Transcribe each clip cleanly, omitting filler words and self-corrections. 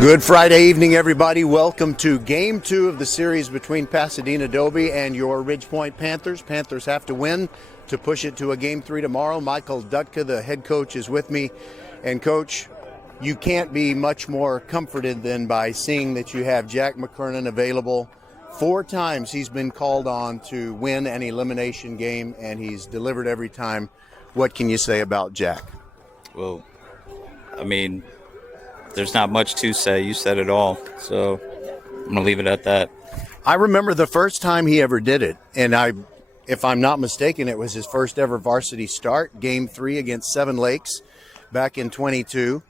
Good Friday evening, everybody. Welcome to Game 2 of the series between Pasadena Dobie and your Ridgepoint Panthers. Panthers have to win to push it to a Game 3 tomorrow. Michael Dutka, the head coach, is with me. And, Coach, you can't be much more comforted than by seeing that you have Jack McKernan available. 4 times he's been called on to win an elimination game, and he's delivered every time. What can you say about Jack? Well, I mean, there's not much to say. You said it all. So I'm going to leave it at that. I remember the first time he ever did it, and if I'm not mistaken, it was his first ever varsity start, Game 3 against Seven Lakes back in 22,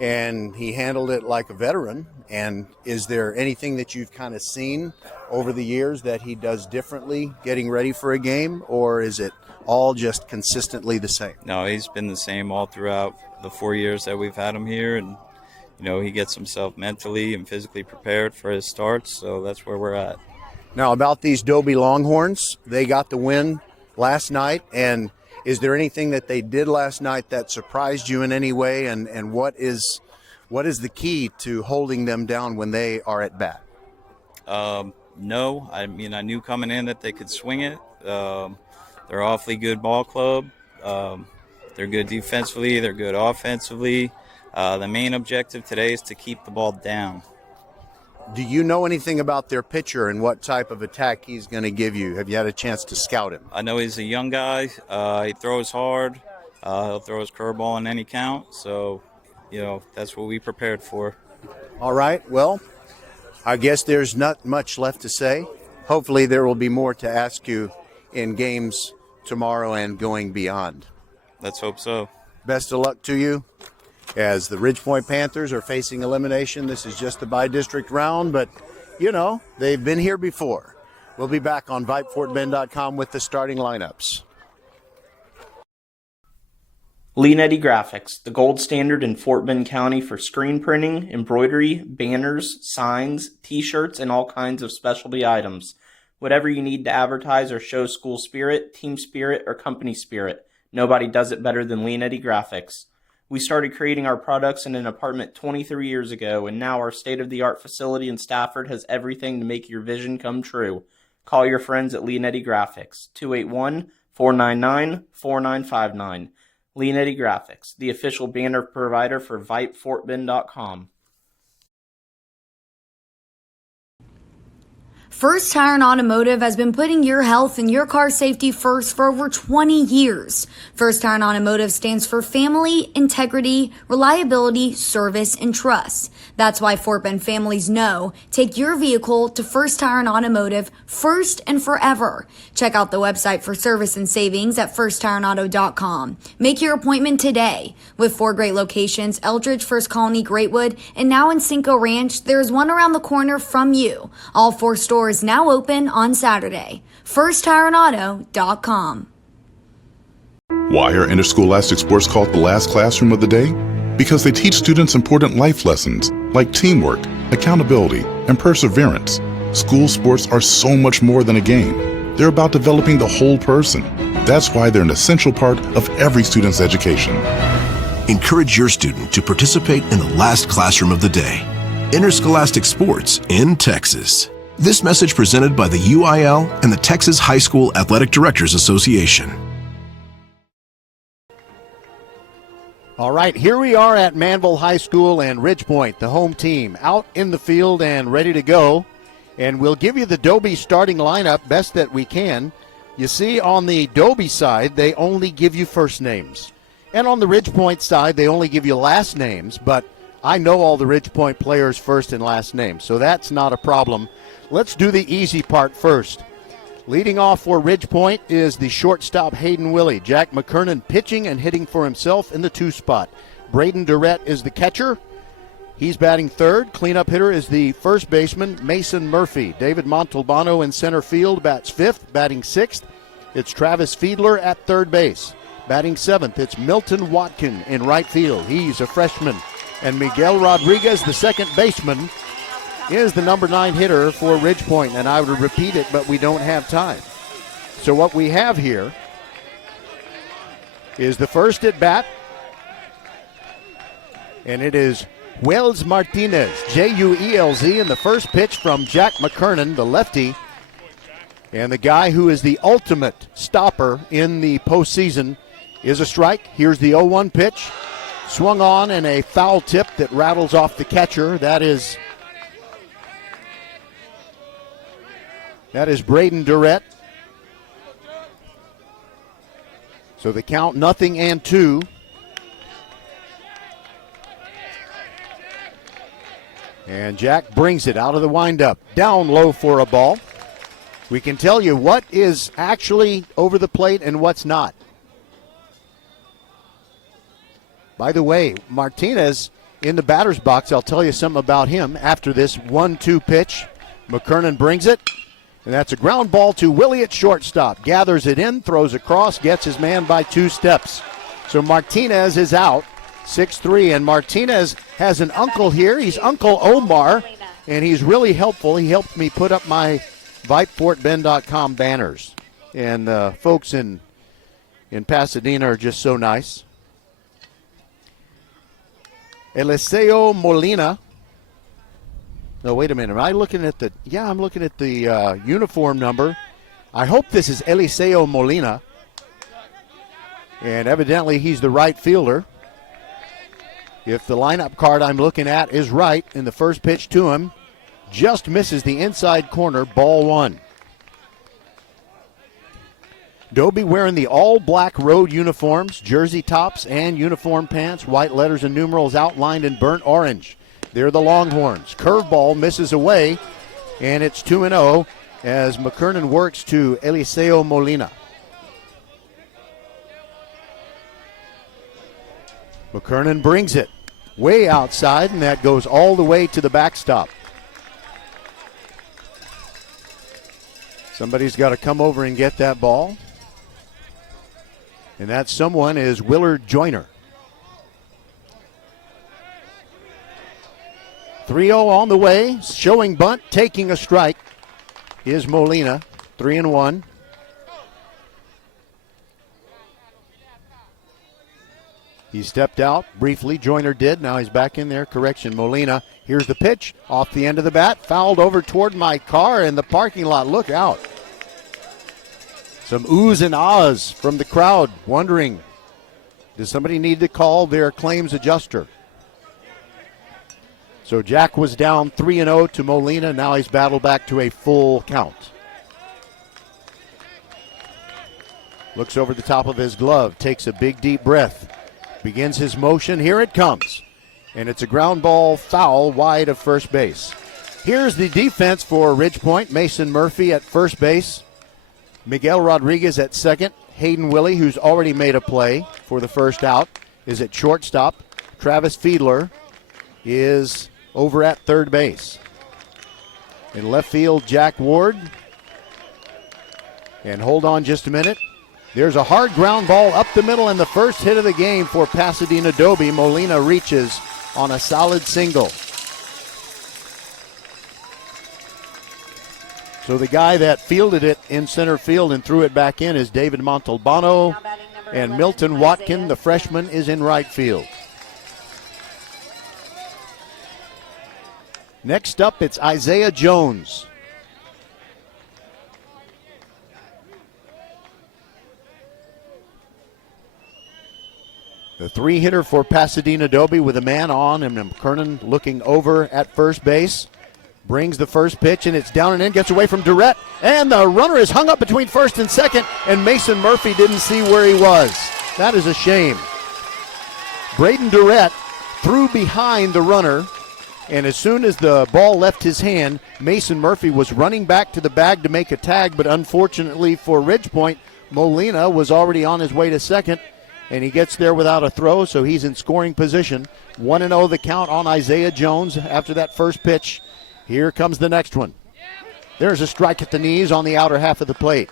and he handled it like a veteran. And is there anything that you've kind of seen over the years that he does differently getting ready for a game, or is it all just consistently the same? No, he's been the same all throughout the 4 years that we've had him here, and you know, he gets himself mentally and physically prepared for his starts, so that's where we're at. Now, about these Dobie Longhorns, they got the win last night, and is there anything that they did last night that surprised you in any way, and what is the key to holding them down when they are at bat? No, I mean, I knew coming in that they could swing it. They're an awfully good ball club. They're good defensively. They're good offensively. The main objective today is to keep the ball down. Do you know anything about their pitcher and what type of attack he's going to give you? Have you had a chance to scout him? I know he's a young guy. He throws hard. He'll throw his curveball on any count. So, you know, that's what we prepared for. All right. Well, I guess there's not much left to say. Hopefully there will be more to ask you in games tomorrow and going beyond. Let's hope so. Best of luck to you. As the Ridgepoint Panthers are facing elimination, this is just the by-district round, but, you know, they've been here before. We'll be back on VypeFortBend.com with the starting lineups. Leanetti Graphics, the gold standard in Fort Bend County for screen printing, embroidery, banners, signs, t-shirts, and all kinds of specialty items. Whatever you need to advertise or show school spirit, team spirit, or company spirit, nobody does it better than Leanetti Graphics. We started creating our products in an apartment 23 years ago, and now our state-of-the-art facility in Stafford has everything to make your vision come true. Call your friends at Leanetti Graphics, 281-499-4959. Leanetti Graphics, the official banner provider for VypeFortBend.com. First Tire and Automotive has been putting your health and your car safety first for over 20 years. First Tire and Automotive stands for family, integrity, reliability, service, and trust. That's why Fort Bend families know take your vehicle to First Tire and Automotive first and forever. Check out the website for service and savings at firsttireandauto.com. Make your appointment today. With 4 great locations, Eldridge, First Colony, Greatwood, and now in Cinco Ranch, there's one around the corner from you. All 4 stores now open on Saturday. FirstTireandAuto.com. Why are interscholastic sports called the last classroom of the day? Because they teach students important life lessons like teamwork, accountability, and perseverance. School sports are so much more than a game. They're about developing the whole person. That's why they're an essential part of every student's education. Encourage your student to participate in the last classroom of the day. Interscholastic sports in Texas. This message presented by the UIL and the Texas High School Athletic Directors Association. All right, here we are at Manville High School and Ridgepoint, the home team, out in the field and ready to go. And we'll give you the Dobie starting lineup best that we can. You see, on the Dobie side, they only give you first names. And on the Ridgepoint side, they only give you last names. But I know all the Ridgepoint players' first and last names, so that's not a problem. Let's do the easy part first. Leading off for Ridgepoint is the shortstop Hayden Willie. Jack McKernan pitching and hitting for himself in the 2 spot. Braden Durrett is the catcher. He's batting third. Cleanup hitter is the first baseman Mason Murphy. David Montalbano in center field bats fifth. Batting sixth, it's Travis Fiedler at third base. Batting seventh, it's Milton Watkin in right field. He's a freshman. And Miguel Rodriguez, the second baseman, is the number 9 hitter for Ridgepoint, and I would repeat it, but we don't have time. So what we have here is the first at bat, and it is Wells Martinez, Juelz, and the first pitch from Jack McKernan, the lefty, and the guy who is the ultimate stopper in the postseason, is a strike. Here's the 0-1 pitch. Swung on and a foul tip that rattles off the catcher. That is Braden Durrett. So the count 0-2. And Jack brings it out of the windup. Down low for a ball. We can tell you what is actually over the plate and what's not. By the way, Martinez in the batter's box, I'll tell you something about him after this 1-2 pitch. McKernan brings it, and that's a ground ball to Willie at shortstop. Gathers it in, throws across, gets his man by 2 steps. So Martinez is out, 6-3, and Martinez has an uncle here. He's Uncle Omar, and he's really helpful. He helped me put up my VypeFortBend.com banners, and folks in Pasadena are just so nice. Eliseo Molina. No, wait a minute. Am I looking at the... Yeah, I'm looking at the uniform number. I hope this is Eliseo Molina. And evidently he's the right fielder. If the lineup card I'm looking at is right, in the first pitch to him, just misses the inside corner, ball 1. Dobie wearing the all-black road uniforms, jersey tops and uniform pants, white letters and numerals outlined in burnt orange. They're the Longhorns. Curveball misses away, and it's 2-0 as McKernan works to Eliseo Molina. McKernan brings it way outside, and that goes all the way to the backstop. Somebody's got to come over and get that ball. And that someone is Willard Joyner. 3-0 on the way. Showing bunt, taking a strike is Molina. 3-1. He stepped out briefly. Joyner did. Now he's back in there. Correction, Molina. Here's the pitch. Off the end of the bat. Fouled over toward my car in the parking lot. Look out. Some oohs and ahs from the crowd wondering, does somebody need to call their claims adjuster? So Jack was down 3-0 to Molina. Now he's battled back to a full count. Looks over the top of his glove, takes a big deep breath, begins his motion. Here it comes. And it's a ground ball foul wide of first base. Here's the defense for Ridgepoint. Mason Murphy at first base. Miguel Rodriguez at second. Hayden Willie, who's already made a play for the first out, is at shortstop. Travis Fiedler is over at third base. In left field, Jack Ward. And hold on just a minute. There's a hard ground ball up the middle, and the first hit of the game for Pasadena Dobie. Molina reaches on a solid single. So the guy that fielded it in center field and threw it back in is David Montalbano, and Milton Watkin, the freshman, is in right field. Next up, it's Isaiah Jones. The 3-hitter for Pasadena Dobie with a man on, and McKernan looking over at first base. Brings the first pitch, and it's down and in, gets away from Durrett, and the runner is hung up between first and second, and Mason Murphy didn't see where he was. That is a shame. Braden Durrett threw behind the runner, and as soon as the ball left his hand, Mason Murphy was running back to the bag to make a tag, but unfortunately for Ridgepoint, Molina was already on his way to second, and he gets there without a throw, so he's in scoring position. 1-0 the count on Isaiah Jones after that first pitch. Here comes the next one. There's a strike at the knees on the outer half of the plate.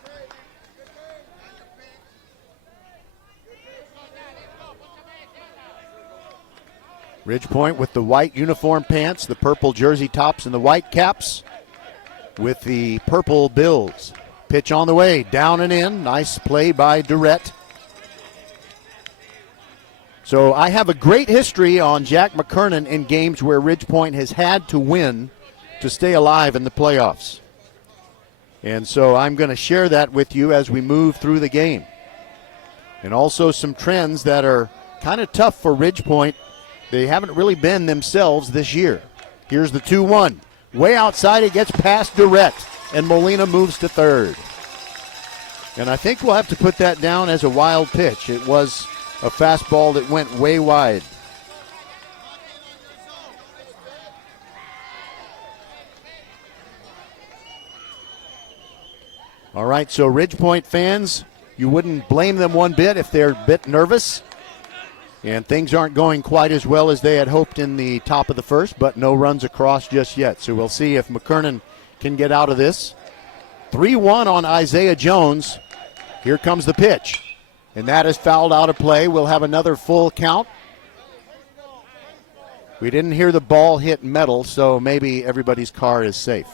Ridgepoint with the white uniform pants, the purple jersey tops, and the white caps with the purple bills. Pitch on the way, down and in. Nice play by Durrett. So I have a great history on Jack McKernan in games where Ridge Point has had to win to stay alive in the playoffs. And so I'm going to share that with you as we move through the game. And also some trends that are kind of tough for Ridge Point. They haven't really been themselves this year. Here's the 2-1. Way outside, it gets past Durrett, and Molina moves to third. And I think we'll have to put that down as a wild pitch. It was a fastball that went way wide. All right, so Ridge Point fans, you wouldn't blame them one bit if they're a bit nervous. And things aren't going quite as well as they had hoped in the top of the first, but no runs across just yet. So we'll see if McKernan can get out of this. 3-1 on Isaiah Jones. Here comes the pitch. And that is fouled out of play. We'll have another full count. We didn't hear the ball hit metal, so maybe everybody's car is safe.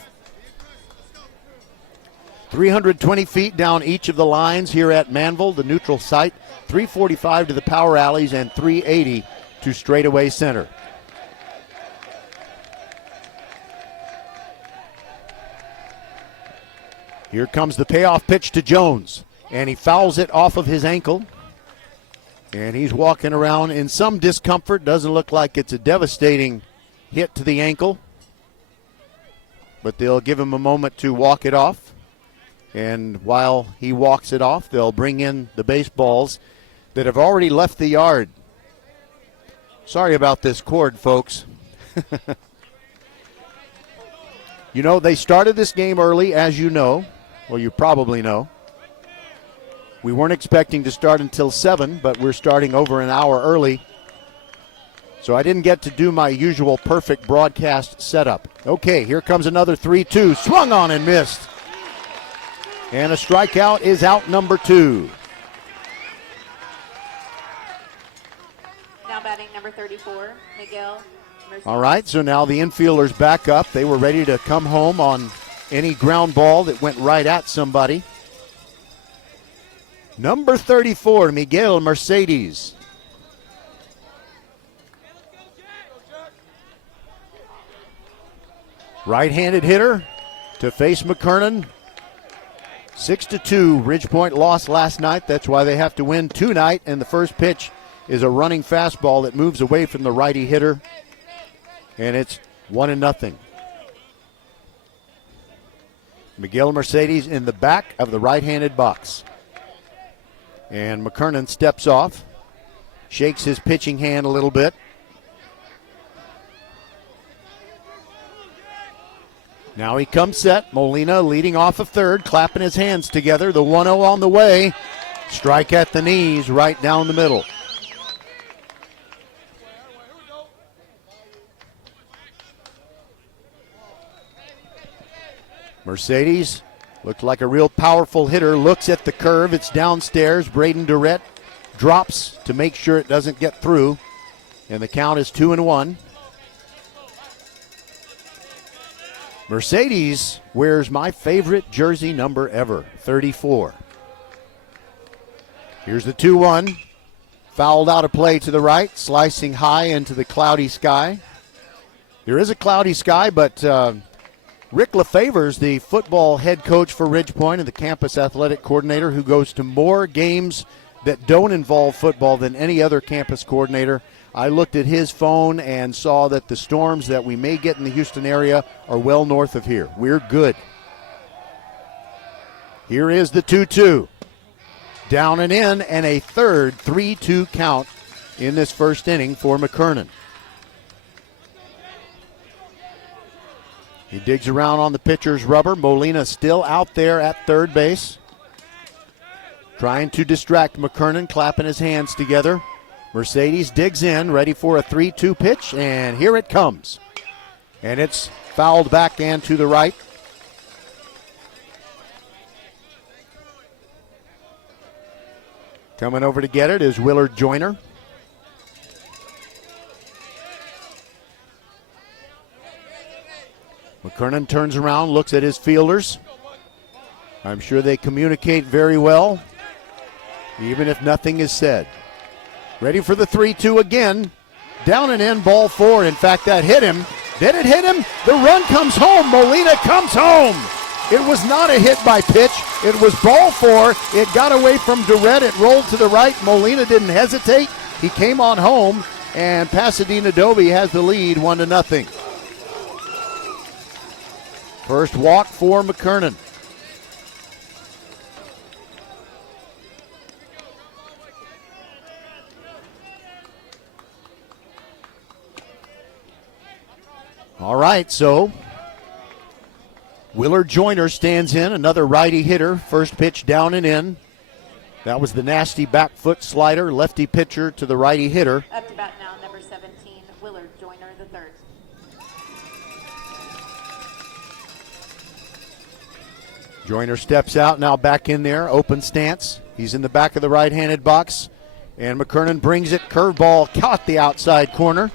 320 feet down each of the lines here at Manville, the neutral site. 345 to the power alleys and 380 to straightaway center. Here comes the payoff pitch to Jones, and he fouls it off of his ankle. And he's walking around in some discomfort. Doesn't look like it's a devastating hit to the ankle, but they'll give him a moment to walk it off. And while he walks it off, they'll bring in the baseballs that have already left the yard. Sorry about this cord, folks. You know, they started this game early, as you know. Well, you probably know. We weren't expecting to start until 7, but we're starting over an hour early. So I didn't get to do my usual perfect broadcast setup. Okay, here comes another 3-2. Swung on and missed. And a strikeout is out number 2. Now batting number 34, Miguel Mercedes. All right, so now the infielders back up. They were ready to come home on any ground ball that went right at somebody. Number 34, Miguel Mercedes. Right-handed hitter to face McKernan. 6-2, Ridge Point lost last night. That's why they have to win tonight. And the first pitch is a running fastball that moves away from the righty hitter. And it's 1-0. Miguel Mercedes in the back of the right-handed box. And McKernan steps off, shakes his pitching hand a little bit. Now he comes set. Molina leading off of third, clapping his hands together. The 1-0 on the way. Strike at the knees, right down the middle. Mercedes looked like a real powerful hitter. Looks at the curve. It's downstairs. Braden Durrett drops to make sure it doesn't get through. And the count is 2-1. Mercedes wears my favorite jersey number ever, 34. Here's the 2-1. Fouled out of play to the right, slicing high into the cloudy sky. There is a cloudy sky, but Rick LaFavors, the football head coach for Ridge Point and the campus athletic coordinator who goes to more games that don't involve football than any other campus coordinator, I looked at his phone and saw that the storms that we may get in the Houston area are well north of here. We're good. Here is the 2-2. Down and in, and a third 3-2 count in this first inning for McKernan. He digs around on the pitcher's rubber. Molina still out there at third base. Trying to distract McKernan, clapping his hands together. Mercedes digs in, ready for a 3-2 pitch, and here it comes. And it's fouled back and to the right. Coming over to get it is Willard Joyner. McKernan turns around, looks at his fielders. I'm sure they communicate very well, even if nothing is said. Ready for the 3-2 again. Down and in, ball 4. In fact, that hit him. Did it hit him? The run comes home. Molina comes home. It was not a hit by pitch. It was ball 4. It got away from Durrett. It rolled to the right. Molina didn't hesitate. He came on home, and Pasadena Dobie has the lead 1-0. First walk for McKernan. All right, so Willard Joyner stands in, another righty hitter. First pitch down and in. That was the nasty back foot slider, lefty pitcher to the righty hitter. Up to bat now, number 17, Willard Joyner the third. Joyner steps out, now back in there, open stance. He's in the back of the right-handed box, and McKernan brings it. Curveball caught the outside corner.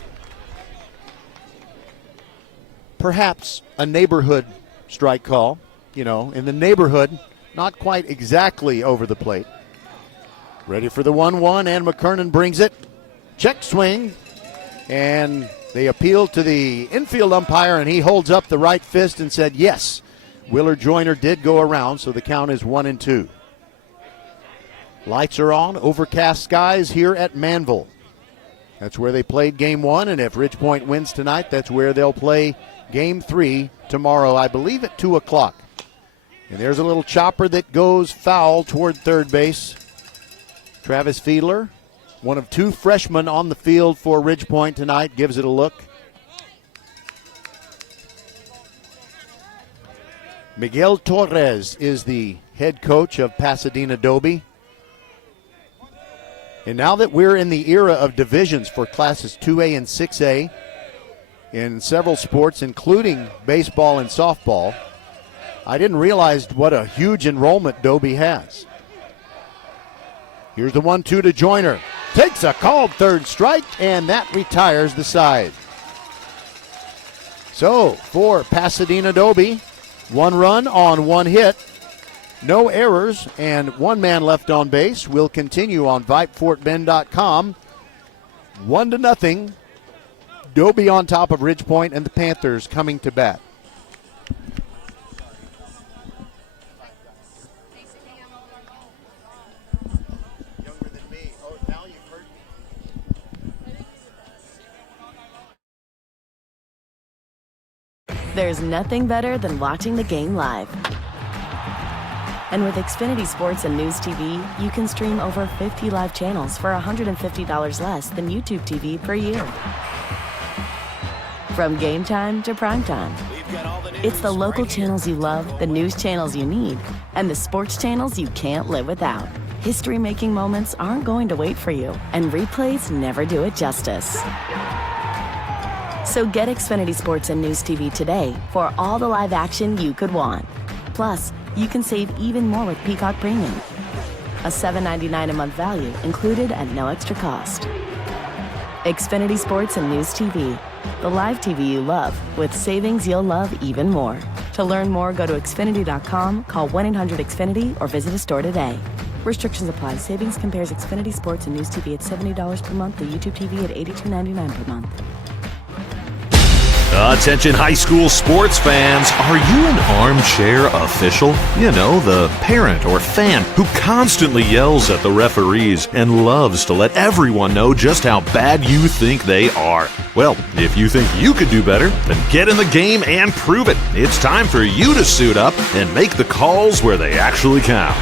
Perhaps a neighborhood strike call, in the neighborhood, not quite exactly over the plate. Ready for the 1-1, and McKernan brings it. Check swing, and they appeal to the infield umpire, and he holds up the right fist and said, yes, Willard Joyner did go around, so the count is 1-2. Lights are on, overcast skies here at Manville. That's where they played game 1, and if Ridgepoint wins tonight, that's where they'll play game 3 tomorrow, I believe at 2 o'clock. And there's a little chopper that goes foul toward third base. Travis Fiedler, one of 2 freshmen on the field for Ridgepoint tonight, gives it a look. Miguel Torres is the head coach of Pasadena Dobie. And now that we're in the era of divisions for classes 2A and 6A, in several sports, including baseball and softball, I didn't realize what a huge enrollment Dobie has. Here's the 1-2 to Joyner. Takes a called third strike, and that retires the side. So, for Pasadena Dobie, 1 run on 1 hit, no errors, and 1 man left on base. We'll continue on VypeFortBend.com. 1-0. Dobie on top of Ridgepoint, and the Panthers coming to bat. Younger than me. Oh, now you've heard me. There's nothing better than watching the game live. And with Xfinity Sports and News TV, you can stream over 50 live channels for $150 less than YouTube TV per year. From game time to prime time. It's the local channels you love, the news channels you need, and the sports channels you can't live without. History-making moments aren't going to wait for you, and replays never do it justice. So get Xfinity Sports and News TV today for all the live action you could want. Plus, you can save even more with Peacock Premium. A $7.99 a month value included at no extra cost. Xfinity Sports and News TV. The live TV you love, with savings you'll love even more. To learn more, go to Xfinity.com, call 1-800-XFINITY, or visit a store today. Restrictions apply. Savings compares Xfinity Sports and News TV at $70 per month to YouTube TV at $82.99 per month. Attention high school sports fans, are you an armchair official? You know, the parent or fan who constantly yells at the referees and loves to let everyone know just how bad you think they are. Well, if you think you could do better, then get in the game and prove it. It's time for you to suit up and make the calls where they actually count.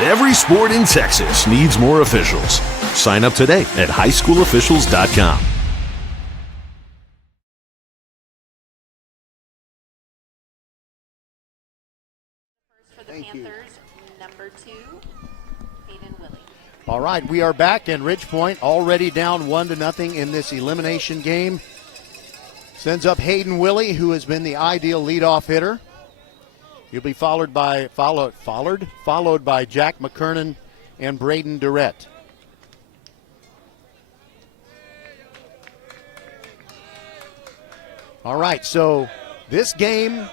Every sport in Texas needs more officials. Sign up today at highschoolofficials.com. Panthers, number 2, Hayden Willie. All right, we are back, and Ridgepoint already down 1-0 in this elimination game. Sends up Hayden Willie, who has been the ideal leadoff hitter. He'll be followed by Jack McKernan and Braden Durrett. All right, so this game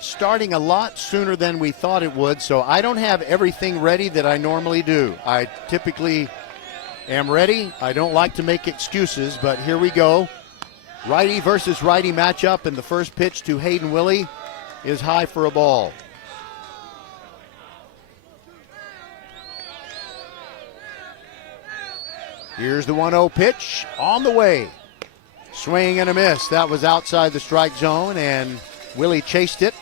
starting a lot sooner than we thought it would, so I don't have everything ready that I normally do. I typically am ready. I don't like to make excuses, but here we go. Righty versus righty matchup, and the first pitch to Hayden Willie is high for a ball. Here's the 1-0 pitch on the way. Swing and a miss. That was outside the strike zone, and Willie chased it.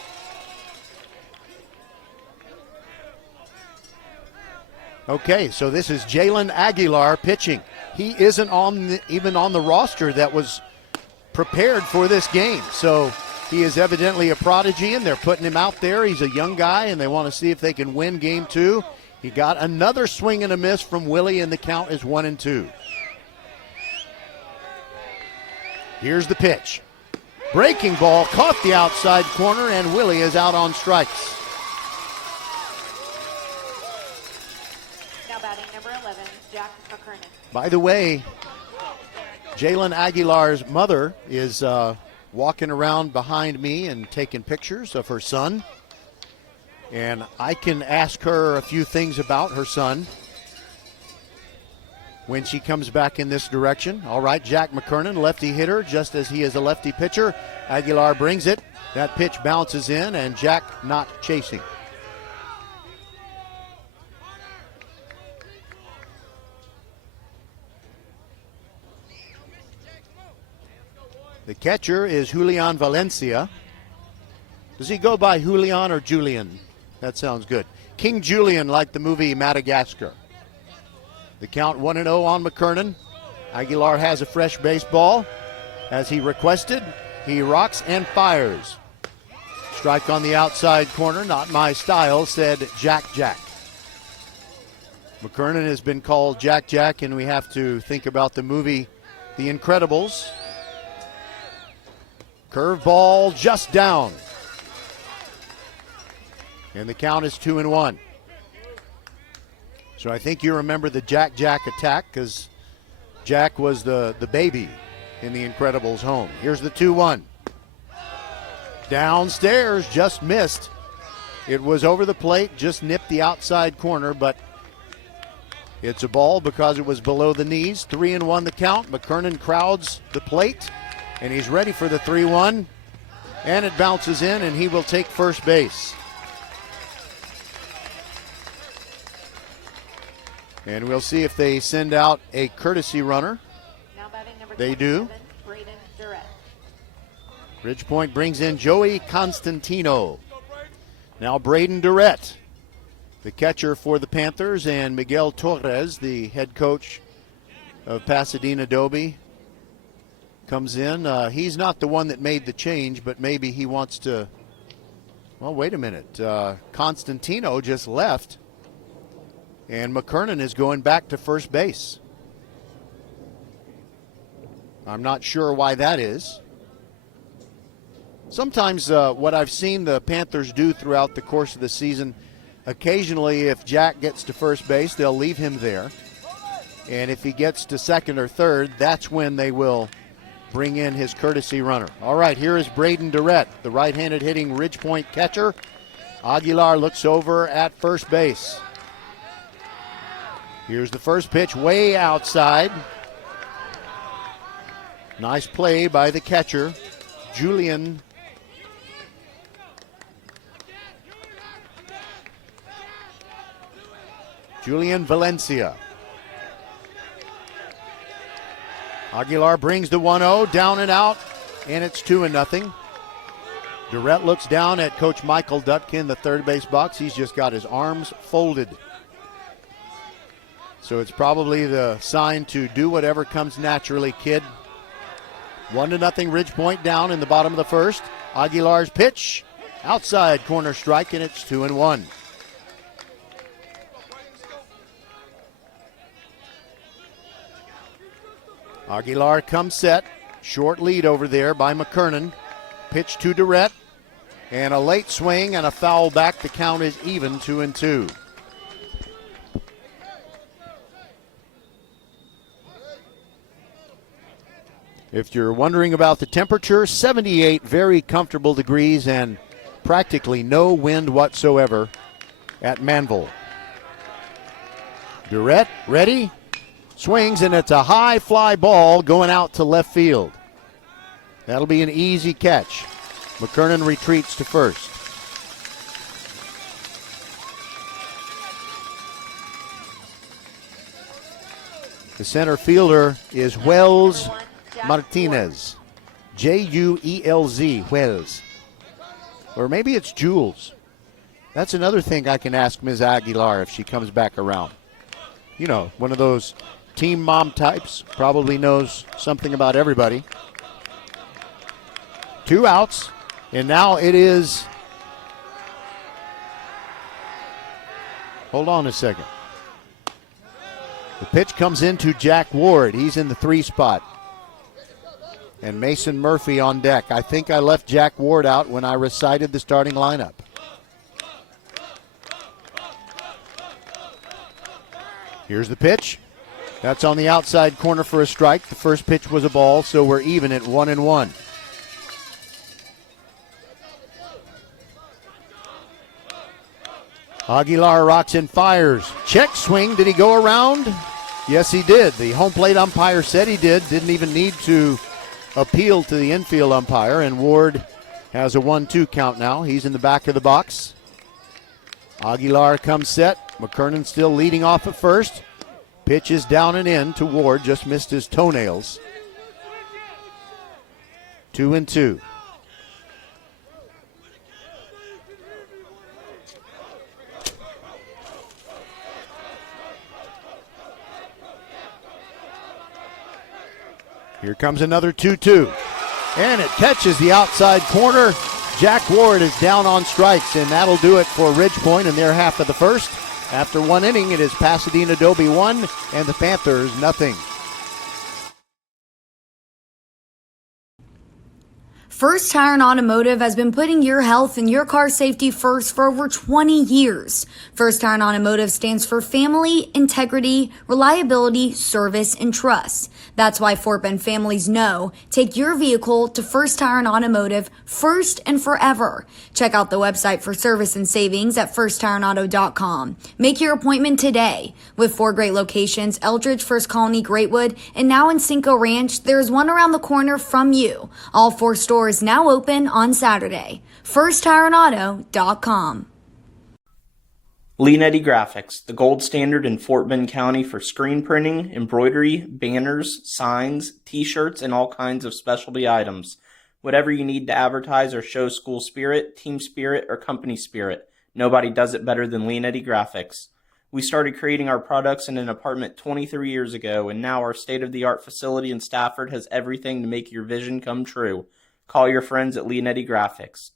Okay, so this is Jalen Aguilar pitching. He isn't even on the roster that was prepared for this game. So he is evidently a prodigy, and they're putting him out there. He's a young guy, and they want to see if they can win game 2. He got another swing and a miss from Willie, and the count is 1-2. Here's the pitch. Breaking ball caught the outside corner, and Willie is out on strikes. Now batting number 11, Jack McKernan. By the way, Jalen Aguilar's mother is walking around behind me and taking pictures of her son. And I can ask her a few things about her son when she comes back in this direction. All right, Jack McKernan, lefty hitter, just as he is a lefty pitcher. Aguilar brings it. That pitch bounces in, and Jack not chasing. The catcher is Julian Valencia. Does he go by Julian or Julian? That sounds good. King Julian, like the movie Madagascar. The count 1-0 on McKernan. Aguilar has a fresh baseball. As he requested, he rocks and fires. Strike on the outside corner, not my style, said Jack Jack. McKernan has been called Jack Jack, and we have to think about the movie The Incredibles. Curveball just down. And the count is 2-1. So I think you remember the Jack Jack attack, because Jack was the baby in the Incredibles home. Here's the 2-1. Downstairs, just missed. It was over the plate, just nipped the outside corner, but it's a ball because it was below the knees. 3-1 the count. McKernan crowds the plate, and he's ready for the 3-1. And it bounces in, and he will take first base. And we'll see if they send out a courtesy runner. Now batting number They do. 27, Braden Durrett. Ridgepoint brings in Joey Constantino. Now Braden Durrett, the catcher for the Panthers, and Miguel Torres, the head coach of Pasadena Dobie, comes in. He's not the one that made the change, but maybe he wants to. Well, wait a minute. Constantino just left, and McKernan is going back to first base. I'm not sure why that is. Sometimes what I've seen the Panthers do throughout the course of the season, occasionally if Jack gets to first base, they'll leave him there. And if he gets to second or third, that's when they will bring in his courtesy runner. All right, here is Braden Durrett, the right-handed hitting Ridgepoint catcher. Aguilar looks over at first base. Here's the first pitch, way outside. Nice play by the catcher, Julian Valencia. Aguilar brings the 1-0, down and out, and it's 2-0. Durrett looks down at Coach Michael Dutkin, the third base box. He's just got his arms folded. So it's probably the sign to do whatever comes naturally, kid. 1-0 Ridgepoint down in the bottom of the first. Aguilar's pitch, outside corner strike, and it's 2-1. Aguilar comes set. Short lead over there by McKernan. Pitch to Durrett. And a late swing and a foul back. The count is even, 2-2. If you're wondering about the temperature, 78 very comfortable degrees and practically no wind whatsoever at Manville. Durrett ready. Swings, and it's a high fly ball going out to left field. That'll be an easy catch. McKernan retreats to first. The center fielder is Wells Martinez. Juelz, Wells. Or maybe it's Jules. That's another thing I can ask Ms. Aguilar if she comes back around. You know, one of those team mom types, probably knows something about everybody. 2 outs, and now it is, hold on a second. The pitch comes into Jack Ward. He's in the 3 spot. And Mason Murphy on deck. I think I left Jack Ward out when I recited the starting lineup. Here's the pitch. That's on the outside corner for a strike. The first pitch was a ball, so we're even at 1-1. Aguilar rocks and fires. Check swing. Did he go around? Yes, he did. The home plate umpire said he did. Didn't even need to appeal to the infield umpire, and Ward has a 1-2 count now. He's in the back of the box. Aguilar comes set. McKernan still leading off at first. Pitch is down and in to Ward. Just missed his toenails. 2-2. Here comes another 2-2. And it catches the outside corner. Jack Ward is down on strikes, and that'll do it for Ridgepoint in their half of the first. After 1 inning, it is Pasadena Dobie 1 and the Panthers 0. First Tire and Automotive has been putting your health and your car safety first for over 20 years. First Tire and Automotive stands for family, integrity, reliability, service, and trust. That's why Fort Bend families know take your vehicle to First Tire and Automotive first and forever. Check out the website for service and savings at firsttireandauto.com. Make your appointment today. With 4 great locations, Eldridge, First Colony, Greatwood, and now in Cinco Ranch, there's one around the corner from you. All 4 stores now open on Saturday. FirstTireandAuto.com. Leanetti Graphics, the gold standard in Fort Bend County for screen printing, embroidery, banners, signs, t-shirts, and all kinds of specialty items. Whatever you need to advertise or show school spirit, team spirit, or company spirit, nobody does it better than Leanetti Graphics. We started creating our products in an apartment 23 years ago, and now our state-of-the-art facility in Stafford has everything to make your vision come true. Call your friends at Leanetti Graphics,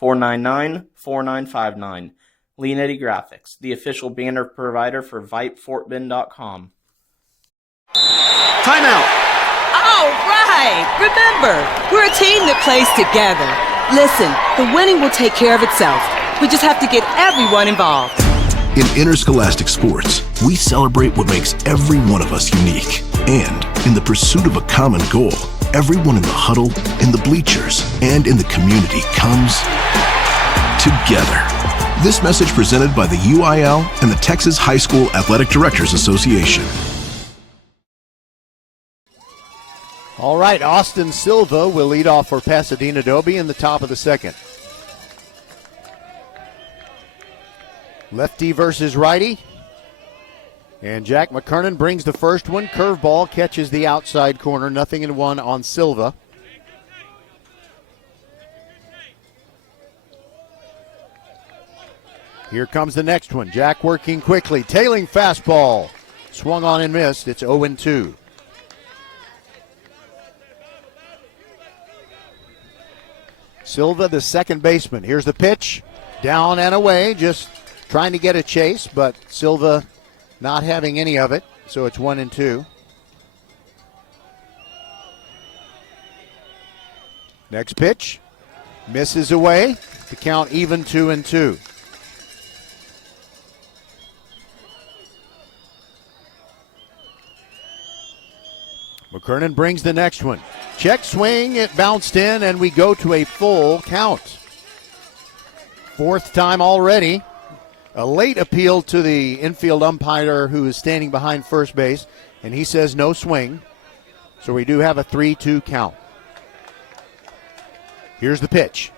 281-499-4959. Leanetti Graphics, the official banner provider for VypeFortBend.com. Timeout! All right! Remember, we're a team that plays together. Listen, the winning will take care of itself. We just have to get everyone involved. In interscholastic sports, we celebrate what makes every one of us unique. And in the pursuit of a common goal, everyone in the huddle, in the bleachers, and in the community comes together. This message presented by the UIL and the Texas High School Athletic Directors Association. All right, Austin Silva will lead off for Pasadena Dobie in the top of the second. Lefty versus righty. And Jack McKernan brings the first one. Curveball catches the outside corner. 0-1 on Silva. Here comes the next one. Jack working quickly. Tailing fastball. Swung on and missed. It's 0-2. Silva, the second baseman. Here's the pitch. Down and away. Just trying to get a chase, but Silva not having any of it, so it's 1-2. Next pitch, misses away. The count even 2-2. McKernan brings the next one. Check swing, it bounced in, and we go to a full count. 4th time already. A late appeal to the infield umpire who is standing behind first base, and he says no swing. So we do have a 3-2 count. Here's the pitch.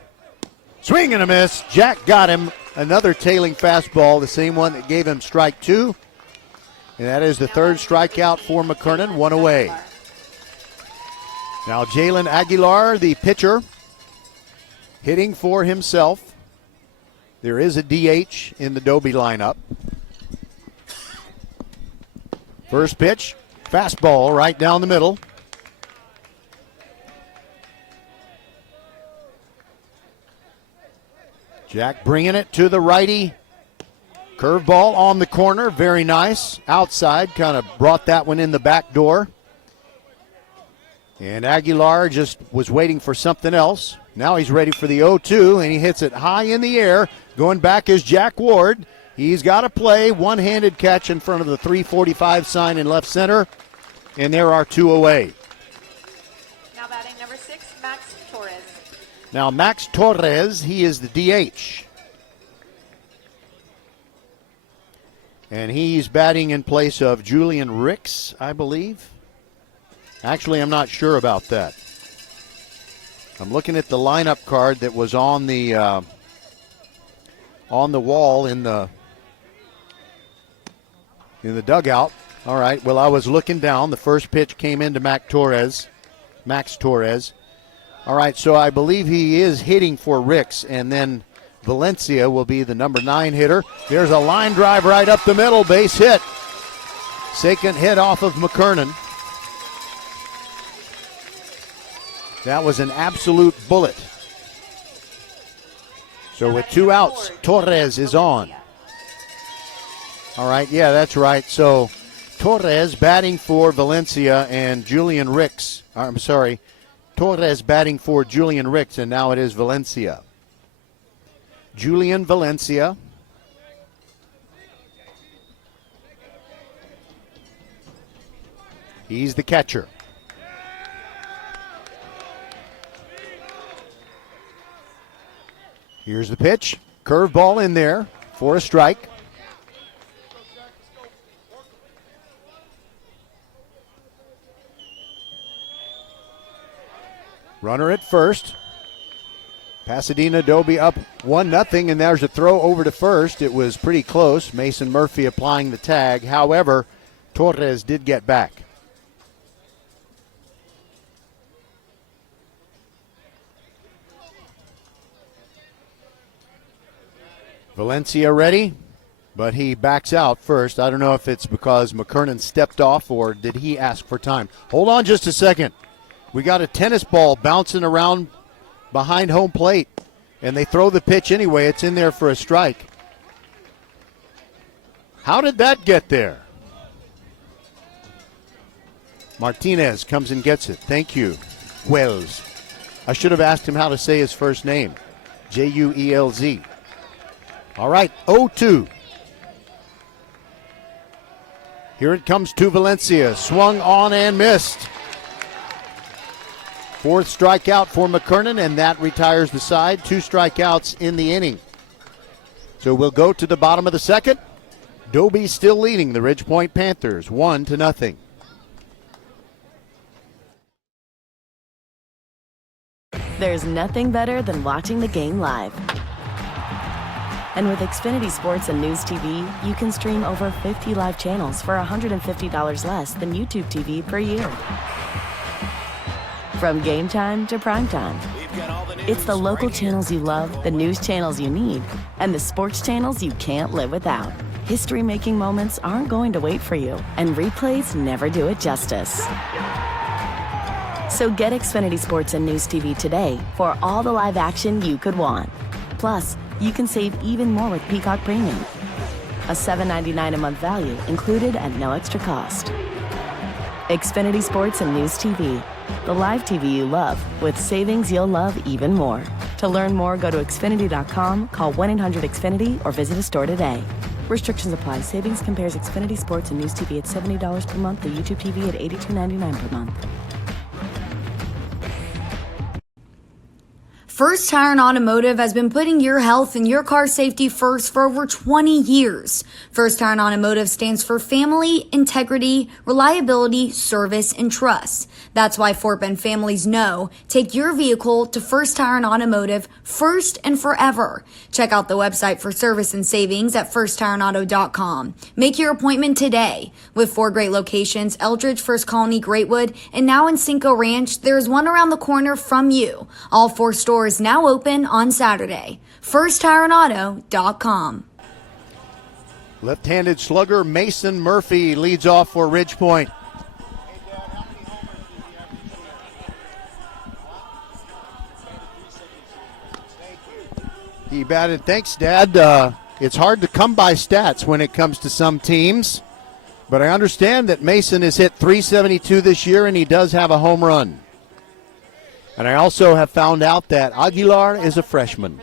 Swing and a miss. Jack got him. Another tailing fastball, the same one that gave him strike 2. And that is the third strikeout for McKernan, 1 away. Now Jalen Aguilar, the pitcher, hitting for himself. There is a DH in the Dobie lineup. First pitch, fastball right down the middle. Jack bringing it to the righty. Curveball on the corner, very nice. Outside, kind of brought that one in the back door. And Aguilar just was waiting for something else. Now he's ready for the 0-2, and he hits it high in the air. Going back is Jack Ward. He's got to play. One-handed catch in front of the 345 sign in left center. And there are 2 away. Now batting number 6, Max Torres. Now Max Torres, he is the DH. And he's batting in place of Julian Ricks, I believe. Actually, I'm not sure about that. I'm looking at the lineup card that was on the wall in the dugout. All right. Well, I was looking down. The first pitch came into Max Torres. All right. So I believe he is hitting for Ricks, and then Valencia will be the number 9 hitter. There's a line drive right up the middle, base hit. Second hit off of McKernan. That was an absolute bullet. So with 2 outs, Torres is on. All right, yeah, that's right. So Torres batting for Valencia and Julian Ricks. I'm sorry, Torres batting for Julian Ricks, and now it is Valencia. Julian Valencia. He's the catcher. Here's the pitch. Curveball in there for a strike. Runner at first. Pasadena Dobie up 1-0, and there's a throw over to first. It was pretty close. Mason Murphy applying the tag. However, Torres did get back. Valencia ready, but he backs out first. I don't know if it's because McKernan stepped off or did he ask for time. Hold on just a second. We got a tennis ball bouncing around behind home plate, and they throw the pitch anyway. It's in there for a strike. How did that get there? Martinez comes and gets it. Thank you, Wells. I should have asked him how to say his first name. Juelz. All right, 0-2. Here it comes to Valencia. Swung on and missed. Fourth strikeout for McKernan, and that retires the side. 2 strikeouts in the inning. So we'll go to the bottom of the second. Dobie still leading the Ridgepoint Panthers 1-0. There's nothing better than watching the game live. And with Xfinity Sports and News TV, you can stream over 50 live channels for $150 less than YouTube TV per year. From game time to prime time. It's the local channels you love, the news channels you need, and the sports channels you can't live without. History-making moments aren't going to wait for you, and replays never do it justice. So get Xfinity Sports and News TV today for all the live action you could want. Plus, you can save even more with Peacock Premium. A $7.99 a month value included at no extra cost. Xfinity Sports and News TV. The live TV you love with savings you'll love even more. To learn more, go to Xfinity.com, call 1-800-XFINITY, or visit a store today. Restrictions apply. Savings compares Xfinity Sports and News TV at $70 per month to YouTube TV at $82.99 per month. First Tire and Automotive has been putting your health and your car safety first for over 20 years. First Tire and Automotive stands for family, integrity, reliability, service, and trust. That's why Fort Bend families know take your vehicle to First Tire and Automotive first and forever. Check out the website for service and savings at firsttireandauto.com. Make your appointment today. With 4 great locations, Eldridge, First Colony, Greatwood, and now in Cinco Ranch, there is one around the corner from you. All 4 stores now open on Saturday. firsttireandauto.com. Left-handed slugger Mason Murphy leads off for Ridgepoint. He batted. Thanks, Dad. It's hard to come by stats when it comes to some teams, but I understand that Mason has hit .372 this year, and he does have a home run. And I also have found out that Aguilar is a freshman.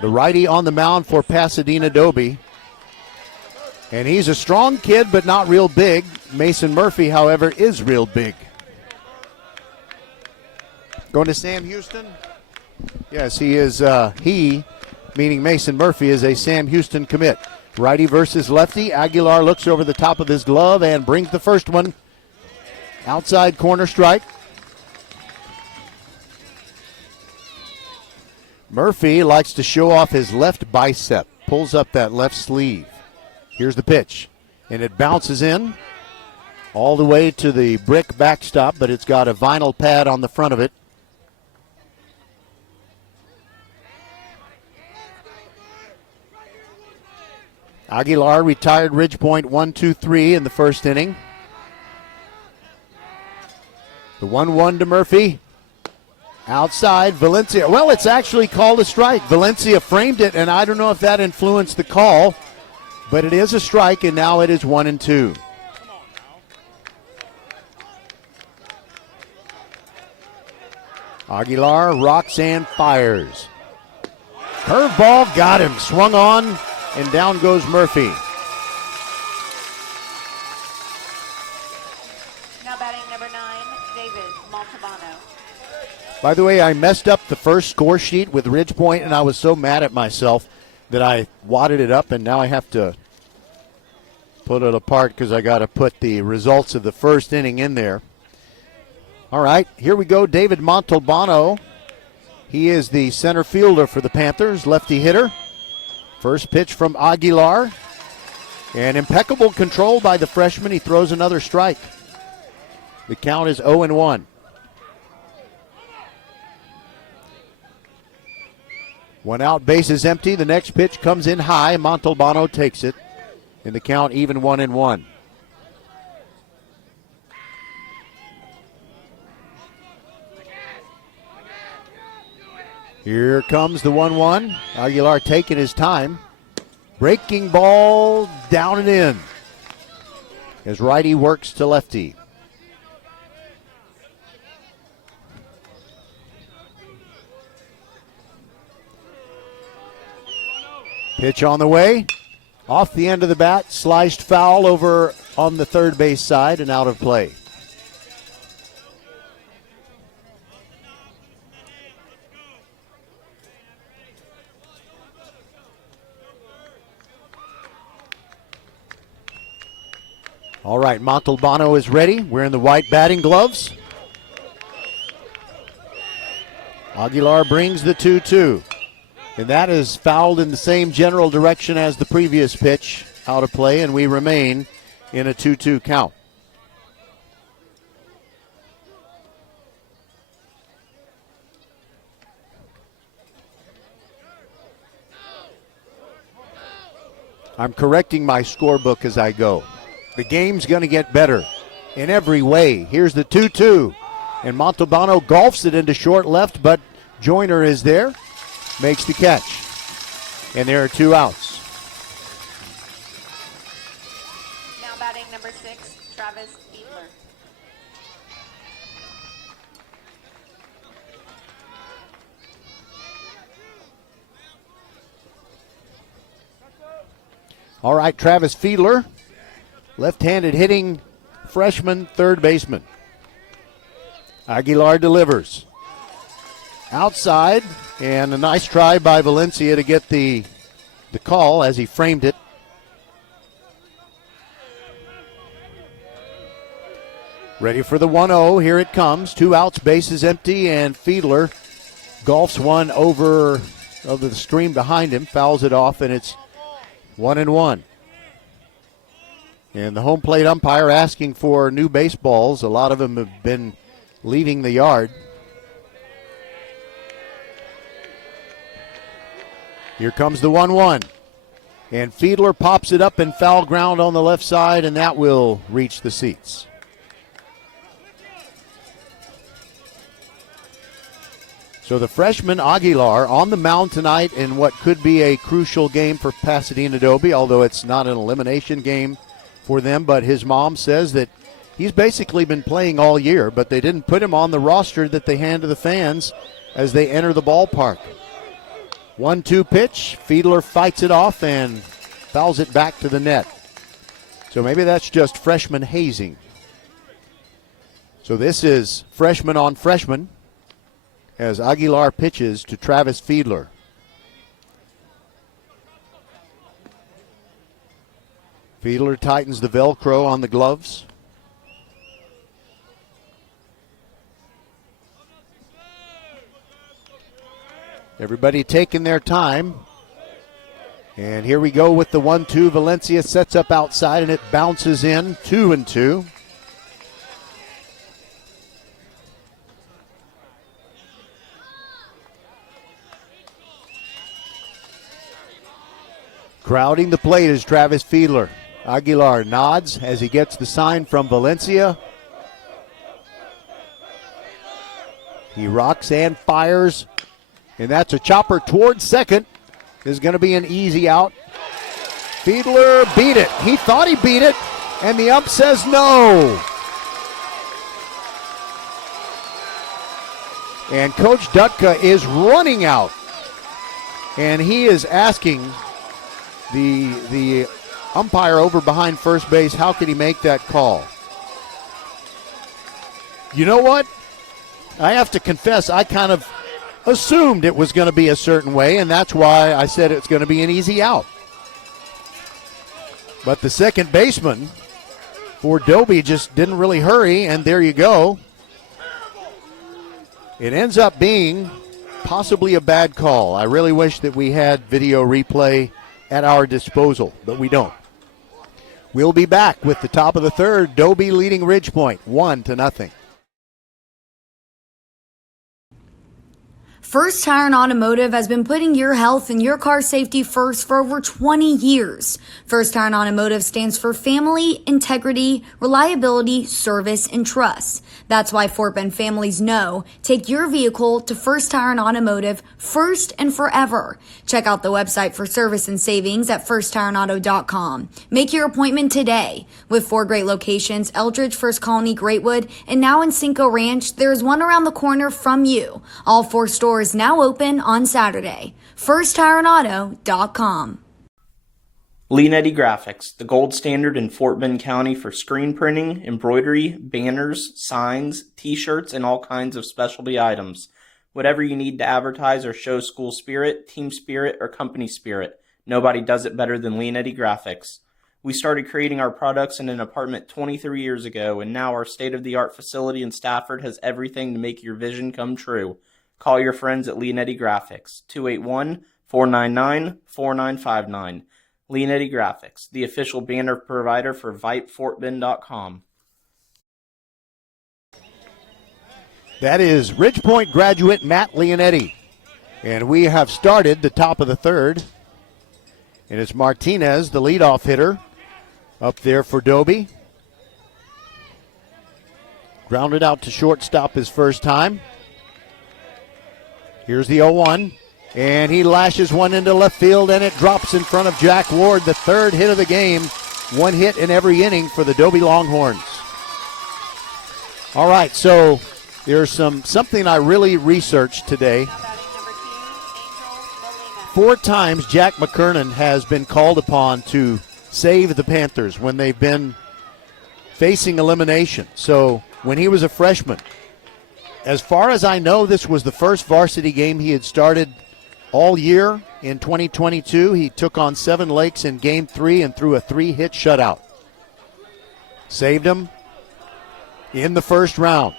The righty on the mound for Pasadena Dobie. And he's a strong kid, but not real big. Mason Murphy, however, is real big. Going to Sam Houston? Yes, he is. He, meaning Mason Murphy, is a Sam Houston commit. Righty versus lefty. Aguilar looks over the top of his glove and brings the first one. Outside corner strike. Murphy likes to show off his left bicep. Pulls up that left sleeve. Here's the pitch. And it bounces in all the way to the brick backstop, but it's got a vinyl pad on the front of it. Aguilar retired Ridgepoint 1-2-3 in the first inning. The 1-1 to Murphy. Outside, Valencia. Well, it's actually called a strike. Valencia framed it, and I don't know if that influenced the call, but it is a strike, and now it is 1-2. Aguilar rocks and fires. Curveball got him. Swung on, and down goes Murphy. Now batting number 9, David Montalbano. By the way, I messed up the first score sheet with Ridgepoint, and I was so mad at myself that I wadded it up, and now I have to put it apart because I got to put the results of the first inning in there. All right, here we go. David Montalbano. He is the center fielder for the Panthers, lefty hitter. First pitch from Aguilar. And impeccable control by the freshman. He throws another strike. The count is 0-1. One out, base is empty. The next pitch comes in high. Montalbano takes it. And the count even 1-1. Here comes the 1-1. Aguilar taking his time. Breaking ball down and in. As righty works to lefty. Pitch on the way. Off the end of the bat. Sliced foul over on the third base side and out of play. All right, Montalbano is ready, wearing the white batting gloves. Aguilar brings the 2-2. And that is fouled in the same general direction as the previous pitch, out of play, and we remain in a 2-2 count. I'm correcting my scorebook as I go. The game's going to get better in every way. Here's the 2-2. And Montalbano golfs it into short left, but Joyner is there, makes the catch. And there are 2 outs. Now batting number 6, Travis Fiedler. All right, Travis Fiedler. Left-handed hitting freshman third baseman. Aguilar delivers. outside, and a nice try by Valencia to get the call as he framed it. Ready for the 1-0. Here it comes. 2 outs, bases empty, and Fiedler golfs one over the screen behind him, fouls it off, and it's 1-1. And the home plate umpire asking for new baseballs. A lot of them have been leaving the yard. Here comes the 1-1. And Fiedler pops it up in foul ground on the left side, and that will reach the seats. So the freshman Aguilar on the mound tonight in what could be a crucial game for Pasadena Dobie, although it's not an elimination game for them. But his mom says that he's basically been playing all year, but they didn't put him on the roster that they hand to the fans as they enter the ballpark. 1-2 pitch. Fiedler fights it off and fouls it back to the net. So maybe that's just freshman hazing. So this is freshman on freshman as Aguilar pitches to Travis Fiedler. Fiedler tightens the Velcro on the gloves. Everybody taking their time. And here we go with the 1-2. Valencia sets up outside and it bounces in. 2-2. Crowding the plate is Travis Fiedler. Aguilar nods as he gets the sign from Valencia. He rocks and fires. And that's a chopper towards second. Is going to be an easy out. Fiedler beat it. He thought he beat it, and the ump says no. And Coach Dutka is running out. And he is asking the umpire over behind first base, how could he make that call? You know what? I have to confess, I kind of assumed it was going to be a certain way, and that's why I said it's going to be an easy out. But the second baseman for Dobie just didn't really hurry, and there you go. It ends up being possibly a bad call. I really wish that we had video replay at our disposal, but we don't. We'll be back with the top of the third. Dobie leading Ridge Point 1-0. First Tire and Automotive has been putting your health and your car safety first for over 20 years. First Tire and Automotive stands for family, integrity, reliability, service, and trust. That's why Fort Bend families know take your vehicle to First Tire and Automotive first and forever. Check out the website for service and savings at firsttireandauto.com. Make your appointment today. With 4 great locations, Eldridge, First Colony, Greatwood, and now in Cinco Ranch, there's one around the corner from you. All 4 stores now open on Saturday. FirstTireandAuto.com. Leanetti Graphics, the gold standard in Fort Bend County for screen printing, embroidery, banners, signs, t-shirts, and all kinds of specialty items. Whatever you need to advertise or show school spirit, team spirit, or company spirit, nobody does it better than Leanetti Graphics. We started creating our products in an apartment 23 years ago, and now our state-of-the-art facility in Stafford has everything to make your vision come true. Call your friends at Leanetti Graphics, 281-499-4959. Leanetti Graphics, the official banner provider for VypeFortBend.com. That is Ridge Point graduate Matt Leonetti. And we have started the top of the third. And it's Martinez, the leadoff hitter, up there for Dobie. Grounded out to shortstop his first time. Here's the 0-1, and he lashes one into left field, and it drops in front of Jack Ward, the third hit of the game. 1 hit in every inning for the Dobie Longhorns. All right, so there's something I really researched today. 4 times Jack McKernan has been called upon to save the Panthers when they've been facing elimination. So when he was a freshman, as far as I know, this was the first varsity game he had started all year in 2022. He took on Seven Lakes in Game 3 and threw a 3-hit shutout. Saved him in the first round.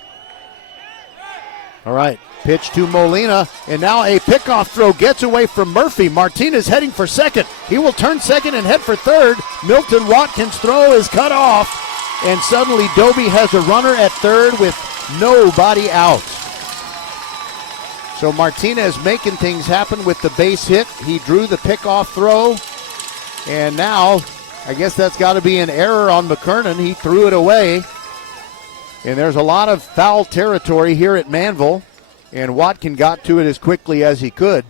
All right, pitch to Molina, and now a pickoff throw gets away from Murphy. Martinez heading for second. He will turn second and head for third. Milton Watkins' throw is cut off, and suddenly Dobie has a runner at third with nobody out. So Martinez making things happen with the base hit. He drew the pickoff throw, and now I guess that's got to be an error on McKernan. He threw it away. And there's a lot of foul territory here at Manville, and Watkin got to it as quickly as he could.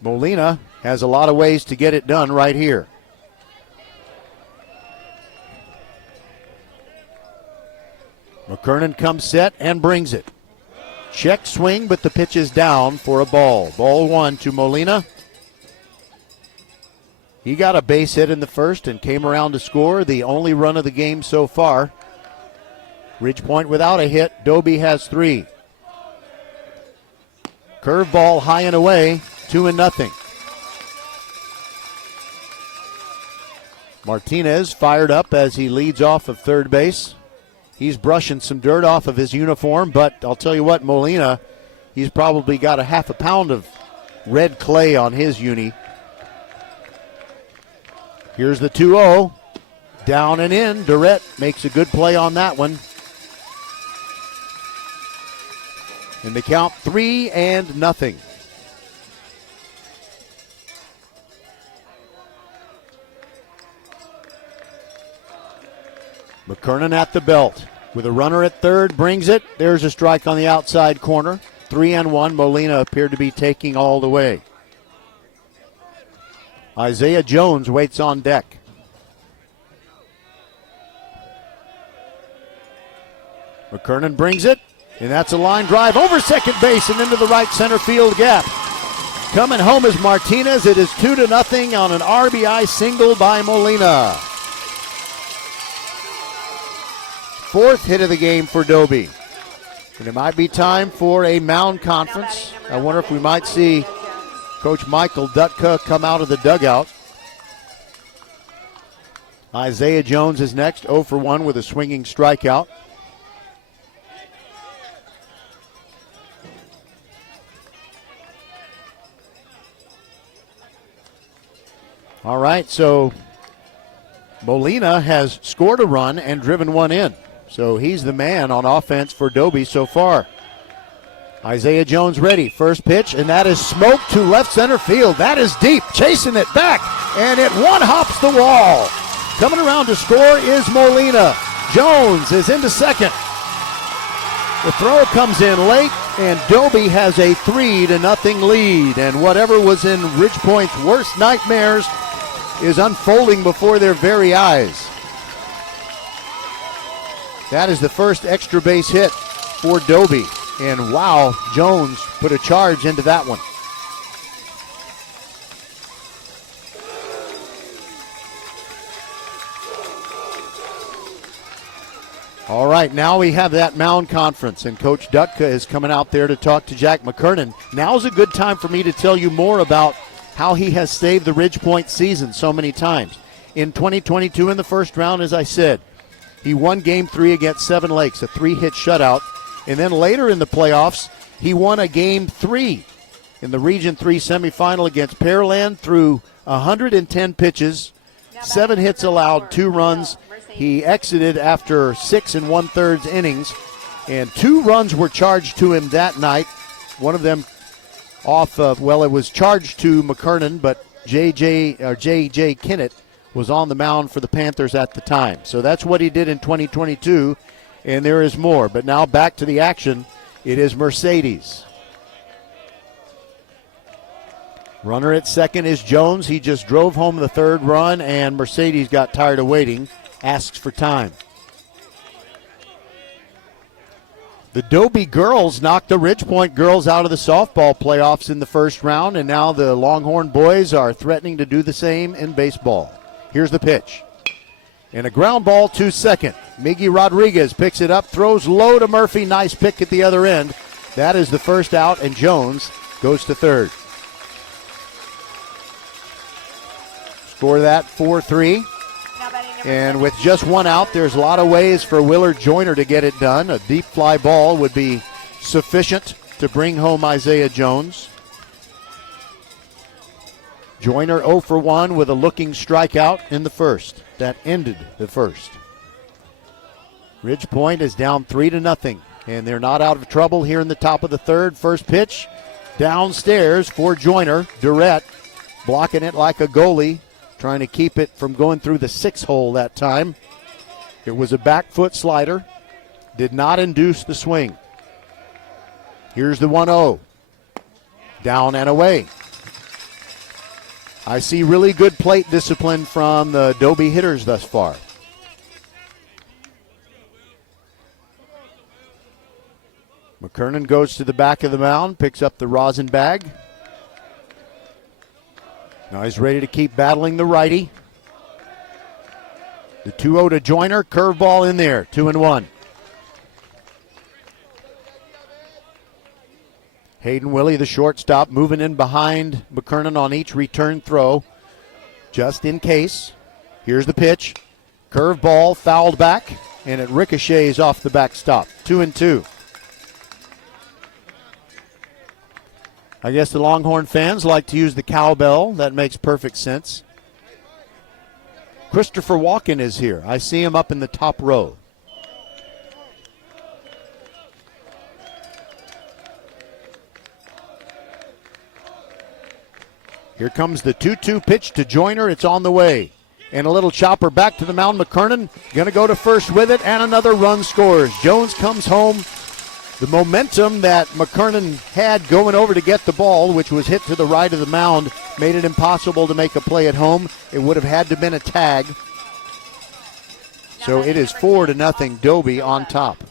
Molina has a lot of ways to get it done right here. McKernan comes set and brings it. Check swing, but the pitch is down for a ball. Ball 1 to Molina. He got a base hit in the first and came around to score, the only run of the game so far. Ridgepoint without a hit. Dobie has 3. Curveball high and away, 2-0. Martinez fired up as he leads off of third base. He's brushing some dirt off of his uniform, but I'll tell you what, Molina, he's probably got a half a pound of red clay on his uni. Here's the 2-0. Down and in. Durrett makes a good play on that one. And the count 3-0. McKernan at the belt with a runner at third, brings it. There's a strike on the outside corner. 3-1. Molina appeared to be taking all the way. Isaiah Jones waits on deck. McKernan brings it, and that's a line drive over second base and into the right center field gap. Coming home is Martinez. It is 2-0 on an RBI single by Molina. 4th hit of the game for Dobie. And it might be time for a mound conference. I wonder if we might see Coach Michael Dutka come out of the dugout. Isaiah Jones is next, 0 for 1 with a swinging strikeout. All right, so Molina has scored a run and driven one in. So he's the man on offense for Dobie so far. Isaiah Jones ready. First pitch, and that is smoked to left center field. That is deep, chasing it back, and it one-hops the wall. Coming around to score is Molina. Jones is into second. The throw comes in late, and Dobie has a 3-0 lead. And whatever was in Ridgepoint's worst nightmares is unfolding before their very eyes. That is the first extra base hit for Dobie. And wow, Jones put a charge into that one. All right, now we have that mound conference, and Coach Dutka is coming out there to talk to Jack McKernan. Now's a good time for me to tell you more about how he has saved the Ridgepoint season so many times. In 2022 in the first round, as I said, he won Game 3 against Seven Lakes, a 3-hit shutout. And then later in the playoffs, he won a Game 3 in the Region 3 semifinal against Pearland through 110 pitches, 7 hits allowed, 2 runs. He exited after 6 1/3 innings, and 2 runs were charged to him that night. One of them off of, well, it was charged to McKernan, but J.J. Kinnett was on the mound for the Panthers at the time. So that's what he did in 2022. And there is more. But now back to the action. It is Mercedes. Runner at second is Jones. He just drove home the 3rd run, and Mercedes got tired of waiting, asks for time. The Dobie girls knocked the Ridgepoint girls out of the softball playoffs in the first round, and now the Longhorn boys are threatening to do the same in baseball. Here's the pitch. And a ground ball to second. Miggy Rodriguez picks it up, throws low to Murphy. Nice pick at the other end. That is the first out, and Jones goes to third. Score that 4-3. And with just one out, there's a lot of ways for Willard Joyner to get it done. A deep fly ball would be sufficient to bring home Isaiah Jones. Joyner 0 for 1 with a looking strikeout in the first. That ended the first. Ridge Point is down 3-0, and they're not out of trouble here in the top of the third. First pitch downstairs for Joyner. Durrett blocking it like a goalie, trying to keep it from going through the 6 hole that time. It was a back foot slider. Did not induce the swing. Here's the 1-0. Down and away. I see really good plate discipline from the Dobie hitters thus far. McKernan goes to the back of the mound, picks up the rosin bag. Now he's ready to keep battling the righty. The 2-0 to Joyner, curveball in there, 2-1. Hayden Willie, the shortstop, moving in behind McKernan on each return throw, just in case. Here's the pitch. Curveball fouled back, and it ricochets off the backstop. 2-2. I guess the Longhorn fans like to use the cowbell. That makes perfect sense. Christopher Walken is here. I see him up in the top row. Here comes the 2-2 pitch to Joyner. It's on the way. And a little chopper back to the mound. McKernan going to go to first with it, and another run scores. Jones comes home. The momentum that McKernan had going over to get the ball, which was hit to the right of the mound, made it impossible to make a play at home. It would have had to have been a tag. So it is 4-0, Dobie on top.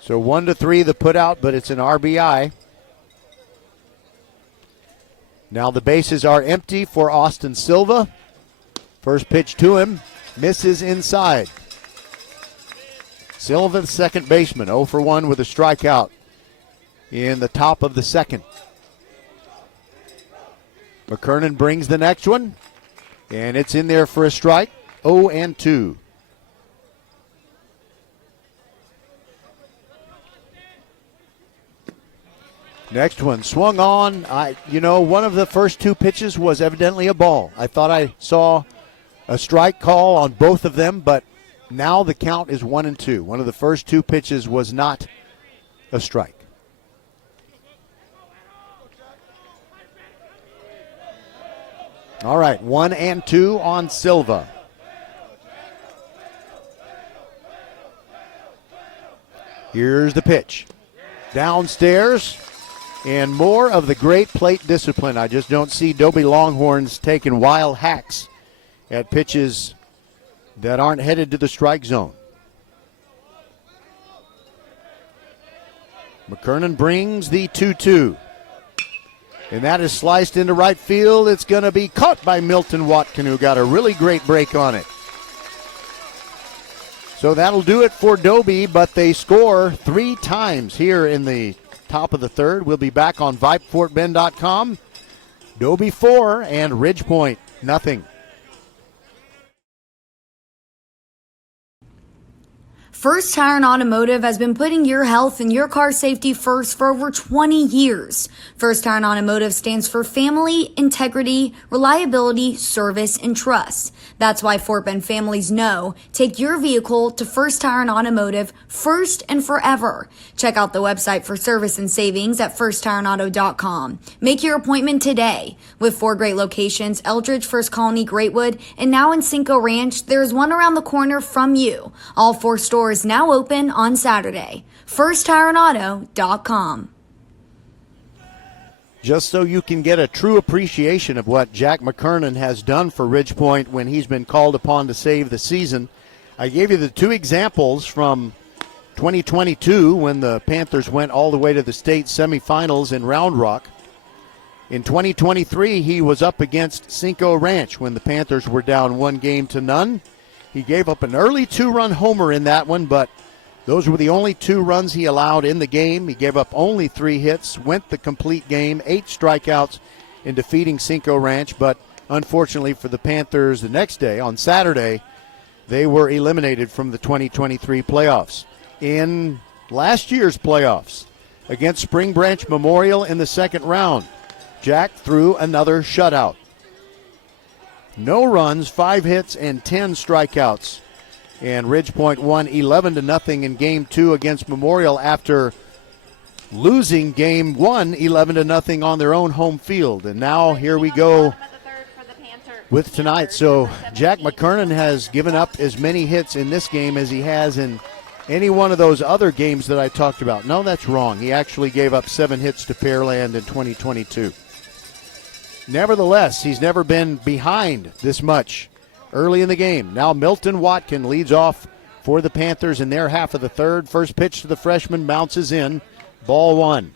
So 1-3 the put out, but it's an RBI. Now the bases are empty for Austin Silva. First pitch to him, misses inside. Silva, the second baseman, 0 for 1 with a strikeout in the top of the second. McKernan brings the next one, and it's in there for a strike, 0-2. Next one, swung on. One of the first 2 pitches was evidently a ball. I thought I saw a strike call on both of them, but now the count is 1-2. One of the first 2 pitches was not a strike. All right, 1-2 on Silva. Here's the pitch. Downstairs, and more of the great plate discipline. I just don't see Dobie Longhorns taking wild hacks at pitches that aren't headed to the strike zone. McKernan brings the 2-2. And that is sliced into right field. It's going to be caught by Milton Watkin, who got a really great break on it. So that'll do it for Dobie, but they score 3 times here in the top of the third. We'll be back on VypeFortBend.com. Dobie 4 and Ridge Point nothing. First Tire and Automotive has been putting your health and your car safety first for over 20 years. First Tire and Automotive stands for family, integrity, reliability, service, and trust. That's why Fort Bend families know take your vehicle to First Tire and Automotive first and forever. Check out the website for service and savings at firsttireandauto.com. Make your appointment today. With 4 great locations, Eldridge, First Colony, Greatwood, and now in Cinco Ranch, there's one around the corner from you. All 4 stores now open on Saturday. FirstTireandAuto.com. Just so you can get a true appreciation of what Jack McKernan has done for Ridge Point when he's been called upon to save the season, I gave you the 2 examples from 2022 when the Panthers went all the way to the state semifinals in Round Rock. In 2023, he was up against Cinco Ranch when the Panthers were down 1-0. He gave up an early 2-run homer in that one, but those were the only 2 runs he allowed in the game. He gave up only 3 hits, went the complete game, 8 strikeouts in defeating Cinco Ranch, but unfortunately for the Panthers the next day, on Saturday, they were eliminated from the 2023 playoffs. In last year's playoffs against Spring Branch Memorial in the second round, Jack threw another shutout. No runs, 5 hits, and 10 strikeouts. And Ridgepoint won 11-0 in Game 2 against Memorial after losing Game 1 11-0 on their own home field. And now here we go with tonight. So Jack McKernan has given up as many hits in this game as he has in any one of those other games that I talked about. No, that's wrong. He actually gave up 7 hits to Pearland in 2022. Nevertheless, he's never been behind this much early in the game. Now Milton Watkin leads off for the Panthers in their half of the third. First pitch to the freshman bounces in. Ball 1.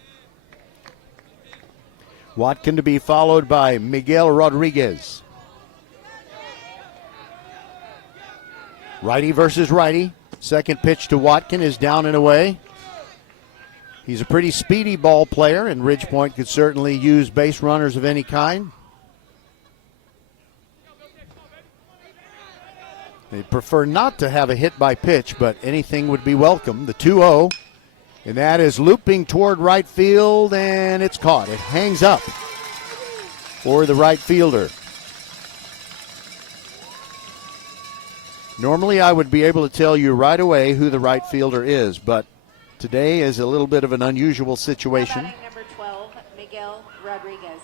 Watkin to be followed by Miguel Rodriguez. Righty versus righty. Second pitch to Watkin is down and away. He's a pretty speedy ball player, and Ridgepoint could certainly use base runners of any kind. They'd prefer not to have a hit by pitch, but anything would be welcome. The 2-0, and that is looping toward right field, and it's caught. It hangs up for the right fielder. Normally I would be able to tell you right away who the right fielder is, but today is a little bit of an unusual situation. Number 12, Miguel Rodriguez.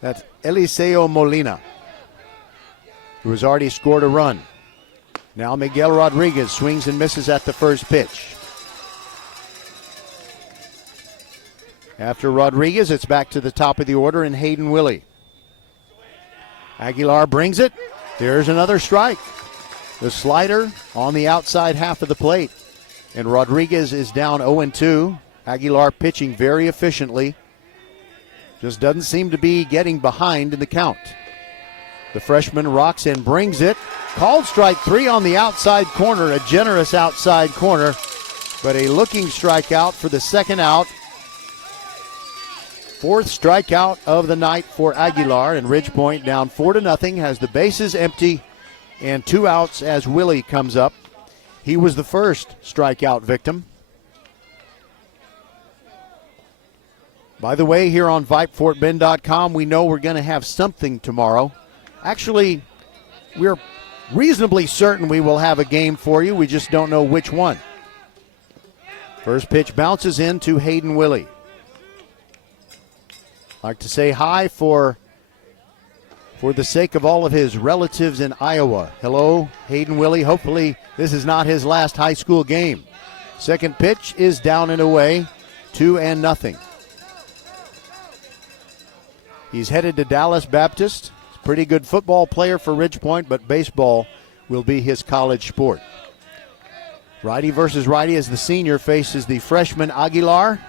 That's Eliseo Molina, who has already scored a run. Now Miguel Rodriguez swings and misses at the first pitch. After Rodriguez, it's back to the top of the order in Hayden Willie. Aguilar brings it. There's another strike. The slider on the outside half of the plate. And Rodriguez is down 0-2. Aguilar pitching very efficiently. Just doesn't seem to be getting behind in the count. The freshman rocks and brings it. Called strike 3 on the outside corner, a generous outside corner, but a looking strikeout for the second out. Fourth strikeout of the night for Aguilar, and Ridgepoint down 4-0, has the bases empty and 2 outs as Willie comes up. He was the first strikeout victim. By the way, here on VypeFortBend.com, we know we're going to have something tomorrow. Actually, we're reasonably certain we will have a game for you. We just don't know which one. First pitch bounces into Hayden Willie. Like to say hi for the sake of all of his relatives in Iowa. Hello, Hayden Willie. Hopefully this is not his last high school game. Second pitch is down and away, 2-0. He's headed to Dallas Baptist. He's a pretty good football player for Ridgepoint, but baseball will be his college sport. Righty versus righty as the senior faces the freshman Aguilar.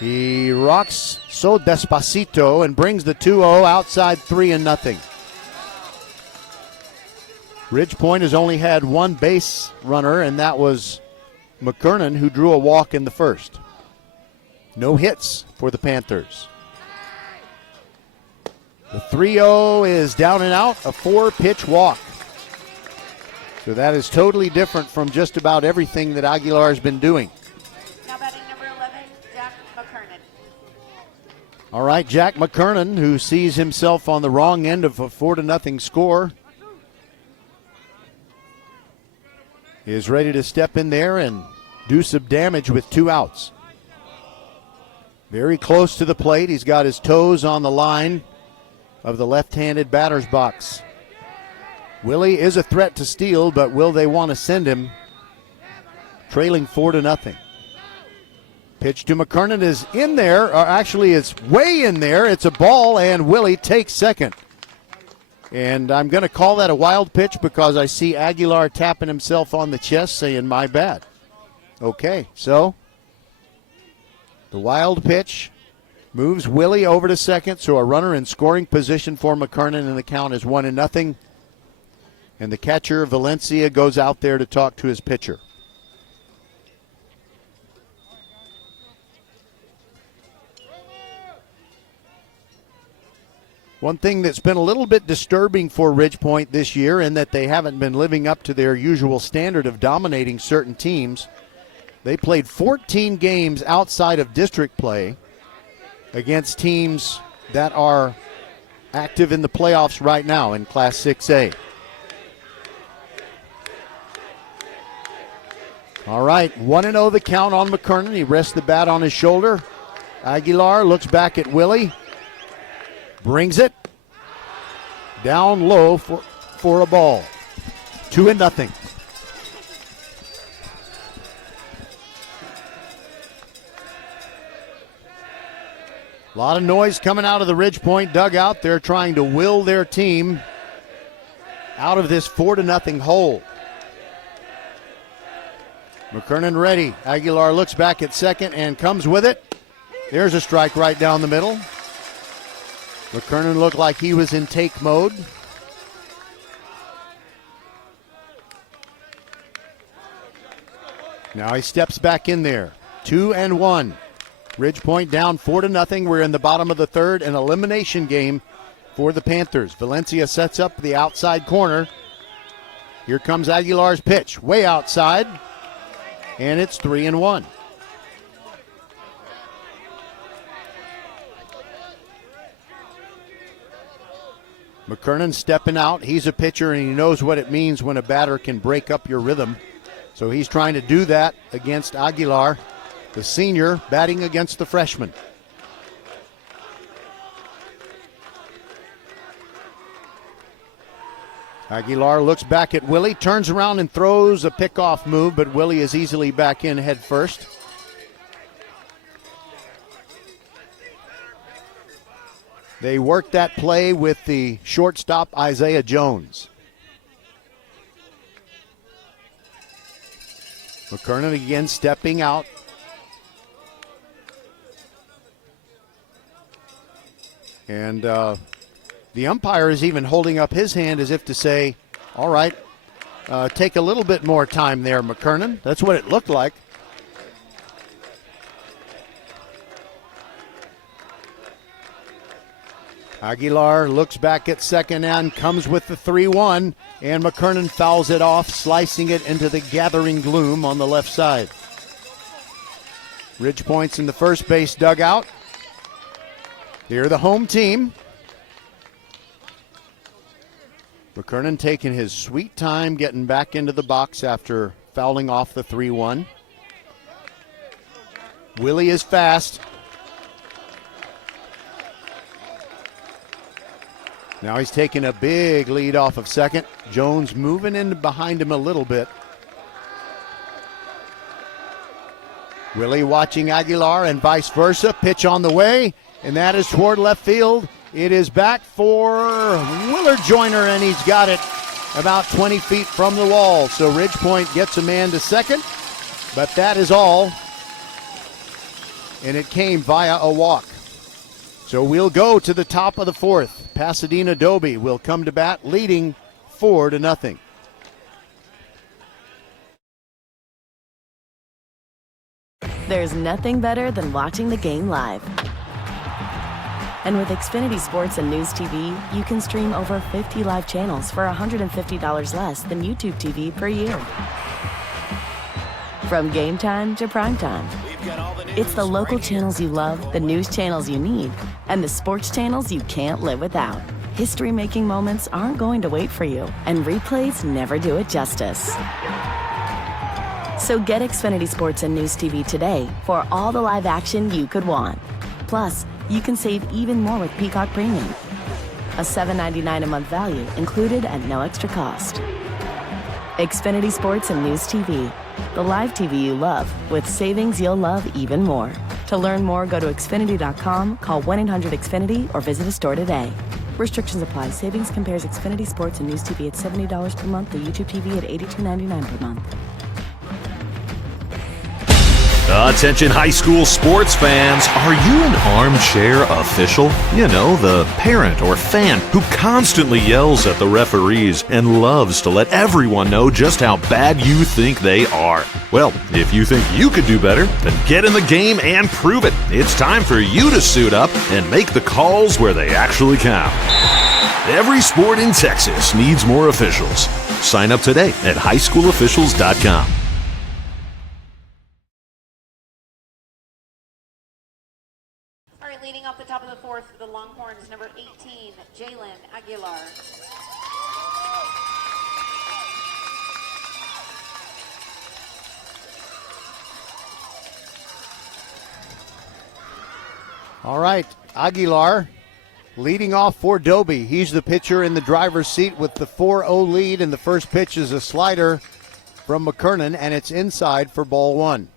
He rocks so despacito and brings the 2-0 outside 3-0. Ridgepoint has only had one base runner, and that was McKernan, who drew a walk in the first. No hits for the Panthers. The 3-0 is down and out, a 4-pitch walk. So that is totally different from just about everything that Aguilar has been doing. Now batting number 11, Jack McKernan. All right, Jack McKernan, who sees himself on the wrong end of a 4-0 score, is ready to step in there and do some damage with 2 outs. Very close to the plate. He's got his toes on the line of the left-handed batter's box. Willie is a threat to steal, but will they want to send him? Trailing 4-0. Pitch to McKernan is in there, or actually it's way in there. It's a ball, and Willie takes second. And I'm going to call that a wild pitch because I see Aguilar tapping himself on the chest saying, my bad. Okay, so the wild pitch moves Willie over to second, so a runner in scoring position for McKernan, and the count is 1-0. And the catcher, Valencia, goes out there to talk to his pitcher. One thing that's been a little bit disturbing for Ridgepoint this year, in that they haven't been living up to their usual standard of dominating certain teams. They played 14 games outside of district play against teams that are active in the playoffs right now in Class 6A. All right, 1-0 the count on McKernan. He rests the bat on his shoulder. Aguilar looks back at Willie. Brings it down low for a ball. 2-0. A lot of noise coming out of the Ridgepoint dugout. They're trying to will their team out of this 4-0 hole. McKernan ready. Aguilar looks back at second and comes with it. There's a strike right down the middle. McKernan looked like he was in take mode. Now he steps back in there. 2-1. Ridgepoint down 4-0. We're in the bottom of the third, an elimination game for the Panthers. Valencia sets up the outside corner. Here comes Aguilar's pitch, way outside, and it's 3-1. McKernan stepping out. He's a pitcher, and he knows what it means when a batter can break up your rhythm. So he's trying to do that against Aguilar, the senior, batting against the freshman. Aguilar looks back at Willie, turns around and throws a pickoff move, but Willie is easily back in head first. They worked that play with the shortstop, Isaiah Jones. McKernan again stepping out. And the umpire is even holding up his hand as if to say, all right, take a little bit more time there, McKernan. That's what it looked like. Aguilar looks back at second and comes with the 3-1, and McKernan fouls it off, slicing it into the gathering gloom on the left side. Ridgepoint's in the first base dugout. They're the home team. McKernan taking his sweet time getting back into the box after fouling off the 3-1. Willie is fast. Now he's taking a big lead off of second. Jones moving in behind him a little bit. Willie watching Aguilar and vice versa. Pitch on the way, and that is toward left field. It is back for Willard Joyner, and he's got it about 20 feet from the wall. So Ridgepoint gets a man to second, but that is all. And it came via a walk. So we'll go to the top of the fourth. Pasadena Dobie will come to bat, leading 4-0. There's nothing better than watching the game live. And with Xfinity Sports and News TV, you can stream over 50 live channels for $150 less than YouTube TV per year. From game time to prime time. It's the local channels you love, the news channels you need, and the sports channels you can't live without. History-making moments aren't going to wait for you, and replays never do it justice. So get Xfinity Sports and News TV today for all the live action you could want. Plus, you can save even more with Peacock Premium. A $7.99 a month value included at no extra cost. Xfinity Sports and News TV. The live TV you love with savings you'll love even more. To learn more, go to Xfinity.com, call 1-800-XFINITY, or visit a store today. Restrictions apply. Savings compares Xfinity Sports and News TV at $70 per month to YouTube TV at $82.99 per month. Attention high school sports fans, are you an armchair official? You know, the parent or fan who constantly yells at the referees and loves to let everyone know just how bad you think they are. Well, if you think you could do better, then get in the game and prove it. It's time for you to suit up and make the calls where they actually count. Every sport in Texas needs more officials. Sign up today at highschoolofficials.com. Leading off the top of the fourth for the Longhorns, number 18, Jalen Aguilar. All right, Aguilar leading off for Dobie. He's the pitcher in the driver's seat with the 4-0 lead, and the first pitch is a slider from McKernan, and it's inside for ball one.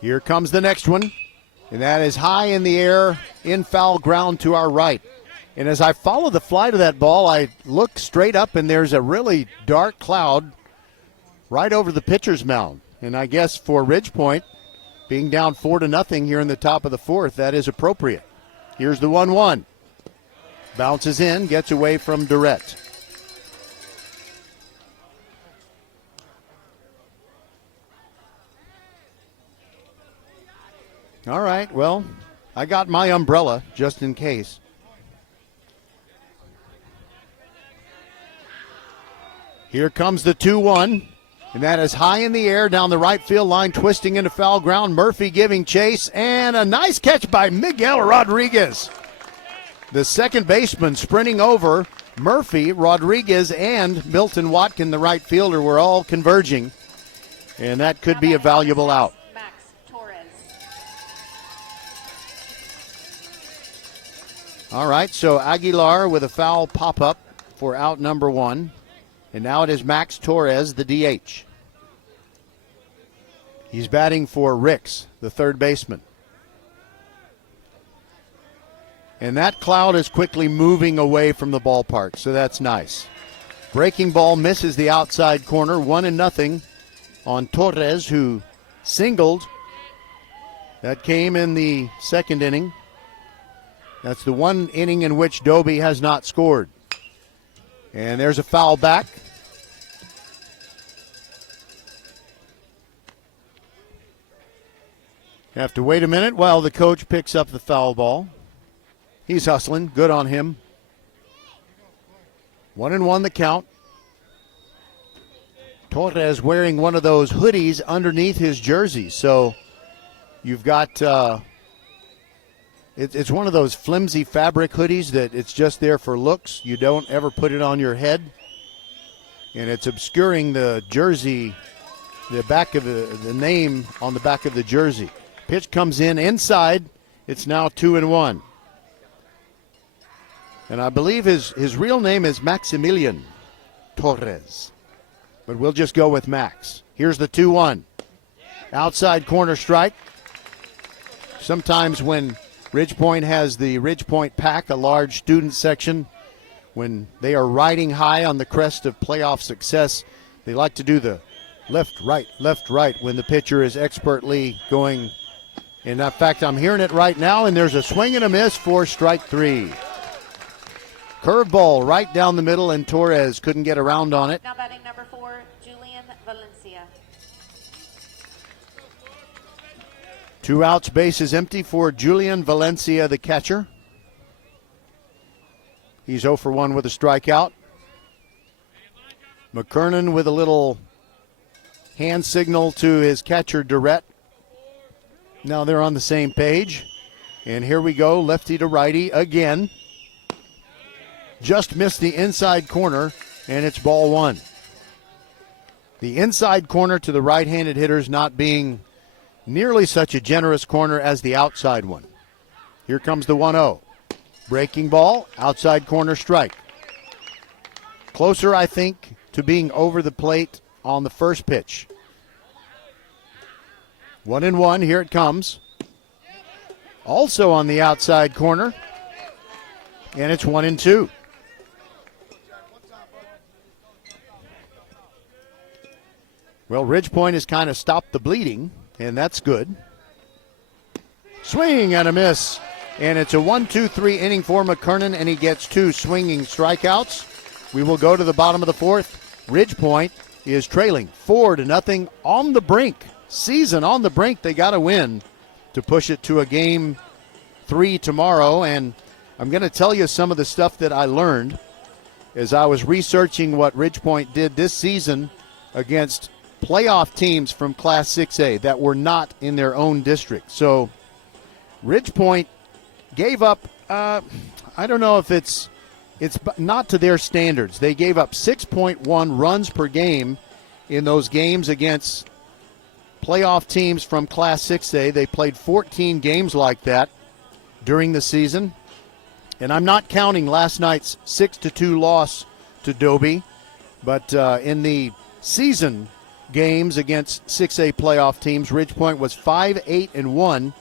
Here comes the next one, and that is high in the air in foul ground to our right. And as I follow the flight of that ball, I look straight up, and there's a really dark cloud right over the pitcher's mound. And I guess for Ridgepoint, being down 4-0 here in the top of the fourth, that is appropriate. Here's the 1-1. Bounces in, gets away from Durrett. All right, well, I got my umbrella just in case. Here comes the 2-1, and that is high in the air down the right field line, twisting into foul ground. Murphy giving chase, and a nice catch by Miguel Rodriguez. The second baseman sprinting over Murphy, Rodriguez, and Milton Watkin, the right fielder, were all converging, and that could be a valuable out. All right, so Aguilar with a foul pop-up for out number one. And now it is Max Torres, the DH. He's batting for Ricks, the third baseman. And that cloud is quickly moving away from the ballpark, so that's nice. Breaking ball misses the outside corner, 1-0 on Torres, who singled. That came in the second inning. That's the one inning in which Dobie has not scored. And there's a foul back. Have to wait a minute while the coach picks up the foul ball. He's hustling. Good on him. 1-1 the count. Torres wearing one of those hoodies underneath his jersey. So you've got... It's one of those flimsy fabric hoodies that it's just there for looks. You don't ever put it on your head. And it's obscuring the jersey, the back of the name on the back of the jersey. Pitch comes in inside. It's now 2-1. And I believe his real name is Maximilian Torres. But we'll just go with Max. Here's the 2-1. Outside corner strike. Sometimes when Ridgepoint has the Ridgepoint Pack, a large student section. When they are riding high on the crest of playoff success, they like to do the left, right when the pitcher is expertly going. And in fact, I'm hearing it right now, and there's a swing and a miss for strike three. Curveball right down the middle, and Torres couldn't get around on it. Now batting number 4, Julian Valencia. 2 outs, bases empty for Julian Valencia, the catcher. He's 0 for 1 with a strikeout. McKernan with a little hand signal to his catcher, Durrett. Now they're on the same page. And here we go, lefty to righty again. Just missed the inside corner, and it's ball one. The inside corner to the right-handed hitters not being nearly such a generous corner as the outside one. Here comes the 1-0. Breaking ball, outside corner strike. Closer, I think, to being over the plate on the first pitch. 1-1, here it comes. Also on the outside corner. And it's 1-2. Well, Ridgepoint has kind of stopped the bleeding, and that's good. Swing and a miss. And it's a 1-2-3 inning for McKernan, and he gets 2 swinging strikeouts. We will go to the bottom of the 4th. Ridgepoint is trailing 4-0 on the brink. Season on the brink. They got to win to push it to a game 3 tomorrow. And I'm going to tell you some of the stuff that I learned as I was researching what Ridgepoint did this season against playoff teams from Class 6A that were not in their own district. So Ridgepoint gave up, I don't know if it's not to their standards. They gave up 6.1 runs per game in those games against playoff teams from Class 6A. They played 14 games like that during the season. And I'm not counting last night's 6-2 loss to Dobie, but in the season games against 6A playoff teams, Ridgepoint was 5-8-1,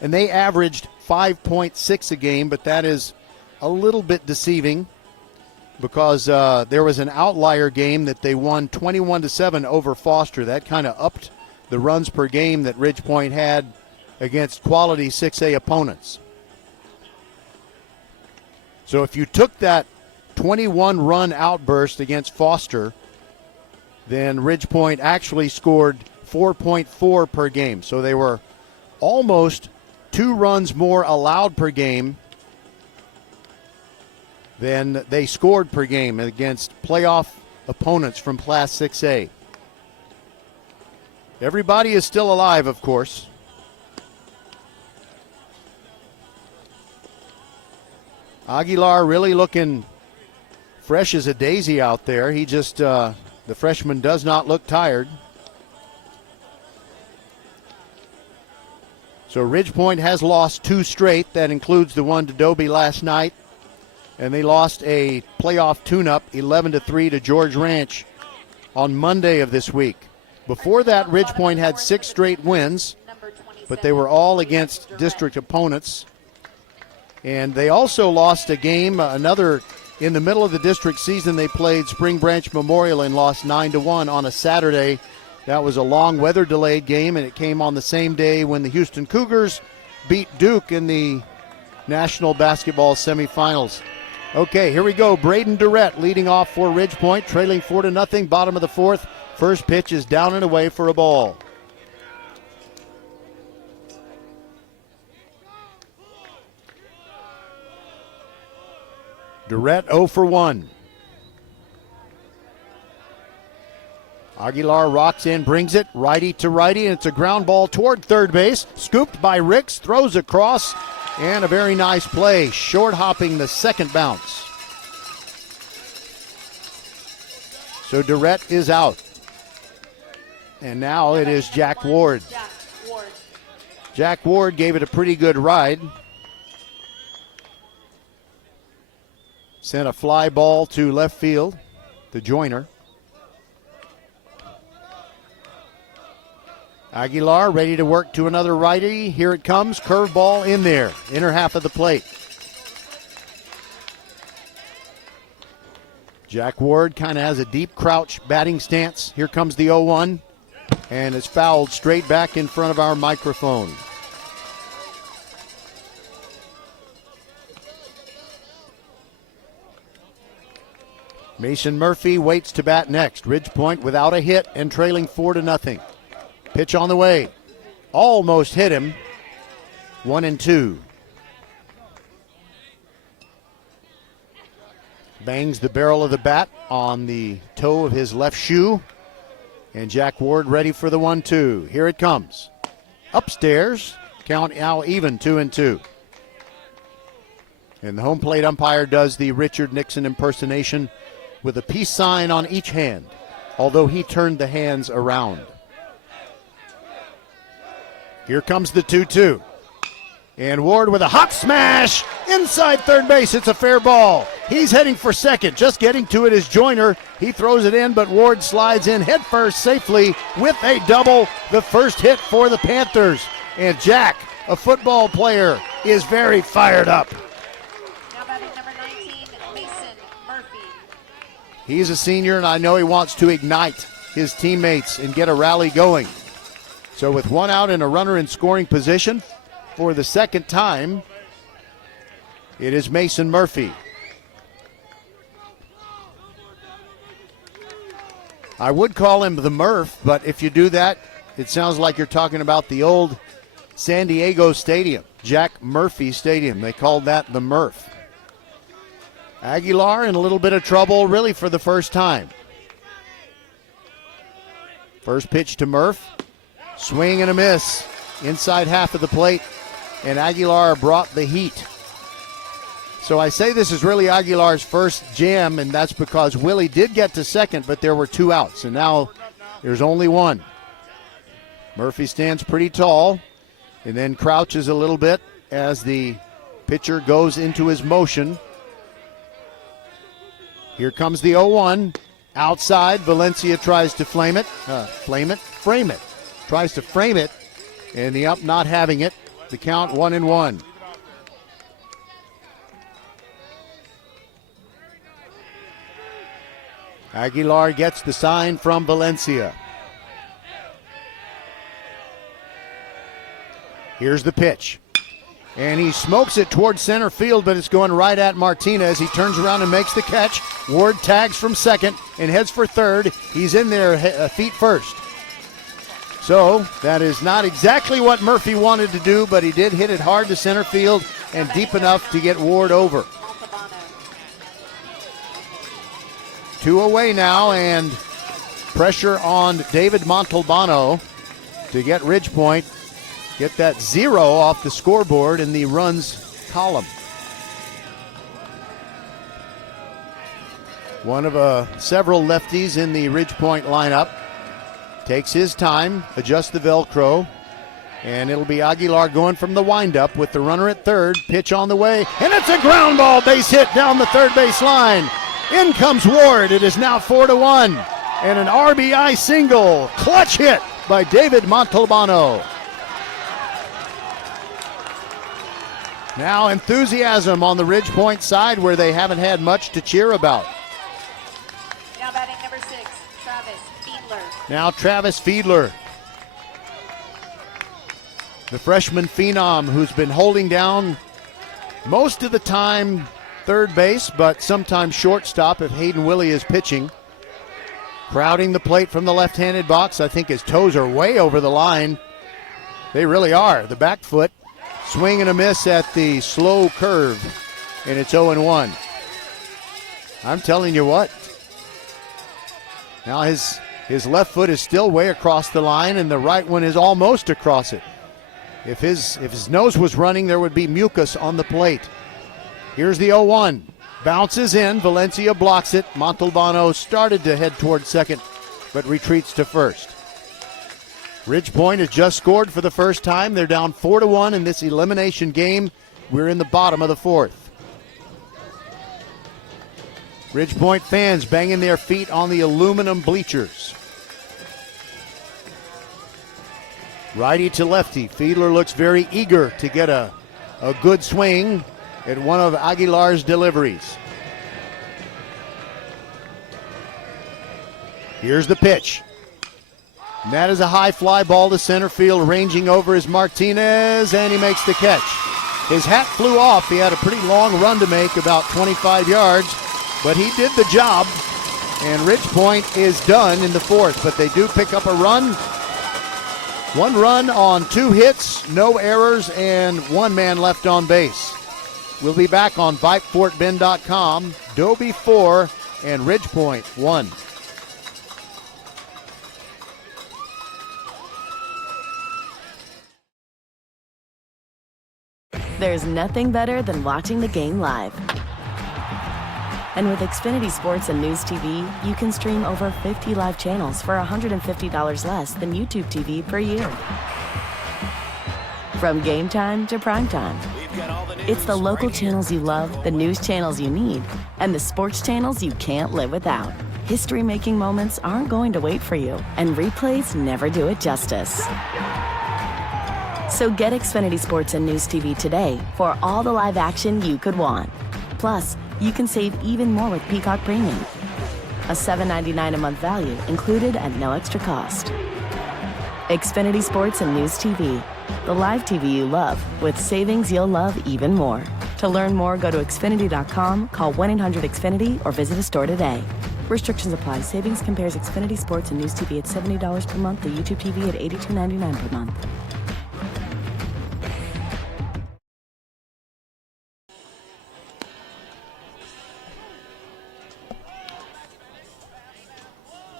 and they averaged 5.6 a game, but that is a little bit deceiving because there was an outlier game that they won 21-7 over Foster. That kind of upped the runs per game that Ridgepoint had against quality 6A opponents. So if you took that 21-run outburst against Foster, then Ridgepoint actually scored 4.4 per game. So they were almost 2 runs more allowed per game than they scored per game against playoff opponents from Class 6A. Everybody is still alive, of course. Aguilar really looking fresh as a daisy out there. He just, the freshman does not look tired. So Ridgepoint has lost 2 straight. That includes the one to Dobie last night. And they lost a playoff tune-up 11-3 to George Ranch on Monday of this week. Before that, Ridgepoint had 6 straight wins, but they were all against district opponents. And they also lost a game, another in the middle of the district season. They played Spring Branch Memorial and lost 9-1 on a Saturday. That was a long weather delayed game, and it came on the same day when the Houston Cougars beat Duke in the National Basketball semifinals. Okay, here we go. Braden Durrett leading off for Ridgepoint, trailing 4-0, bottom of the 4th. First pitch is down and away for a ball. Durrett 0 for 1. Aguilar rocks in, brings it righty to righty, and it's a ground ball toward third base. Scooped by Ricks, throws across, and a very nice play, short hopping the second bounce. So Durrett is out. And now it is Jack Ward. Jack Ward gave it a pretty good ride. Sent a fly ball to left field to Joyner. Aguilar ready to work to another righty. Here it comes. Curveball in there. Inner half of the plate. Jack Ward kind of has a deep crouch batting stance. Here comes the 0-1. And it's fouled straight back in front of our microphone. Mason Murphy waits to bat next. Ridgepoint without a hit and trailing 4-0. Pitch on the way. Almost hit him. 1-2. Bangs the barrel of the bat on the toe of his left shoe. And Jack Ward ready for the 1-2. Here it comes. Upstairs. Count now even 2-2. And the home plate umpire does the Richard Nixon impersonation with a peace sign on each hand, although he turned the hands around. Here comes the 2-2. And Ward with a hot smash inside third base. It's a fair ball. He's heading for second. Just getting to it is Joyner. He throws it in, but Ward slides in headfirst safely with a double. The first hit for the Panthers. And Jack a football player, is very fired up. Now batting number 19, Mason Murphy. He's a senior, and I know he wants to ignite his teammates and get a rally going. So with one out and a runner in scoring position for the second time, it is Mason Murphy. I would call him the Murph, but if you do that, it sounds like you're talking about the old San Diego Stadium, Jack Murphy Stadium. They called that the Murph. Aguilar in a little bit of trouble, really, for the first time. First pitch to Murph. Swing and a miss. Inside half of the plate, and Aguilar brought the heat. So I say this is really Aguilar's first jam, and that's because Willie did get to second, but there were two outs, and now there's only one. Murphy stands pretty tall and then crouches a little bit as the pitcher goes into his motion. Here comes the 0-1. Outside, Valencia tries to frame it. Tries to frame it, and the up not having it. The count 1-1. Aguilar gets the sign from Valencia. Here's the pitch. And he smokes it towards center field, but it's going right at Martinez. He turns around and makes the catch. Ward tags from second and heads for third. He's in there feet first. So that is not exactly what Murphy wanted to do, but he did hit it hard to center field and deep enough to get Ward over. 2 away now, and pressure on David Montalbano to get Ridgepoint, get that 0 off the scoreboard in the runs column. One of several lefties in the Ridgepoint lineup. Takes his time, adjusts the Velcro, and it'll be Aguilar going from the windup with the runner at third. Pitch on the way, and it's a ground ball, base hit down the third base line. In comes Ward. It is now 4-1, and an RBI single. Clutch hit by David Montalbano. Now enthusiasm on the Ridgepoint side where they haven't had much to cheer about. Now batting number 6, Travis Fiedler. Now Travis Fiedler, the freshman phenom who's been holding down most of the time third base, but sometimes shortstop if Hayden Willie is pitching. Crowding the plate from the left-handed box. I think his toes are way over the line. They really are. The back foot. Swing and a miss at the slow curve, and it's 0-1. I'm telling you what. Now his left foot is still way across the line, and the right one is almost across it. If his nose was running, there would be mucus on the plate. Here's the 0-1. Bounces in. Valencia blocks it. Montalbano started to head toward second, but retreats to first. Ridgepoint has just scored for the first time. They're down 4-1 in this elimination game. We're in the bottom of the fourth. Ridgepoint fans banging their feet on the aluminum bleachers. Righty to lefty. Fiedler looks very eager to get a good swing at one of Aguilar's deliveries. Here's the pitch. And that is a high fly ball to center field. Ranging over is Martinez, and he makes the catch. His hat flew off. He had a pretty long run to make, about 25 yards, but he did the job, and Ridgepoint is done in the fourth, but they do pick up a run. 1 run on 2 hits, no errors, and 1 man left on base. We'll be back on VypeFortBend.com. Dobie 4 and Ridgepoint 1. There's nothing better than watching the game live. And with Xfinity Sports and News TV, you can stream over 50 live channels for $150 less than YouTube TV per year. From game time to prime time. It's the local channels you love, the news channels you need, and the sports channels you can't live without. History-making moments aren't going to wait for you, and replays never do it justice. So get Xfinity Sports and News TV today for all the live action you could want. Plus, you can save even more with Peacock Premium. A $7.99 a month value included at no extra cost. Xfinity Sports and News TV. The live TV you love with savings you'll love even more. To learn more, go to Xfinity.com, call 1-800-XFINITY, or visit a store today. Restrictions apply. Savings compares Xfinity Sports and News TV at $70 per month to YouTube TV at $82.99 per month.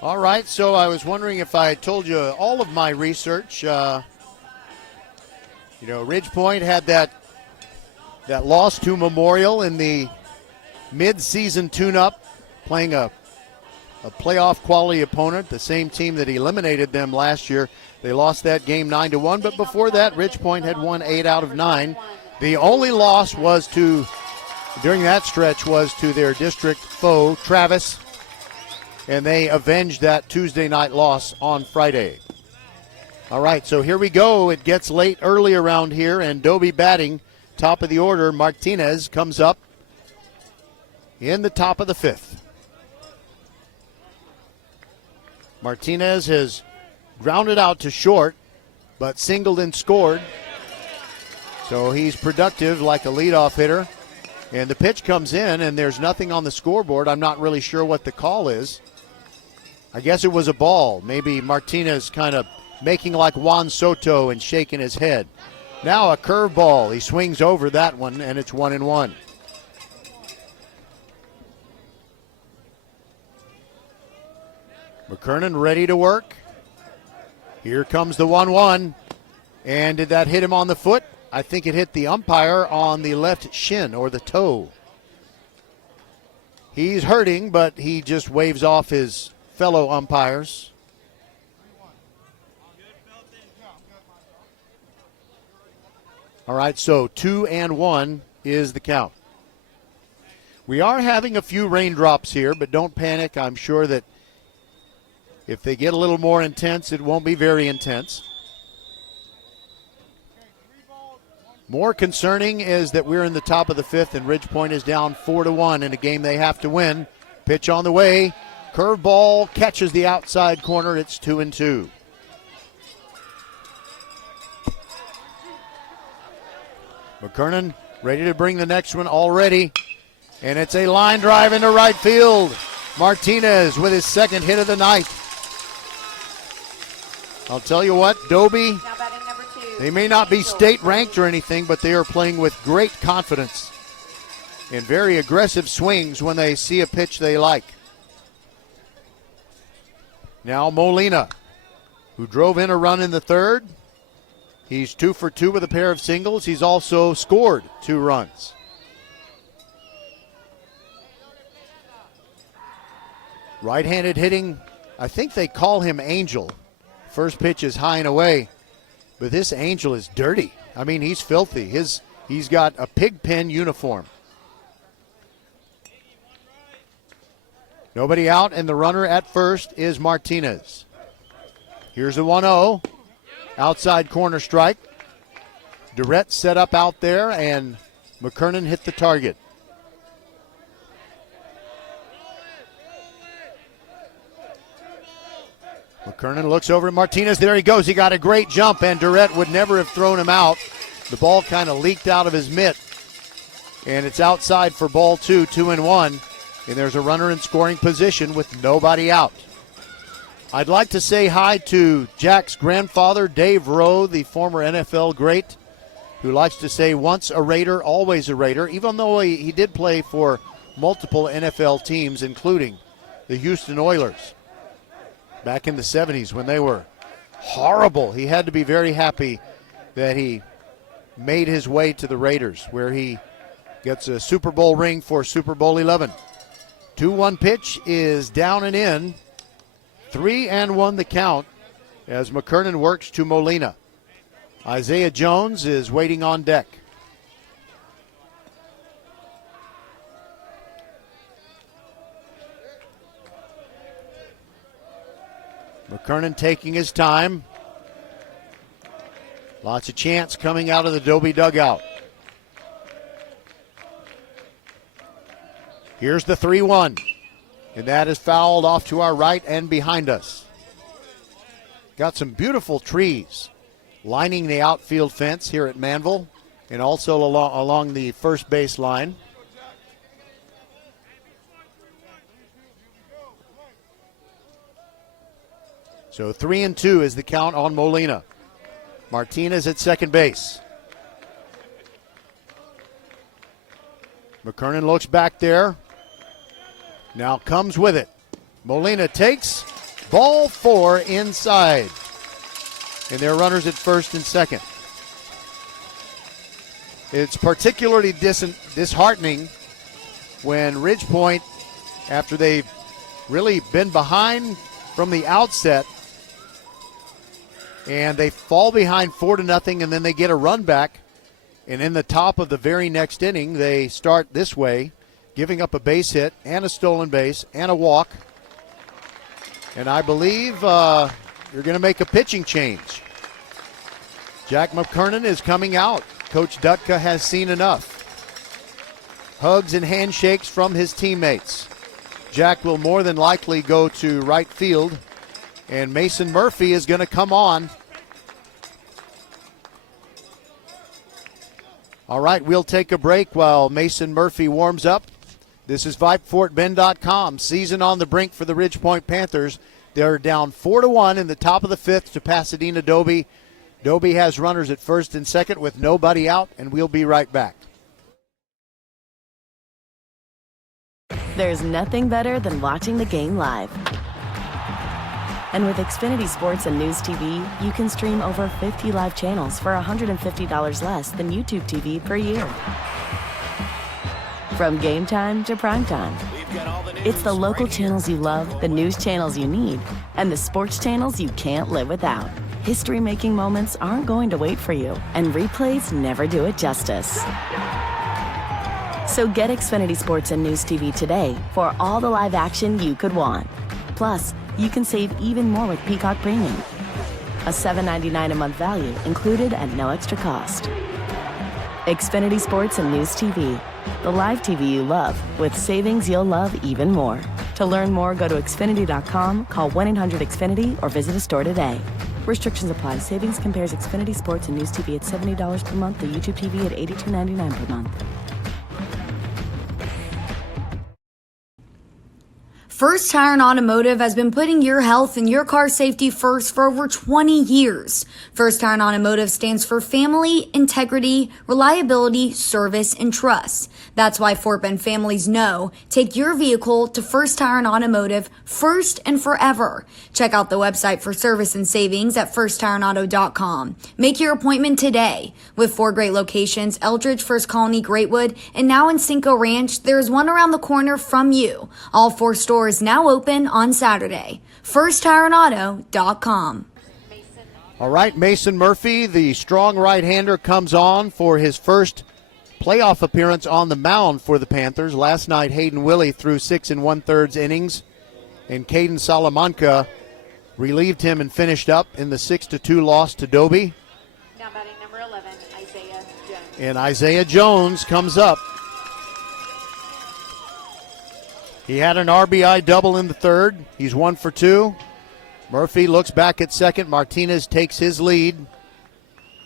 All right, so I was wondering if I told you all of my research. Ridgepoint had that loss to Memorial in the mid-season tune-up, playing a playoff quality opponent, the same team that eliminated them last year. They lost that game 9-1, but before that, Ridgepoint had won 8 out of 9. The only loss during that stretch was to their district foe, Travis, and they avenged that Tuesday night loss on Friday. All right, so here we go. It gets late early around here, and Dobie batting, top of the order. Martinez comes up in the top of the 5th. Martinez has grounded out to short, but singled and scored. So he's productive like a leadoff hitter. And the pitch comes in, and there's nothing on the scoreboard. I'm not really sure what the call is. I guess it was a ball. Maybe Martinez kind of making like Juan Soto and shaking his head. Now a curveball. He swings over that one, and it's 1-1. McKernan ready to work. Here comes the 1-1. And did that hit him on the foot? I think it hit the umpire on the left shin or the toe. He's hurting, but he just waves off his fellow umpires. All right, so 2-1 is the count. We are having a few raindrops here, but don't panic. I'm sure that if they get a little more intense, it won't be very intense. More concerning is that we're in the top of the 5th and Ridgepoint is down 4-1 in a game they have to win. Pitch on the way. Curveball catches the outside corner. It's 2-2. McKernan ready to bring the next one already. And it's a line drive into right field. Martinez with his second hit of the night. I'll tell you what, Dobie, they may not be state ranked or anything, but they are playing with great confidence and very aggressive swings when they see a pitch they like. Now Molina, who drove in a run in the 3rd. He's 2 for 2 with a pair of singles. He's also scored 2 runs. Right-handed hitting, I think they call him Angel. First pitch is high and away, but this Angel is dirty. I mean, he's filthy. He's got a pig pen uniform. Nobody out, and the runner at first is Martinez. Here's a 1-0. Outside corner strike. Durrett set up out there, and McKernan hit the target. McKernan looks over at Martinez. There he goes. He got a great jump, and Durrett would never have thrown him out. The ball kind of leaked out of his mitt, and it's outside for ball 2, 2-1. And there's a runner in scoring position with nobody out. I'd like to say hi to Jack's grandfather, Dave Rowe, the former NFL great, who likes to say once a Raider, always a Raider, even though he did play for multiple NFL teams, including the Houston Oilers. Back in the 70s when they were horrible. He had to be very happy that he made his way to the Raiders, where he gets a Super Bowl ring for Super Bowl 11. 2-1 pitch is down and in. 3-1 the count as McKernan works to Molina. Isaiah Jones is waiting on deck. McKernan taking his time. Lots of chants coming out of the Dobie dugout. Here's the 3-1. And that is fouled off to our right and behind us. Got some beautiful trees lining the outfield fence here at Manville and also along the first base line. So 3-2 is the count on Molina. Martinez at second base. McKernan looks back there. Now comes with it. Molina takes ball 4 inside. And they're runners at first and second. It's particularly disheartening when Ridgepoint, after they've really been behind from the outset, and they fall behind 4-0, and then they get a run back. And in the top of the very next inning, they start this way, giving up a base hit and a stolen base and a walk. And I believe you're going to make a pitching change. Jack McKernan is coming out. Coach Dutka has seen enough. Hugs and handshakes from his teammates. Jack will more than likely go to right field, and Mason Murphy is going to come on. All right, we'll take a break while Mason Murphy warms up. This is VypeFortBend.com. Season on the brink for the Ridgepoint Panthers. They're down 4-1 in the top of the fifth to Pasadena Dobie. Dobie has runners at first and second with nobody out, and we'll be right back. There's nothing better than watching the game live. And with Xfinity Sports and News TV, you can stream over 50 live channels for $150 less than YouTube TV per year. From game time to prime time. It's the local channels you love, the news channels you need, and the sports channels you can't live without. History-making moments aren't going to wait for you, and replays never do it justice. So get Xfinity Sports and News TV today for all the live action you could want. Plus, you can save even more with Peacock Premium. A $7.99 a month value included at no extra cost. Xfinity Sports and News TV, the live TV you love with savings you'll love even more. To learn more, go to Xfinity.com, call 1-800-XFINITY, or visit a store today. Restrictions apply. Savings compares Xfinity Sports and News TV at $70 per month to YouTube TV at $82.99 per month. First Tire and Automotive has been putting your health and your car safety first for over 20 years. First Tire and Automotive stands for family, integrity, reliability, service, and trust. That's why Fort Bend families know take your vehicle to First Tire and Automotive first and forever. Check out the website for service and savings at firsttireandauto.com. Make your appointment today. With 4 great locations, Eldridge, First Colony, Greatwood, and now in Cinco Ranch, there is one around the corner from you. All 4 stores now open on Saturday. FirstTireandAuto.com. All right, Mason Murphy, the strong right-hander, comes on for his first playoff appearance on the mound for the Panthers. Last night, Hayden Willie threw 6 1/3 innings, and Caden Salamanca relieved him and finished up in the 6-2 loss to Dobie. Now batting number 11, Isaiah Jones. And Isaiah Jones comes up. He had an RBI double in the third. He's 1 for 2. Murphy looks back at second. Martinez takes his lead.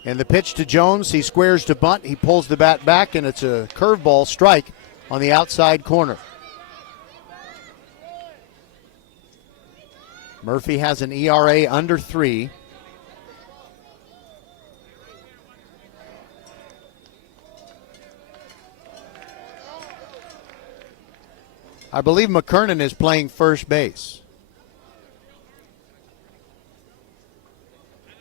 And the pitch to Jones. He squares to bunt. He pulls the bat back, and it's a curveball strike on the outside corner. Murphy has an ERA under 3. I believe McKernan is playing first base.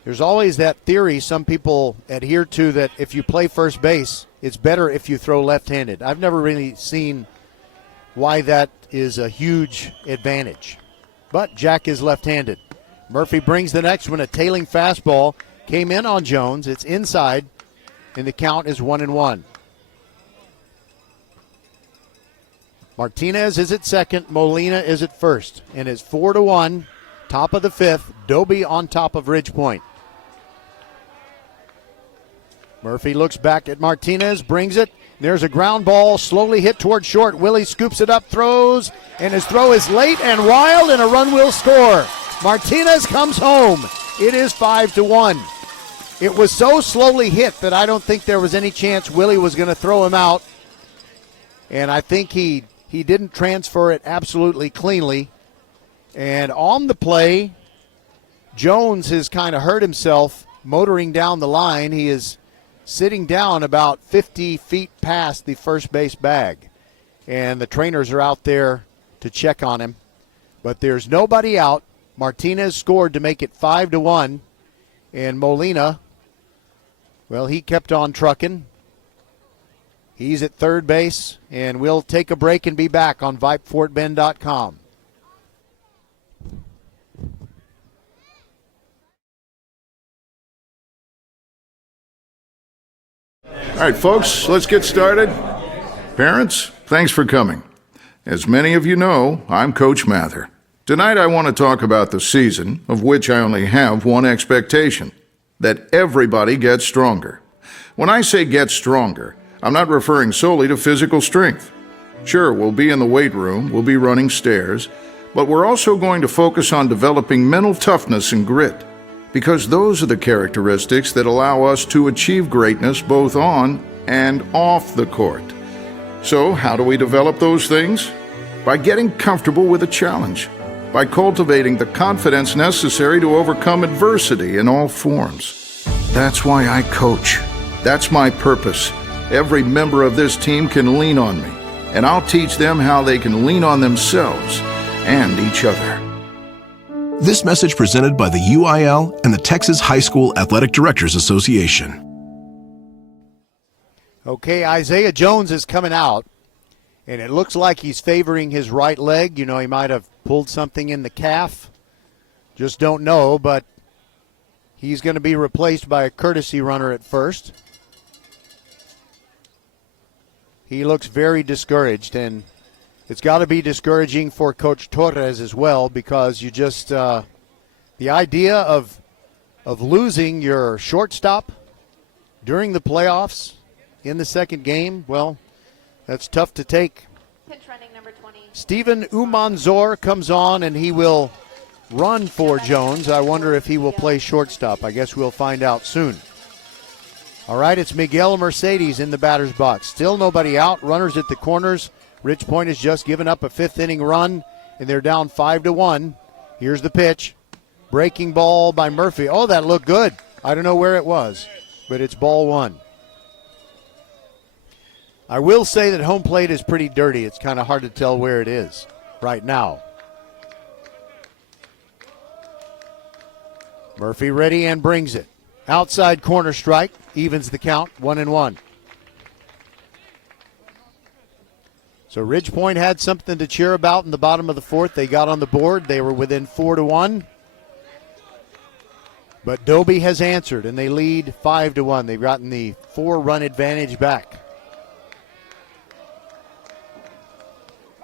There's always that theory some people adhere to that if you play first base, it's better if you throw left-handed. I've never really seen why that is a huge advantage. But Jack is left-handed. Murphy brings the next one, a tailing fastball. Came in on Jones. It's inside, and the count is 1-1. Martinez is at second. Molina is at first. And it's 4-1. Top of the fifth. Dobie on top of Ridgepoint. Murphy looks back at Martinez, brings it. There's a ground ball, slowly hit toward short. Willie scoops it up, throws, and his throw is late and wild, and a run will score. Martinez comes home. It is 5-1. It was so slowly hit that I don't think there was any chance Willie was going to throw him out. And I think he didn't transfer it absolutely cleanly. And on the play, Jones has kind of hurt himself motoring down the line. He is sitting down about 50 feet past the first base bag. And the trainers are out there to check on him. But there's nobody out. Martinez scored to make it 5-1. And Molina, well, he kept on trucking. He's at third base. And we'll take a break and be back on VypeFortBend.com. All right, folks, let's get started. Parents, thanks for coming. As many of you know, I'm Coach Mather. Tonight I want to talk about the season, of which I only have one expectation, that everybody gets stronger. When I say get stronger, I'm not referring solely to physical strength. Sure, we'll be in the weight room, we'll be running stairs, but we're also going to focus on developing mental toughness and grit, because those are the characteristics that allow us to achieve greatness both on and off the court. So, how do we develop those things? By getting comfortable with a challenge, by cultivating the confidence necessary to overcome adversity in all forms. That's why I coach. That's my purpose. Every member of this team can lean on me, and I'll teach them how they can lean on themselves and each other. This message presented by the UIL and the Texas High School Athletic Directors Association. Okay, Isaiah Jones is coming out, and it looks like he's favoring his right leg. You know, he might have pulled something in the calf. Just don't know, but he's going to be replaced by a courtesy runner at first. He looks very discouraged, and it's got to be discouraging for Coach Torres as well, because you just the idea of losing your shortstop during the playoffs in the second game, well, that's tough to take. Pitch running number 20. Steven Umanzor comes on, and he will run for Jones. I wonder if he will play shortstop. I guess we'll find out soon. All right, it's Miguel Mercedes in the batter's box. Still nobody out. Runners at the corners. Ridge Point has just given up a fifth-inning run, and they're down 5-1. Here's the pitch. Breaking ball by Murphy. Oh, that looked good. I don't know where it was, but it's ball one. I will say that home plate is pretty dirty. It's kind of hard to tell where it is right now. Murphy ready and brings it. Outside corner strike. Evens the count. 1-1. So Ridge Point had something to cheer about in the bottom of the fourth. They got on the board. They were within 4-1. But Dobie has answered, and they lead 5-1. They've gotten the 4-run advantage back.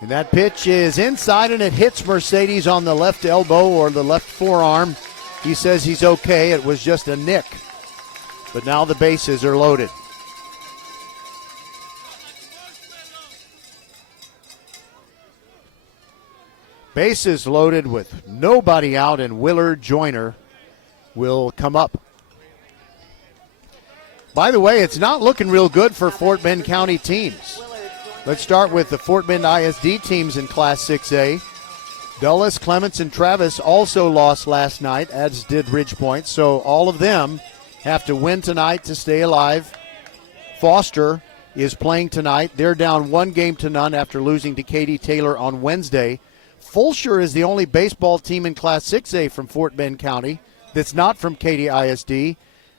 And that pitch is inside, and it hits Mercedes on the left elbow or the left forearm. He says he's okay. It was just a nick. But now the bases are loaded. Bases loaded with nobody out, and Willard Joyner will come up. By the way, it's not looking real good for Fort Bend County teams. Let's start with the Fort Bend ISD teams in Class 6A. Dulles, Clements, and Travis also lost last night, as did Ridge Point. So all of them have to win tonight to stay alive. Foster is playing tonight. They're down 1-0 after losing to Katy Taylor on Wednesday. Fulshear is the only baseball team in Class 6A from Fort Bend County that's not from Katy ISD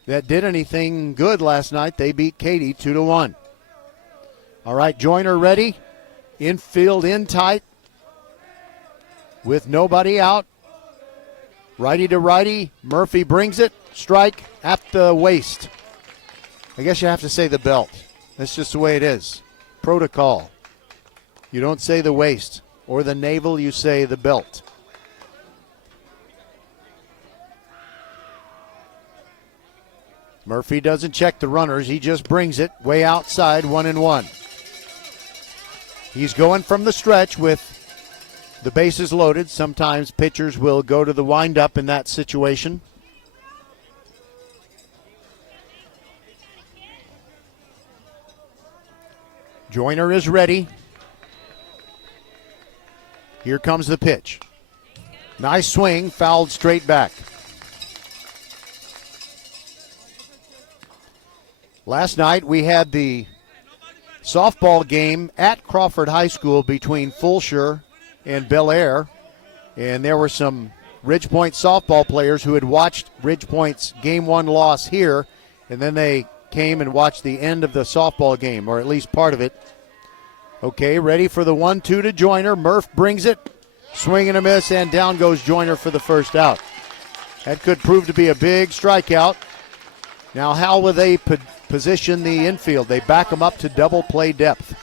that did anything good last night. They beat Katy 2-1. All right, Joyner ready. Infield in tight with nobody out. Righty to righty. Murphy brings it. Strike at the waist. I guess you have to say the belt. That's just the way it is. Protocol. You don't say the waist or the navel, you say the belt. Murphy doesn't check the runners. He just brings it way outside, 1-1. He's going from the stretch with the bases loaded. Sometimes pitchers will go to the windup in that situation. Joyner is ready. Here comes the pitch. Nice swing, fouled straight back. Last night we had the softball game at Crawford High School between Fulshire and Bel Air, and there were some Ridgepoint softball players who had watched Ridgepoint's Game 1 loss here, and then they came and watched the end of the softball game, or at least part of it. Okay, ready for the 1-2 to Joyner. Murph brings it, swing and a miss, and down goes Joyner for the first out. That could prove to be a big strikeout. Now, how will they position the infield? They back them up to double play depth.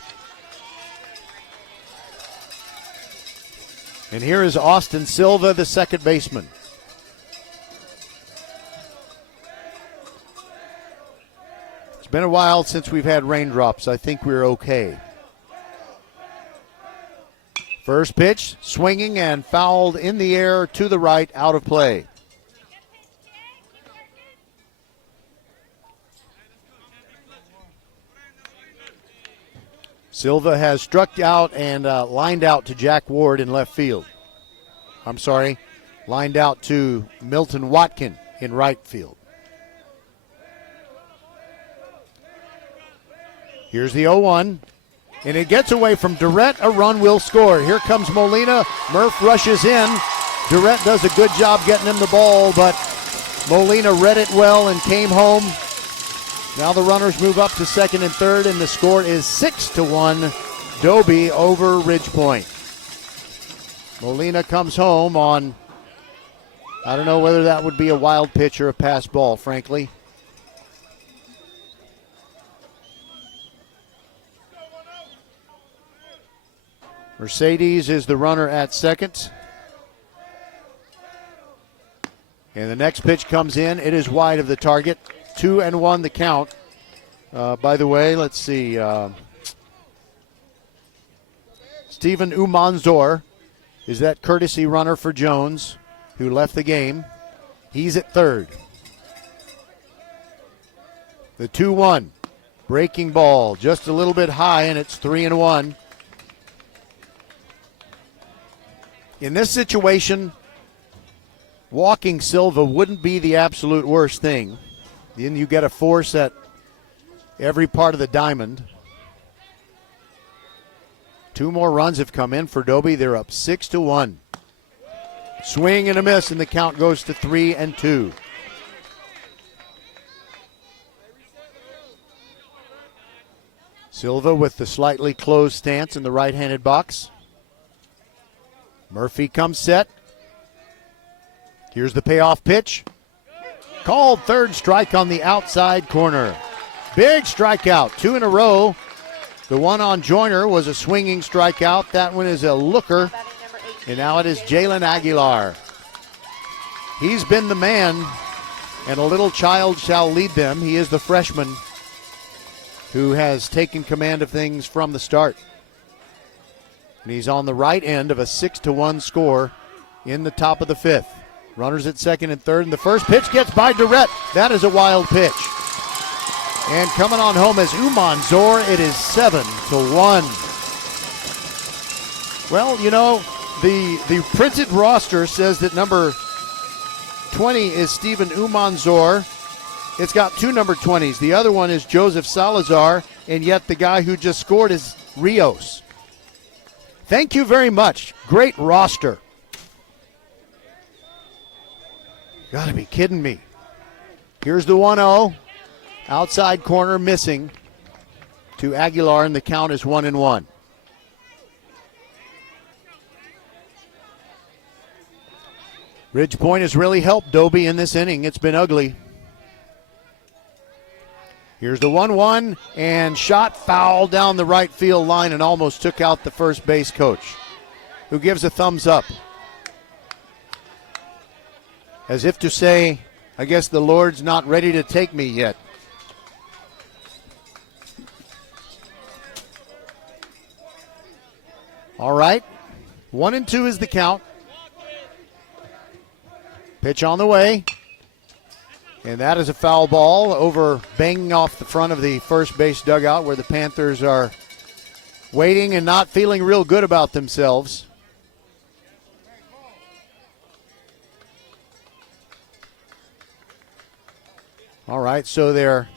And here is Austin Silva, the second baseman. It's been a while since we've had raindrops. I think we're okay. First pitch, swinging and fouled in the air to the right, out of play. Silva has struck out and lined out to Jack Ward in left field. I'm sorry, lined out to Milton Watkin in right field. Here's the 0-1, and it gets away from Durrett. A run will score. Here comes Molina. Murph rushes in. Durrett does a good job getting him the ball, but Molina read it well and came home. Now the runners move up to second and third, and the score is 6-1, Dobie over Ridgepoint. Molina comes home on, I don't know whether that would be a wild pitch or a pass ball, frankly. Mercedes is the runner at second. And the next pitch comes in. It is wide of the target. 2-1 the count. By the way, let's see. Stephen Umanzor is that courtesy runner for Jones, who left the game. He's at third. The 2-1. Breaking ball just a little bit high, and it's 3-1. In this situation, walking Silva wouldn't be the absolute worst thing. Then you get a force at every part of the diamond. 2 more runs have come in for Dobie. They're up 6-1. Swing and a miss, and the count goes to 3-2. Silva with the slightly closed stance in the right-handed box. Murphy comes set. Here's the payoff pitch. Called, third strike on the outside corner. Big strikeout, 2 in a row. The one on Joyner was a swinging strikeout. That one is a looker. And now it is Jalen Aguilar. He's been the man, and a little child shall lead them. He is the freshman who has taken command of things from the start. And he's on the right end of a 6-1 score in the top of the fifth. Runners at second and third, and the first pitch gets by Durrett. That is a wild pitch. And coming on home is Umanzor. It is 7-1. Well, you know, the printed roster says that number 20 is Stephen Umanzor. It's got 2 number 20s. The other one is Joseph Salazar, and yet the guy who just scored is Rios. Thank you very much. Great roster. Gotta be kidding me. Here's the 1-0. Outside corner missing to Aguilar, and the count is 1-1. Ridgepoint has really helped Dobie in this inning. It's been ugly. Here's the 1-1, and shot foul down the right field line and almost took out the first base coach, who gives a thumbs up, as if to say, I guess the Lord's not ready to take me yet. All right. 1-2 is the count. Pitch on the way. And that is a foul ball over, banging off the front of the first base dugout where the Panthers are waiting and not feeling real good about themselves. All right, so they're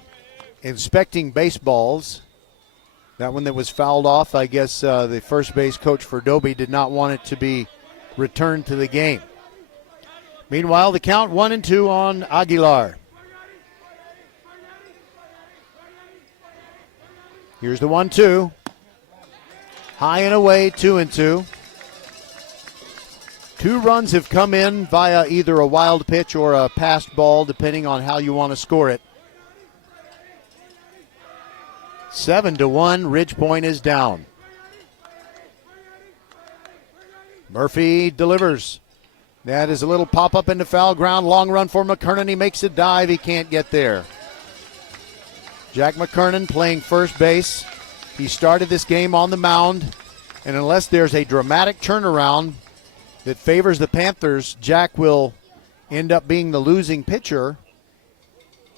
inspecting baseballs. That one that was fouled off, I guess the first base coach for Dobie did not want it to be returned to the game. Meanwhile, the count 1-2 on Aguilar. Here's the 1-2. High and away, 2-2. 2 runs have come in via either a wild pitch or a passed ball, depending on how you want to score it. 7-1, Ridgepoint is down. Murphy delivers. That is a little pop-up into foul ground. Long run for McKernan. He makes a dive. He can't get there. Jack McKernan playing first base. He started this game on the mound, and unless there's a dramatic turnaround that favors the Panthers, Jack will end up being the losing pitcher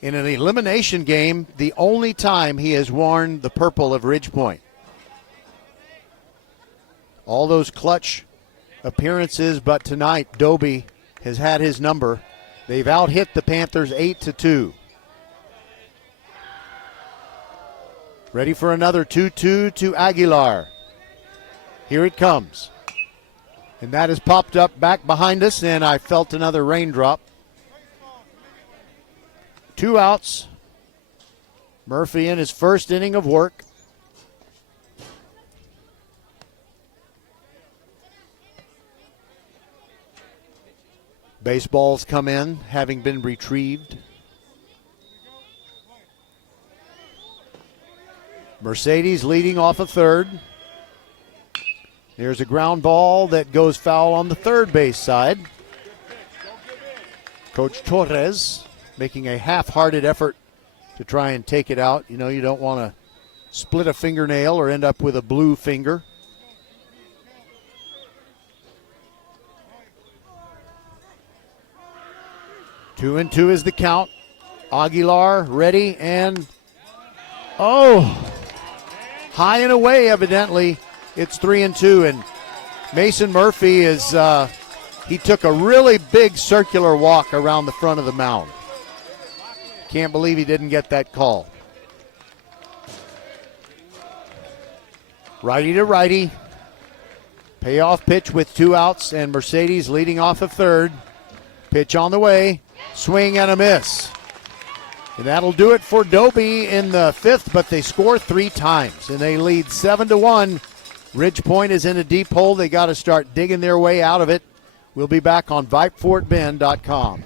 in an elimination game, the only time he has worn the purple of Ridgepoint. All those clutch appearances, but tonight Dobie has had his number. They've out-hit the Panthers 8-2. Ready for another 2-2 to Aguilar. Here it comes. And that has popped up back behind us, and I felt another raindrop. 2 outs. Murphy in his first inning of work. Baseballs come in, having been retrieved. Mercedes leading off a third. There's a ground ball that goes foul on the third base side. Coach Torres making a half-hearted effort to try and take it out. You know, you don't want to split a fingernail or end up with a blue finger. 2-2 is the count. Aguilar ready and high and away evidently. It's 3-2, and Mason Murphy is he took a really big circular walk around the front of the mound. Can't believe he didn't get that call. Righty to righty. Payoff pitch with 2 outs, and Mercedes leading off a third. Pitch on the way. Swing and a miss. And that'll do it for Dobie in the 5th, but they score 3 times, and they lead 7-1. Ridgepoint is in a deep hole. They got to start digging their way out of it. We'll be back on VypeFortBend.com.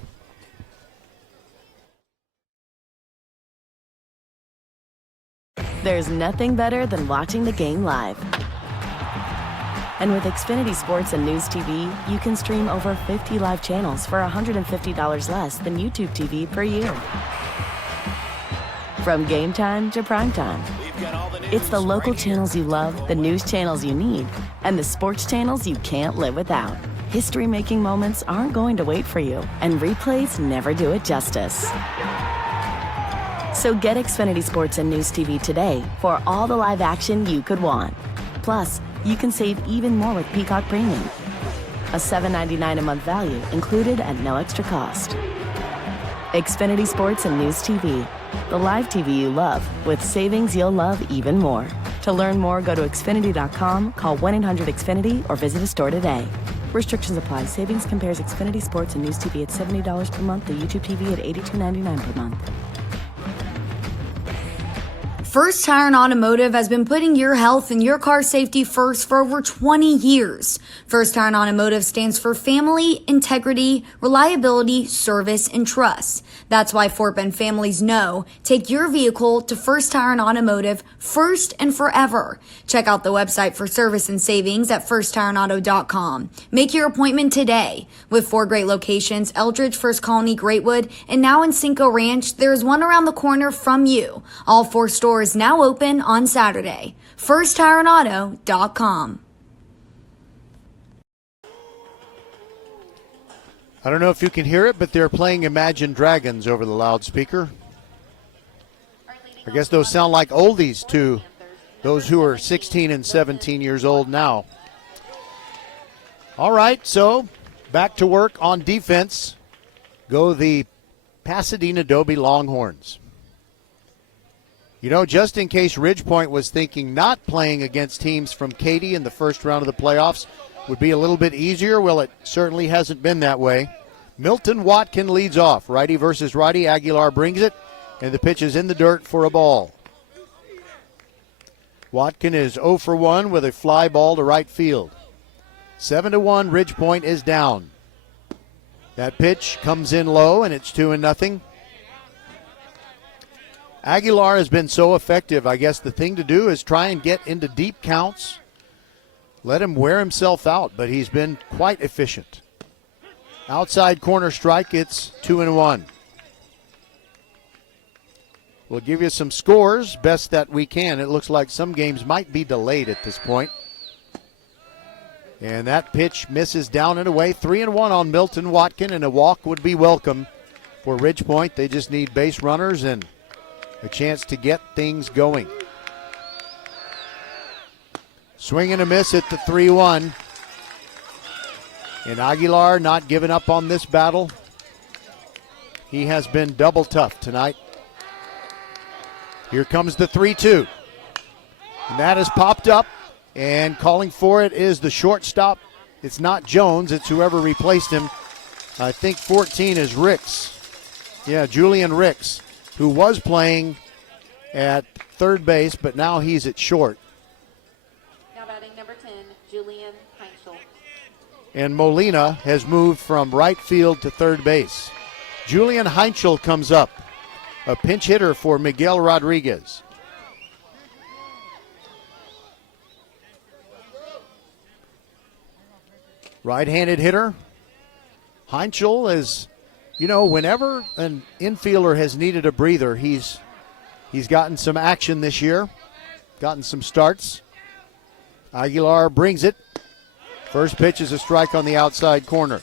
There's nothing better than watching the game live. And with Xfinity Sports and News TV, you can stream over 50 live channels for $150 less than YouTube TV per year. From game time to prime time. It's the local channels you love, the news channels you need, and the sports channels you can't live without. History-making moments aren't going to wait for you, and replays never do it justice. So get Xfinity Sports and News TV today for all the live action you could want. Plus, you can save even more with Peacock Premium. A $7.99 a month value included at no extra cost. Xfinity Sports and News TV. The live TV you love with savings you'll love even more. To learn more, go to Xfinity.com, call 1-800-XFINITY, or visit a store today. Restrictions apply. Savings compares Xfinity Sports and News TV at $70 per month to YouTube TV at $82.99 per month. First Tire and Automotive has been putting your health and your car safety first for over 20 years. First Tire and Automotive stands for family, integrity, reliability, service, and trust. That's why Fort Bend families know take your vehicle to First Tire and Automotive first and forever. Check out the website for service and savings at firsttireandauto.com. Make your appointment today. With 4 great locations, Eldridge, First Colony, Greatwood, and now in Cinco Ranch, there is one around the corner from you. All 4 stores now open on Saturday. firsttireandauto.com. I don't know if you can hear it, but they're playing Imagine Dragons over the loudspeaker. I guess those sound like oldies to those who are 16 and 17 years old now. All right, so back to work on defense. Go the Pasadena Dobie Longhorns. You know, just in case Ridgepoint was thinking not playing against teams from Katy in the first round of the playoffs would be a little bit easier, well, it certainly hasn't been that way. Milton Watkin leads off. Righty versus righty. Aguilar brings it, and the pitch is in the dirt for a ball. Watkin is 0 for 1 with a fly ball to right field. 7-1, Ridgepoint is down. That pitch comes in low, and it's 2-0. Aguilar has been so effective. I guess the thing to do is try and get into deep counts. Let him wear himself out, but he's been quite efficient. Outside corner strike, it's 2-1. We'll give you some scores, best that we can. It looks like some games might be delayed at this point. And that pitch misses down and away. 3-1 on Milton Watkin, and a walk would be welcome for Ridgepoint. They just need base runners and a chance to get things going. Swing and a miss at the 3-1. And Aguilar not giving up on this battle. He has been double tough tonight. Here comes the 3-2. And that has popped up. And calling for it is the shortstop. It's not Jones. It's whoever replaced him. I think 14 is Ricks. Yeah, Julian Ricks, who was playing at third base, but now he's at short. Now batting number 10, Julian Heinschel. And Molina has moved from right field to third base. Julian Heinschel comes up, a pinch hitter for Miguel Rodriguez. Right-handed hitter. Heinschel is, you know, whenever an infielder has needed a breather, he's gotten some action this year, gotten some starts. Aguilar brings it. First pitch is a strike on the outside corner.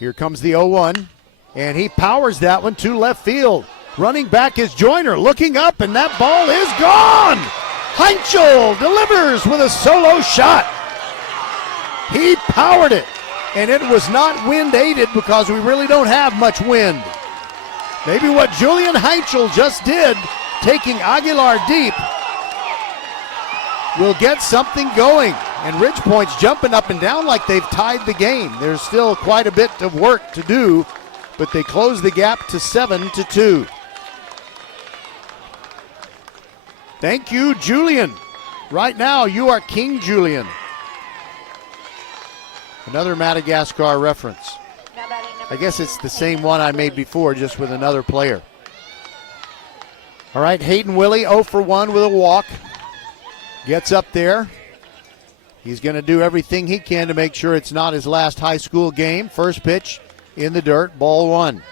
Here comes the 0-1, and he powers that one to left field. Running back is Joyner, looking up, and that ball is gone! Heinschel delivers with a solo shot. He powered it, and it was not wind-aided because we really don't have much wind. Maybe what Julian Heinschel just did, taking Aguilar deep, will get something going. And Ridgepoint's jumping up and down like they've tied the game. There's still quite a bit of work to do, but they close the gap to 7-2. Thank you, Julian. Right now, you are King Julian. Another Madagascar reference. I guess it's the same one I made before, just with another player. All right, Hayden Willie, 0 for 1 with a walk. Gets up there. He's going to do everything he can to make sure it's not his last high school game. First pitch in the dirt, ball 1.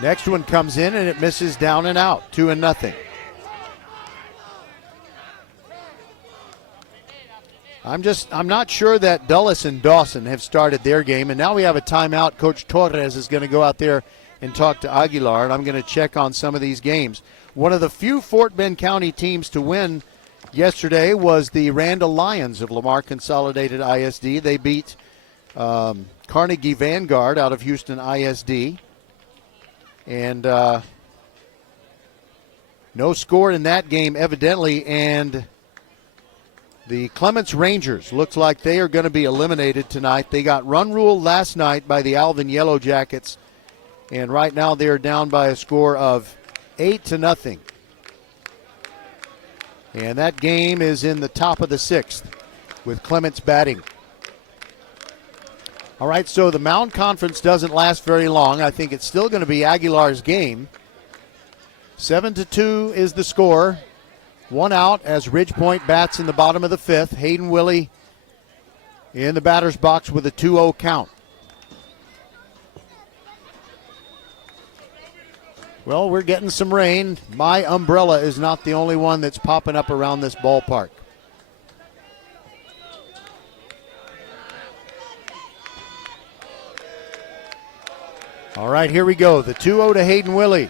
Next one comes in and it misses down and out, 2-0. I'm not sure that Dulles and Dawson have started their game, and now we have a timeout. Coach Torres is going to go out there and talk to Aguilar, and I'm going to check on some of these games. One of the few Fort Bend County teams to win yesterday was the Randall Lions of Lamar Consolidated ISD. They beat Carnegie Vanguard out of Houston ISD. And no score in that game, evidently. And the Clements Rangers looks like they are going to be eliminated tonight. They got run ruled last night by the Alvin Yellow Jackets. And right now they are down by a score of 8-0. And that game is in the top of the 6th with Clements batting. All right, so the Mound Conference doesn't last very long. I think it's still going to be Aguilar's game. 7-2 is the score. 1 out as Ridgepoint bats in the bottom of the 5th. Hayden Willie in the batter's box with a 2-0 count. Well, we're getting some rain. My umbrella is not the only one that's popping up around this ballpark. All right, here we go. The 2-0 to Hayden Willie.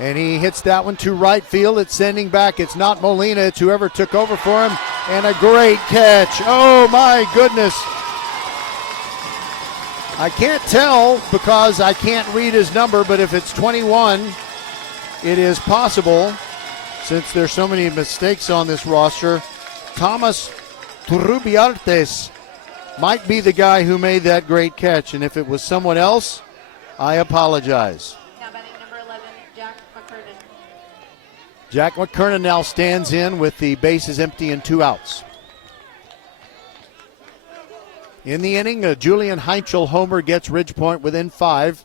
And he hits that one to right field. It's sending back. It's not Molina. It's whoever took over for him. And a great catch. Oh, my goodness. I can't tell because I can't read his number, but if it's 21, it is possible, since there's so many mistakes on this roster, Thomas Turrubiartes might be the guy who made that great catch. And if it was someone else, I apologize. Now batting number 11, Jack McKernan. Jack McKernan now stands in with the bases empty and 2 outs. In the inning, a Julian Heinchel homer gets Ridgepoint within 5.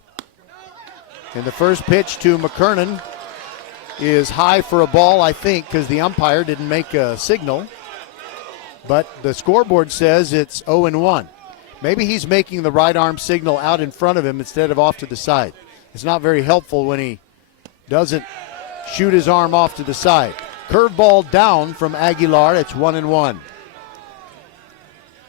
And the first pitch to McKernan is high for a ball, I think, because the umpire didn't make a signal. But the scoreboard says it's 0-1. Maybe he's making the right arm signal out in front of him instead of off to the side. It's not very helpful when he doesn't shoot his arm off to the side. Curveball down from Aguilar. It's 1-1.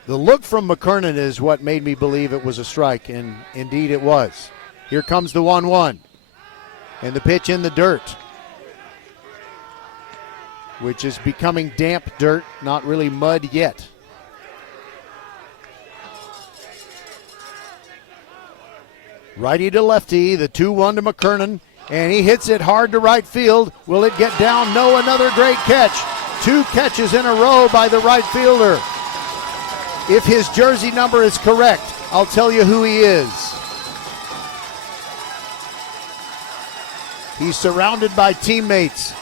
The look from McKernan is what made me believe it was a strike, and indeed it was. Here comes the 1-1. And the pitch in the dirt, which is becoming damp dirt, not really mud yet. Righty to lefty, the 2-1 to McKernan, and he hits it hard to right field. Will it get down? No, another great catch. 2 catches in a row by the right fielder. If his jersey number is correct, I'll tell you who he is. He's surrounded by teammates,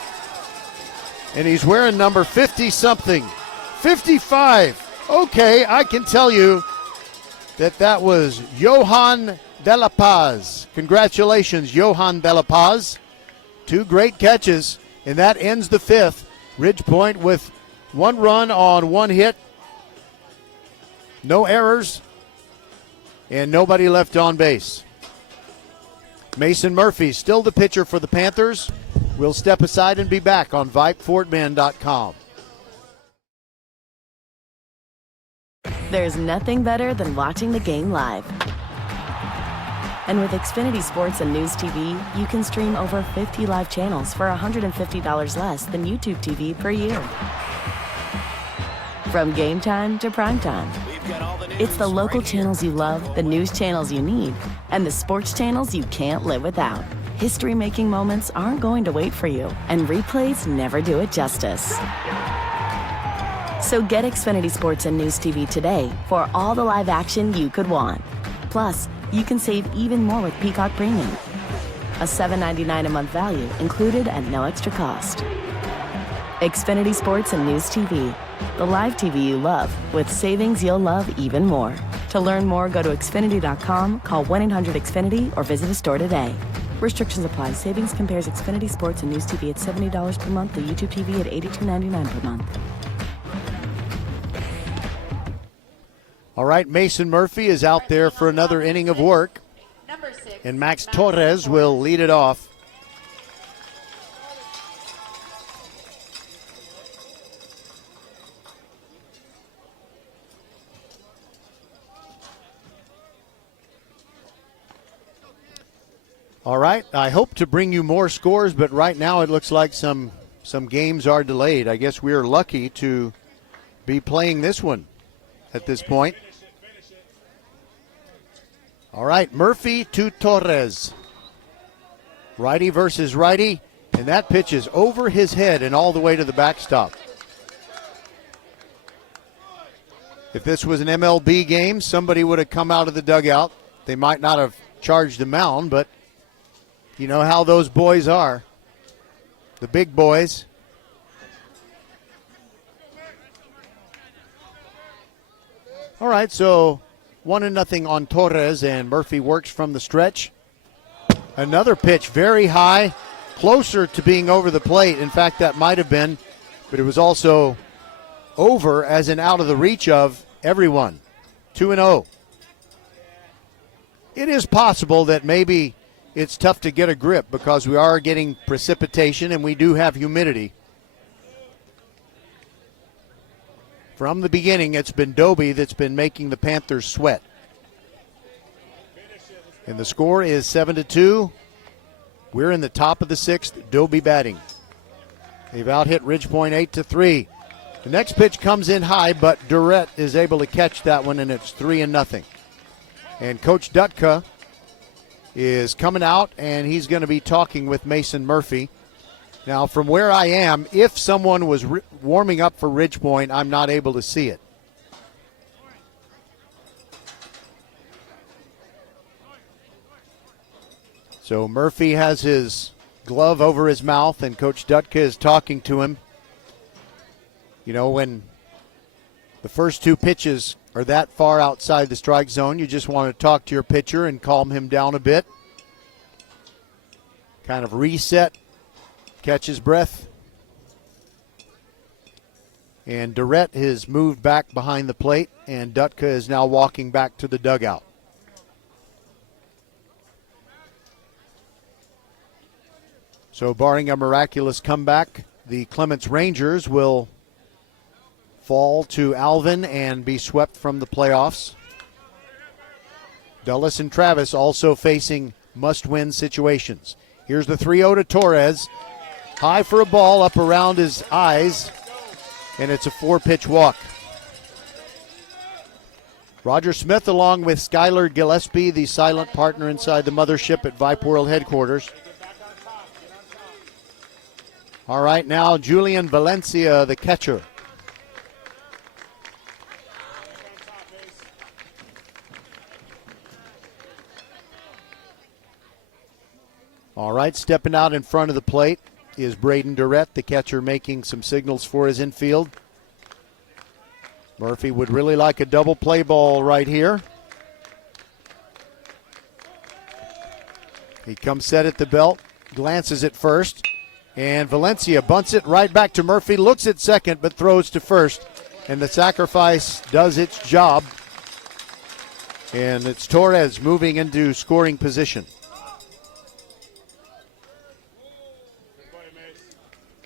and he's wearing number 50-something. 55. Okay, I can tell you that was Johan De La Paz. Congratulations, Johan De La Paz. 2 great catches, and that ends the 5th. Ridgepoint with 1 run on 1 hit. No errors, and nobody left on base. Mason Murphy, still the pitcher for the Panthers. We'll step aside and be back on VypeFortBend.com. There's nothing better than watching the game live. And with Xfinity Sports and News TV, you can stream over 50 live channels for $150 less than YouTube TV per year. From game time to prime time. It's the local channels you love, the news channels you need, and the sports channels you can't live without. History-making moments aren't going to wait for you, and replays never do it justice. So get Xfinity Sports and News TV today for all the live action you could want. Plus, you can save even more with Peacock Premium. A $7.99 a month value included at no extra cost. Xfinity Sports and News TV. The live TV you love with savings you'll love even more. To learn more, go to Xfinity.com, call 1-800-XFINITY, or visit a store today. Restrictions apply. Savings compares Xfinity Sports and News TV at $70 per month to YouTube TV at $82.99 per month. All right, Mason Murphy is out there for another inning of work. Number 6. And Max Torres will lead it off. All right, I hope to bring you more scores, but right now it looks like some games are delayed. I guess we are lucky to be playing this one at this point. All right, Murphy to Torres. Righty versus righty, and that pitch is over his head and all the way to the backstop. If this was an MLB game, somebody would have come out of the dugout. They might not have charged the mound, but you know how those boys are. The big boys. All right, so 1-0 on Torres, and Murphy works from the stretch. Another pitch, very high, closer to being over the plate. In fact, that might have been, but it was also over as in out of the reach of everyone. 2-0. It is possible that maybe it's tough to get a grip because we are getting precipitation and we do have humidity. From the beginning, it's been Dobie that's been making the Panthers sweat. And the score is 7-2. We're in the top of the sixth. Dobie batting. They've out-hit Ridgepoint 8-3. The next pitch comes in high, but Durrett is able to catch that one, and it's 3-0. And Coach Dutka is coming out, and he's going to be talking with Mason Murphy. Now, from where I am, if someone was warming up for Ridgepoint, I'm not able to see it. So Murphy has his glove over his mouth, and Coach Dutka is talking to him. You know, when the first two pitches are that far outside the strike zone, you just want to talk to your pitcher and calm him down a bit. Kind of reset, catch his breath. And Durrett has moved back behind the plate, and Dutka is now walking back to the dugout. So barring a miraculous comeback, the Clements Rangers will fall to Alvin and be swept from the playoffs. Dulles and Travis also facing must-win situations. Here's the 3-0 to Torres. High for a ball up around his eyes, and it's a 4-pitch walk. Roger Smith along with Skylar Gillespie, the silent partner inside the mothership at Vype World headquarters. All right, now Julian Valencia, the catcher. All right, stepping out in front of the plate is Braden Durrett, the catcher, making some signals for his infield. Murphy would really like a double play ball right here. He comes set at the belt, glances at first, and Valencia bunts it right back to Murphy, looks at second, but throws to first. And the sacrifice does its job. And it's Torres moving into scoring position.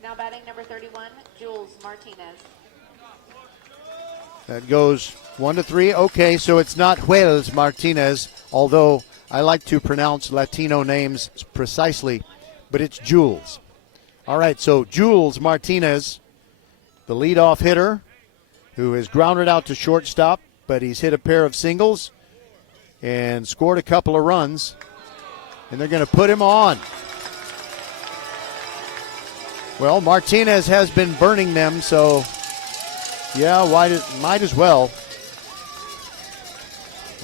Now batting number 31, Jules Martinez. That goes 1-3. Okay, so it's not Jules Martinez, although I like to pronounce Latino names precisely, but it's Jules. All right, so Jules Martinez, the leadoff hitter, who has grounded out to shortstop, but he's hit a pair of singles and scored a couple of runs, and they're going to put him on. Well, Martinez has been burning them, so yeah, might as well.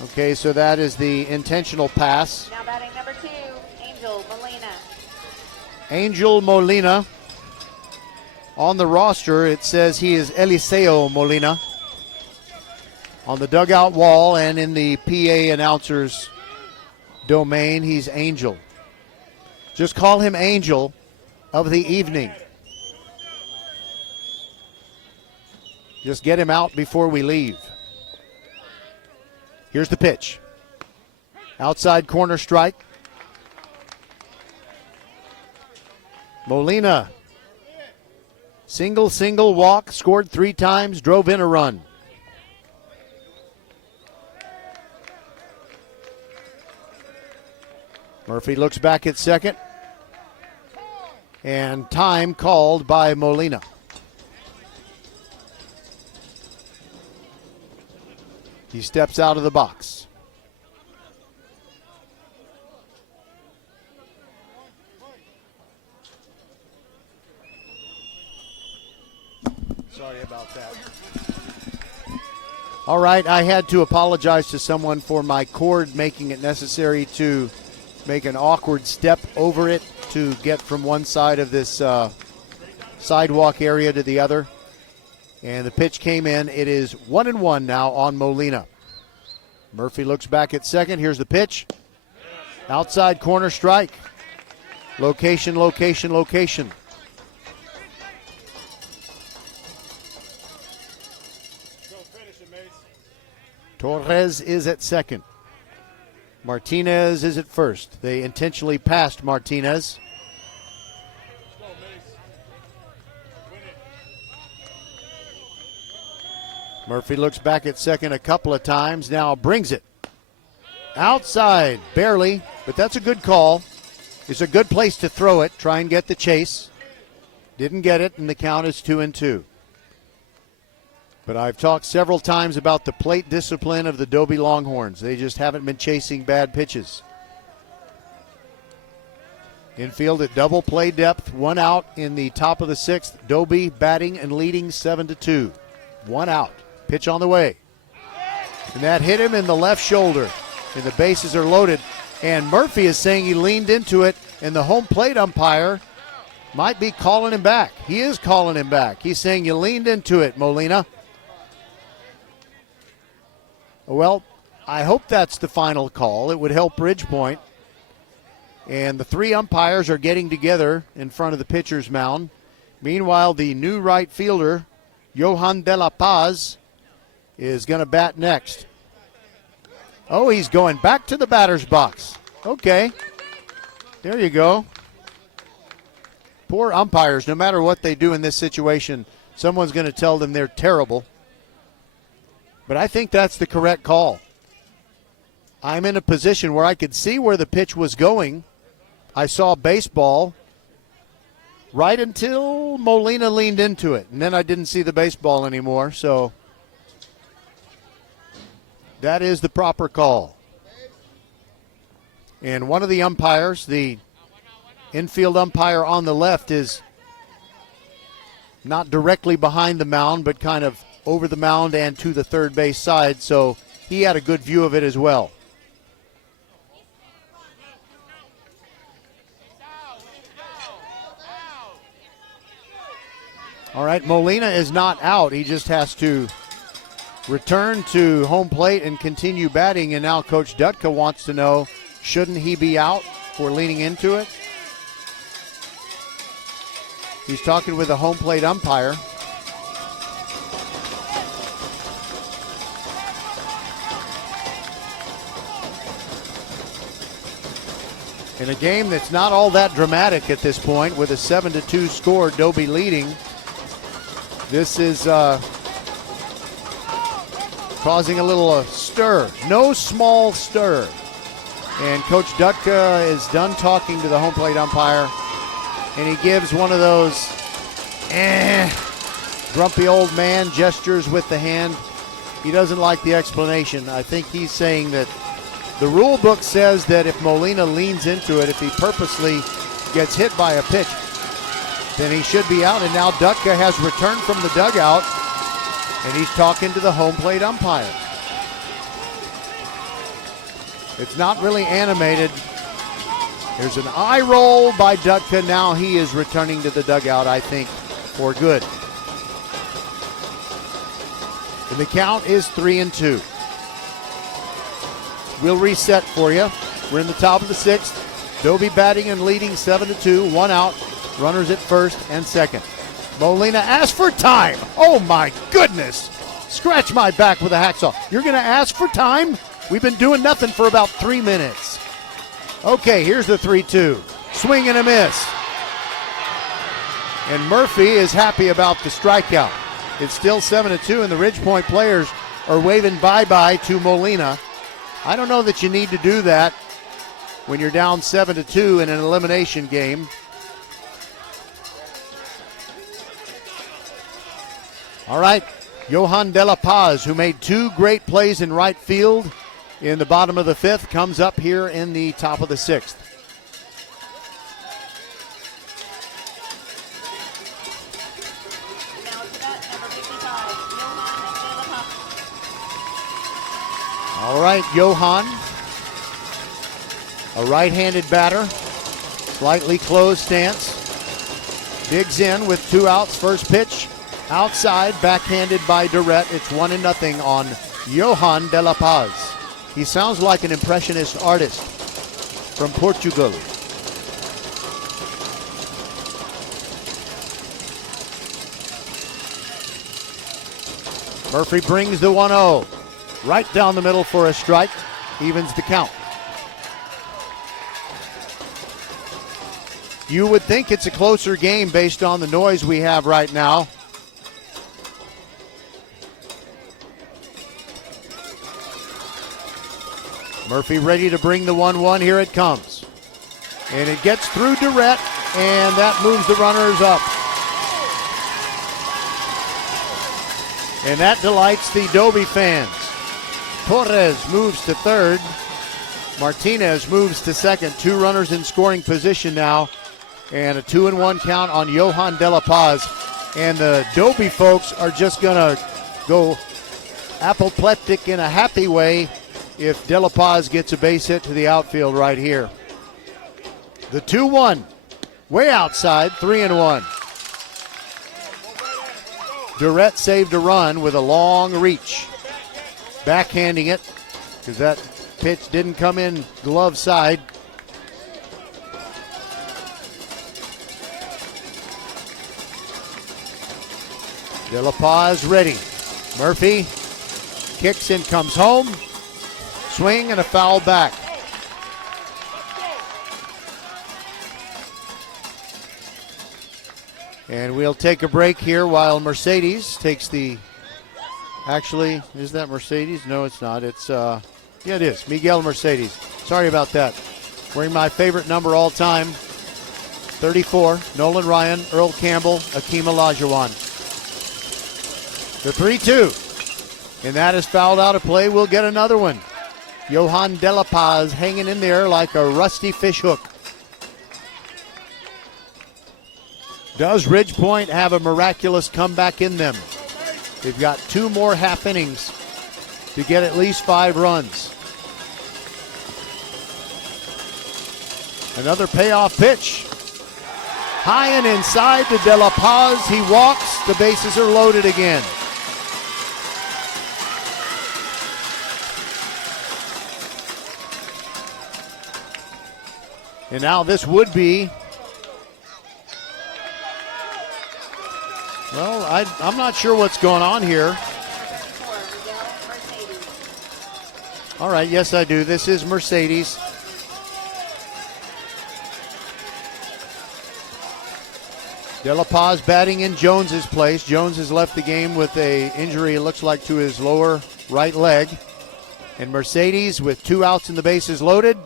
Okay, so that is the intentional pass. Now batting number 2, Angel Molina. Angel Molina. On the roster, it says he is Eliseo Molina. On the dugout wall and in the PA announcer's domain, he's Angel. Just call him Angel of the evening. Just get him out before we leave. Here's the pitch. Outside corner strike. Molina. Single walk, scored 3 times, drove in a run. Murphy looks back at second. And time called by Molina. He steps out of the box. Sorry about that. All right, I had to apologize to someone for my cord making it necessary to make an awkward step over it to get from one side of this sidewalk area to the other. And the pitch came in. It is 1-1 now on Molina. Murphy looks back at second. Here's the pitch. Outside corner strike. Location, location, location. Torres is at second. Martinez is at first. They intentionally passed Martinez. Murphy looks back at second a couple of times. Now brings it. Outside, barely, but that's a good call. It's a good place to throw it. Try and get the chase. Didn't get it, and the count is 2-2. But I've talked several times about the plate discipline of the Dobie Longhorns. They just haven't been chasing bad pitches. Infield at double play depth, 1 out in the top of the 6th. Dobie batting and leading 7-2. 1 out. Pitch on the way. And that hit him in the left shoulder. And the bases are loaded. And Murphy is saying he leaned into it, and the home plate umpire might be calling him back. He is calling him back. He's saying you leaned into it, Molina. Well, I hope that's the final call. It would help Bridgepoint. And the 3 umpires are getting together in front of the pitcher's mound. Meanwhile, the new right fielder, Johan de la Paz, is going to bat next. Oh, he's going back to the batter's box. Okay. There you go. Poor umpires, no matter what they do in this situation, someone's going to tell them they're terrible. But I think that's the correct call. I'm in a position where I could see where the pitch was going. I saw baseball right until Molina leaned into it, and then I didn't see the baseball anymore, so that is the proper call. And one of the umpires, the infield umpire on the left, is not directly behind the mound, but kind of over the mound and to the third base side, so he had a good view of it as well. All right, Molina is not out. He just has to return to home plate and continue batting, and now Coach Dutka wants to know, shouldn't he be out for leaning into it? He's talking with a home plate umpire. In a game that's not all that dramatic at this point, with a 7-2 score, Dobie leading. This is causing a little stir. No small stir. And Coach Dutka is done talking to the home plate umpire, and he gives one of those grumpy old man gestures with the hand. He doesn't like the explanation. I think he's saying that the rule book says that if Molina leans into it, if he purposely gets hit by a pitch, then he should be out. And now Dutka has returned from the dugout, and he's talking to the home plate umpire. It's not really animated. There's an eye roll by Dutka. Now he is returning to the dugout, I think, for good. And the count is 3-2. We'll reset for you. We're in the top of the 6th. Dobie batting and leading 7-2. 1 out. Runners at first and second. Molina asks for time. Oh, my goodness. Scratch my back with a hacksaw. You're going to ask for time? We've been doing nothing for about 3 minutes. Okay, here's the 3-2. Swing and a miss. And Murphy is happy about the strikeout. It's still 7-2, and the Ridgepoint players are waving bye-bye to Molina. I don't know that you need to do that when you're down 7-2 in an elimination game. All right, Johan de la Paz, who made 2 great plays in right field in the bottom of the 5th, comes up here in the top of the 6th. Now to bat number All right, Johan, a right-handed batter, slightly closed stance, digs in with 2 outs. First pitch outside, backhanded by Durrett. It's 1-0 on Johan de la Paz. He sounds like an impressionist artist from Portugal. Murphy brings the 1-0 right down the middle for a strike, evens the count. You would think it's a closer game based on the noise we have right now. Murphy ready to bring the 1-1. Here it comes. And it gets through Durrett, and that moves the runners up. And that delights the Dobie fans. Torres moves to third. Martinez moves to second. 2 runners in scoring position now. And a 2-1 count on Johan de la Paz. And the Dobie folks are just going to go apoplectic in a happy way if de la Paz gets a base hit to the outfield right here. The 2-1, way outside, 3-1. Durrett saved a run with a long reach. Backhanding it, because that pitch didn't come in glove side. De la Paz ready. Murphy kicks and comes home. Swing and a foul back. And we'll take a break here while Mercedes takes the... Actually, is that Mercedes? No, it's not. It's, yeah, it is. Miguel Mercedes. Sorry about that. Wearing my favorite number all time. 34, Nolan Ryan, Earl Campbell, Akeem Olajuwon. The 3-2. And that is fouled out of play. We'll get another one. Johan de la Paz hanging in there like a rusty fish hook. Does Ridgepoint have a miraculous comeback in them? They've got 2 more half innings to get at least 5 runs. Another payoff pitch. High and inside to de la Paz. He walks. The bases are loaded again. And now this would be, well, I'm not sure what's going on here. All right, yes I do. This is Mercedes. De la Paz batting in Jones's place. Jones has left the game with a injury, it looks like, to his lower right leg. And Mercedes, with 2 outs and the bases loaded,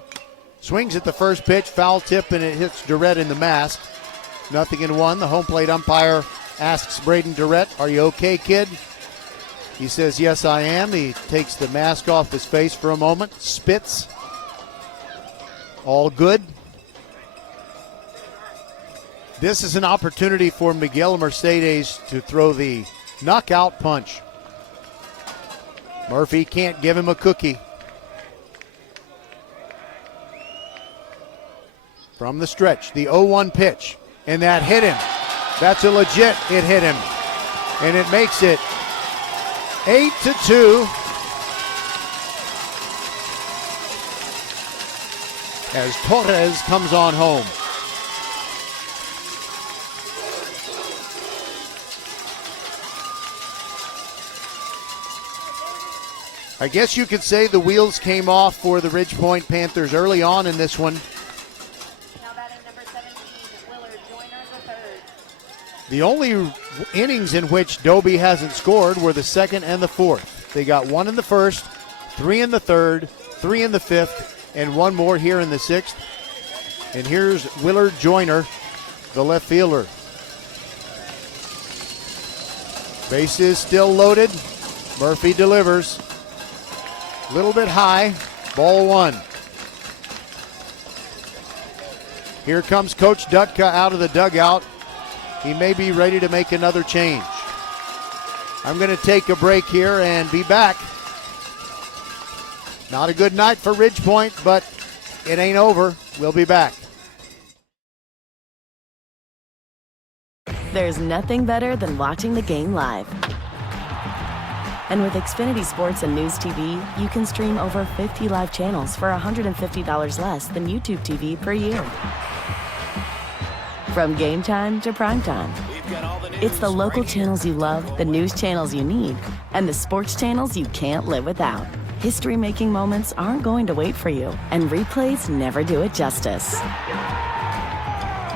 swings at the first pitch, foul tip, and it hits Durrett in the mask. 0-1. The home plate umpire asks Braden Durrett, "Are you okay, kid?" He says, "Yes, I am." He takes the mask off his face for a moment, spits. All good. This is an opportunity for Miguel Mercedes to throw the knockout punch. Murphy can't give him a cookie. From the stretch, the 0-1 pitch, and that hit him. That's a legit, it hit him. And it makes it 8-2. As Torres comes on home. I guess you could say the wheels came off for the Ridgepoint Panthers early on in this one. The only innings in which Dobie hasn't scored were the second and the fourth. They got 1 in the first, 3 in the third, 3 in the fifth, and 1 more here in the sixth. And here's Willard Joyner, the left fielder. Bases still loaded. Murphy delivers. A little bit high. Ball 1. Here comes Coach Dutka out of the dugout. He may be ready to make another change. I'm going to take a break here and be back Not a good night for Ridge Point, but it ain't over. We'll be back. There's nothing better than watching the game live. And with Xfinity Sports and News TV, you can stream over 50 live channels for $150 less than YouTube TV per year. From game time to prime time. It's the local channels you love, the news channels you need, and the sports channels you can't live without. History-making moments aren't going to wait for you, and replays never do it justice.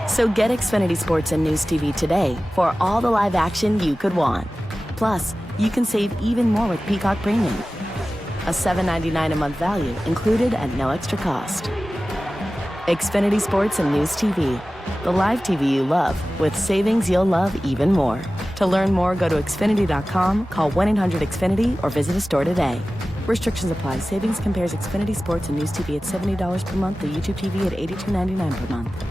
So get Xfinity Sports and News TV today for all the live action you could want. Plus, you can save even more with Peacock Premium. A $7.99 a month value included at no extra cost. Xfinity Sports and News TV. The live TV you love with savings you'll love even more. To learn more, go to Xfinity.com, call 1-800-XFINITY, or visit a store today. Restrictions apply. Savings compares Xfinity Sports and News TV at $70 per month to YouTube TV at $82.99 per month.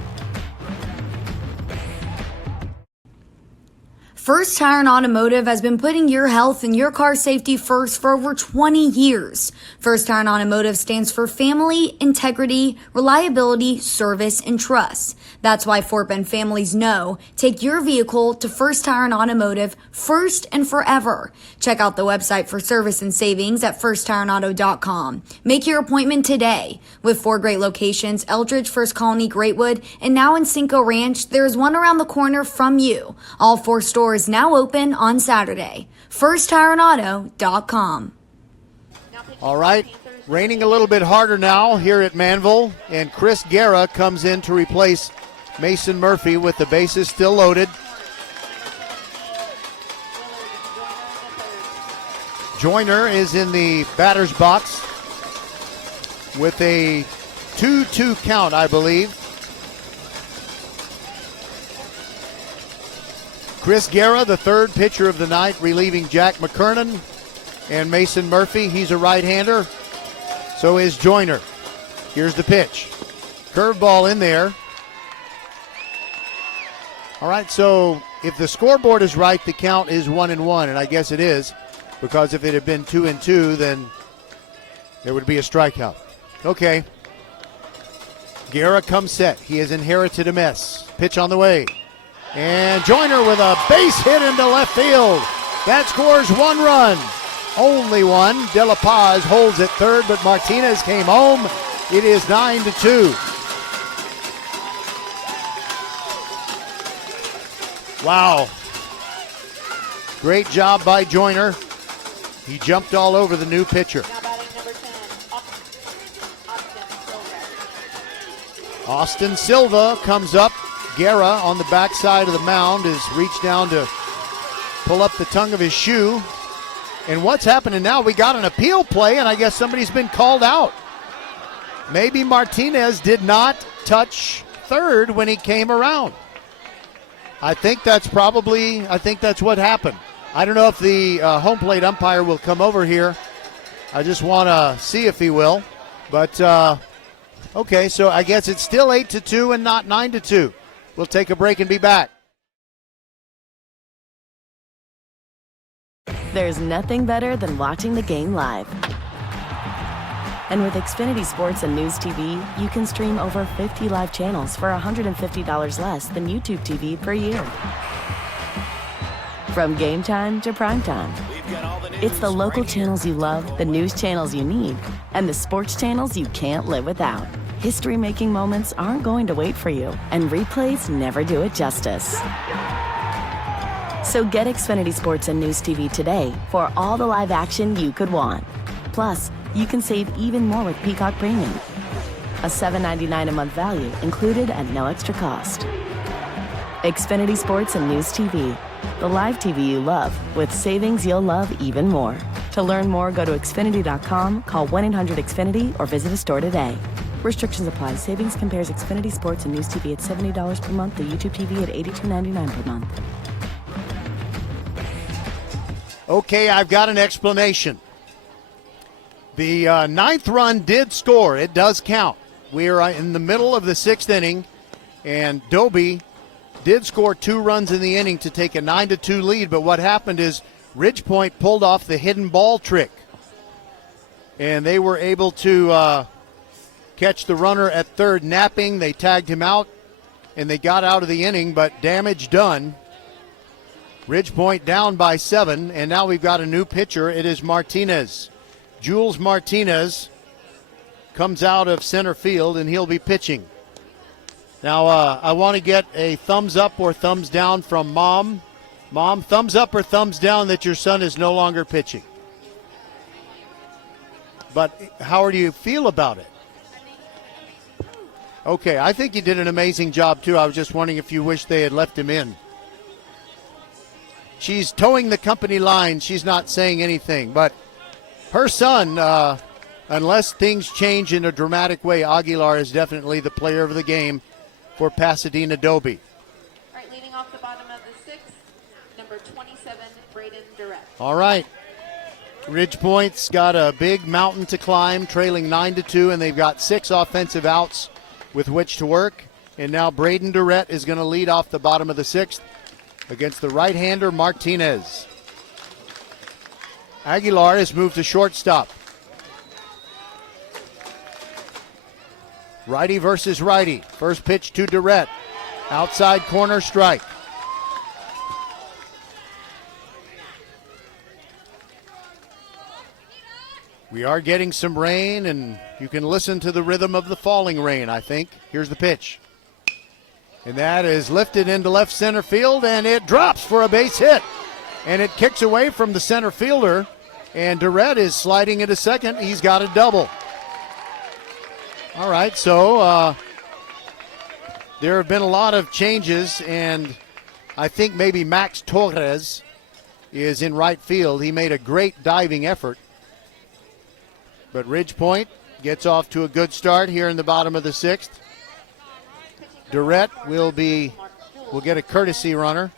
First Tire and Automotive has been putting your health and your car safety first for over 20 years. First Tire and Automotive stands for family, integrity, reliability, service, and trust. That's why Fort Bend families know take your vehicle to First Tire and Automotive first and forever. Check out the website for service and savings at firsttireandauto.com. Make your appointment today. With 4 great locations, Eldridge, First Colony, Greatwood, and now in Cinco Ranch, there's one around the corner from you. All 4 stores now open on Saturday. FirstTireandAuto.com. All right, raining a little bit harder now here at Manville, and Chris Guerra comes in to replace Mason Murphy with the bases still loaded. Joyner is in the batter's box with a 2-2 count, I believe. Chris Guerra, the third pitcher of the night, relieving Jack McKernan. And Mason Murphy, he's a right-hander. So is Joyner. Here's the pitch. Curveball in there. All right, so if the scoreboard is right, the count is 1-1, and I guess it is, because if it had been 2-2, then there would be a strikeout. Okay. Guerra comes set. He has inherited a mess. Pitch on the way. And Joyner with a base hit into left field. That scores 1 run. Only one. De La Paz holds at third, but Martinez came home. It is 9-2. Wow. Great job by Joyner. He jumped all over the new pitcher. Austin Silva comes up. Guerra on the backside of the mound has reached down to pull up the tongue of his shoe. And what's happening now, we got an appeal play, and I guess somebody's been called out. Maybe Martinez did not touch third when he came around. I think that's what happened. I don't know if the home plate umpire will come over here. I just want to see if he will. But, okay, so I guess it's still 8-2 and not 9-2. We'll take a break and be back. There's nothing better than watching the game live. And with Xfinity Sports and News TV, you can stream over 50 live channels for $150 less than YouTube TV per year. From game time to prime time. It's the local channels you love, the news channels you need, and the sports channels you can't live without. History-making moments aren't going to wait for you, and replays never do it justice. So get Xfinity Sports and News TV today for all the live action you could want. Plus, you can save even more with Peacock Premium. A $7.99 a month value included at no extra cost. Xfinity Sports and News TV. The live TV you love with savings you'll love even more. To learn more, go to Xfinity.com, call 1-800-XFINITY, or visit a store today. Restrictions apply. Savings compares Xfinity Sports and News TV at $70 per month to YouTube TV at $82.99 per month. Okay, I've got an explanation. The ninth run did score. It does count. We are in the middle of the 6th inning, and Dobie did score 2 runs in the inning to take a 9-2 lead, but what happened is Ridge Point pulled off the hidden ball trick. and they were able to catch the runner at third napping. They tagged him out, and they got out of the inning, but damage done. Ridgepoint down by 7, and now we've got a new pitcher. It is Martinez. Jules Martinez comes out of center field, and he'll be pitching. Now, I want to get a thumbs up or thumbs down from Mom. Mom, thumbs up or thumbs down that your son is no longer pitching? But how do you feel about it? Okay, I think you did an amazing job, too. I was just wondering if you wish they had left him in. She's towing the company line. She's not saying anything. But her son, unless things change in a dramatic way, Aguilar is definitely the player of the game for Pasadena Dobie. All right, leading off the bottom of the 6th, number 27, Braden Durrett. All right. Ridgepoint's got a big mountain to climb, trailing 9-2, and they've got 6 offensive outs with which to work. And now Braden Durrett is going to lead off the bottom of the 6th against the right-hander Martinez. Aguilar has moved to shortstop. Righty versus righty. First pitch to Durrett. Outside corner strike. We are getting some rain, and you can listen to the rhythm of the falling rain, I think. Here's the pitch. And that is lifted into left center field, and it drops for a base hit. And it kicks away from the center fielder, and Durrett is sliding into second. He's got a double. All right, so there have been a lot of changes, and I think maybe Max Torres is in right field. He made a great diving effort. But Ridgepoint gets off to a good start here in the bottom of the 6th. Durrett will get a courtesy runner.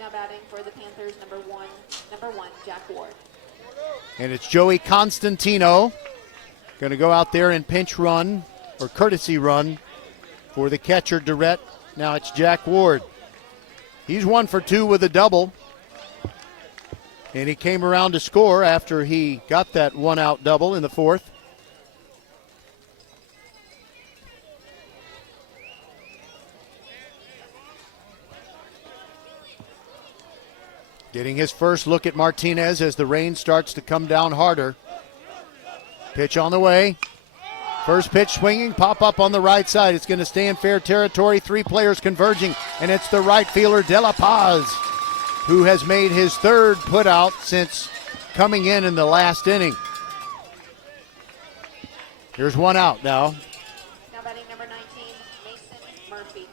Now batting for the Panthers, number one, Jack Ward. And it's Joey Constantino going to go out there and pinch run or courtesy run for the catcher Durrett. Now it's Jack Ward. He's 1 for 2 with a double. And he came around to score after he got that 1-out double in the 4th. Getting his first look at Martinez as the rain starts to come down harder. Pitch on the way. First pitch swinging, pop up on the right side. It's going to stay in fair territory. 3 players converging, and it's the right fielder, De La Paz, who has made his 3rd putout since coming in the last inning. Here's 1 out now. Now batting number 19, Mason Murphy.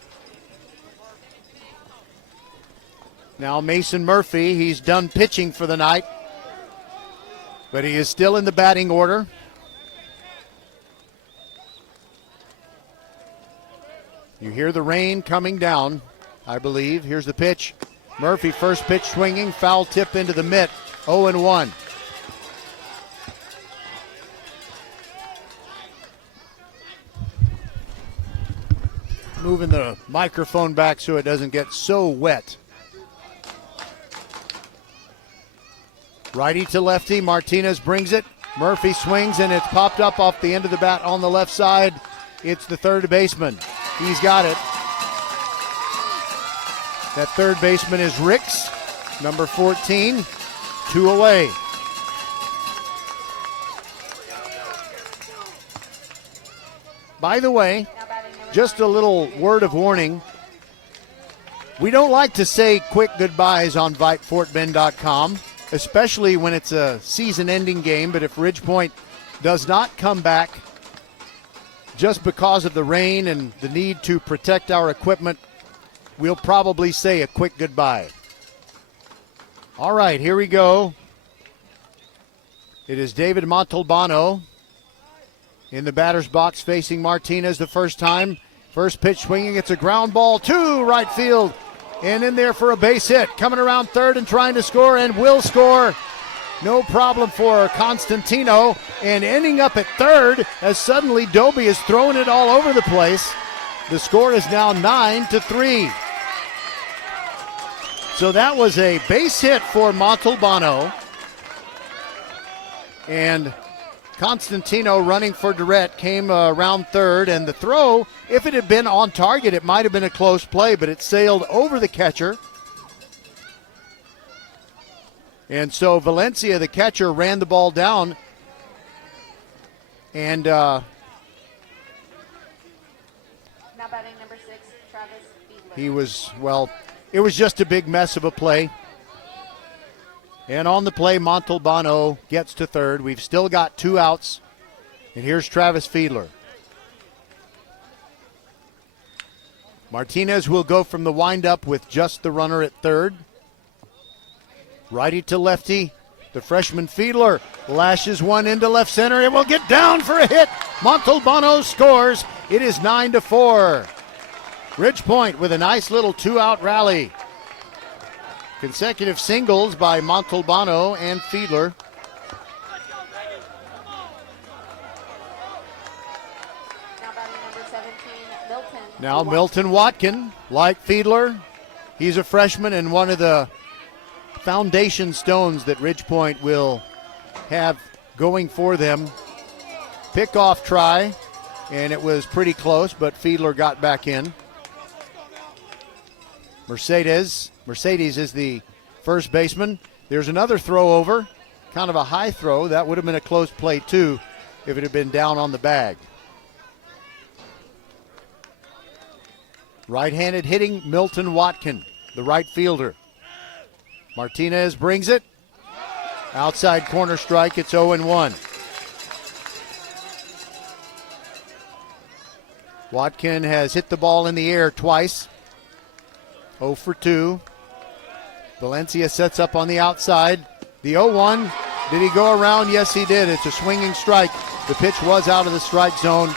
Now Mason Murphy, he's done pitching for the night, but he is still in the batting order. You hear the rain coming down, I believe. Here's the pitch. Murphy, first pitch swinging, foul tip into the mitt, 0-1. Moving the microphone back so it doesn't get so wet. Righty to lefty, Martinez brings it. Murphy swings, and it's popped up off the end of the bat on the left side. It's the third baseman. He's got it. That third baseman is Ricks, number 14, 2 away. By the way, just a little word of warning. We don't like to say quick goodbyes on VypeFortBend.com, especially when it's a season-ending game. But if Ridgepoint does not come back just because of the rain and the need to protect our equipment, we'll probably say a quick goodbye. All right, here we go. It is David Montalbano in the batter's box facing Martinez the first time. First pitch swinging, it's a ground ball to right field. And in there for a base hit. Coming around third and trying to score, and will score. No problem for Constantino. And ending up at third as suddenly Dobie is throwing it all over the place. The score is now 9-3. So that was a base hit for Montalbano. And Constantino running for Durrett came around third, and the throw, if it had been on target, it might have been a close play, but it sailed over the catcher. And so Valencia, the catcher, ran the ball down, and Now batting number 6, Travis Fiedler. he was, well, it was just a big mess of a play. And on the play, Montalbano gets to third. We've still got 2 outs. And here's Travis Fiedler. Martinez will go from the windup with just the runner at third. Righty to lefty. The freshman Fiedler lashes one into left center. It will get down for a hit. Montalbano scores. It is 9-4. Ridgepoint with a nice little 2-out rally. Consecutive singles by Montalbano and Fiedler. Now batting number 17, Milton. Now Milton Watkin, like Fiedler, he's a freshman and one of the foundation stones that Ridgepoint will have going for them. Pickoff try, and it was pretty close, but Fiedler got back in. Mercedes is the first baseman. There's another throw over, kind of a high throw. That would have been a close play too if it had been down on the bag. Right-handed hitting Milton Watkin, the right fielder. Martinez brings it. Outside corner strike, it's 0-1. Watkin has hit the ball in the air twice. 0 for 2. Valencia sets up on the outside. The 0-1. Did he go around? Yes, he did. It's a swinging strike. The pitch was out of the strike zone.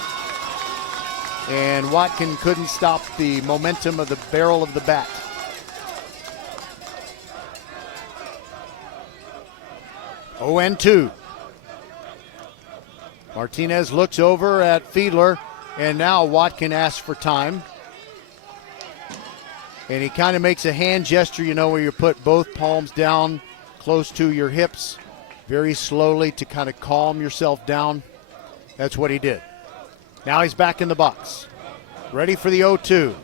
And Watkin couldn't stop the momentum of the barrel of the bat. Oh, and 2. Martinez looks over at Fiedler, and now Watkin asks for time. And he kind of makes a hand gesture, you know, where you put both palms down close to your hips very slowly to kind of calm yourself down. That's what he did. Now he's back in the box. Ready for the 0-2.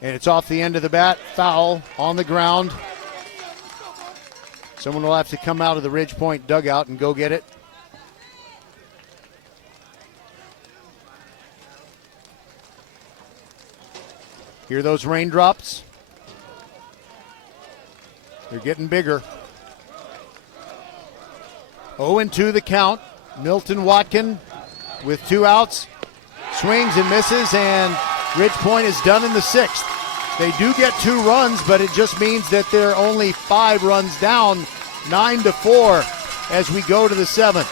And it's off the end of the bat. Foul on the ground. Someone will have to come out of the Ridgepoint dugout and go get it. Hear those raindrops? They're getting bigger. 0-2 the count. Milton Watkin with 2 outs. Swings and misses, and Ridgepoint is done in the 6th. They do get 2 runs, but it just means that they're only 5 runs down, 9-4 as we go to the 7th.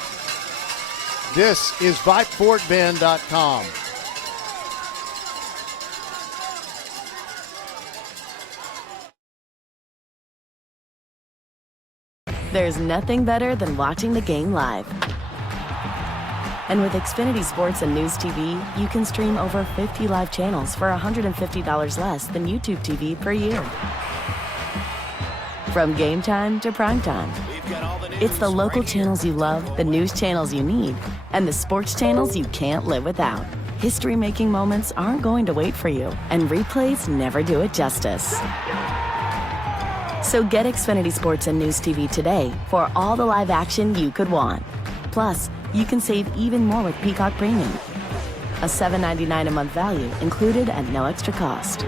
This is VypeFortBend.com. There's nothing better than watching the game live. And with Xfinity Sports and News TV, you can stream over 50 live channels for $150 less than YouTube TV per year. From game time to prime time. It's the local channels you love, the news channels you need, and the sports channels you can't live without. History-making moments aren't going to wait for you, and replays never do it justice. So get Xfinity Sports and News TV today for all the live action you could want. Plus, you can save even more with Peacock Premium. A $7.99 a month value included at no extra cost.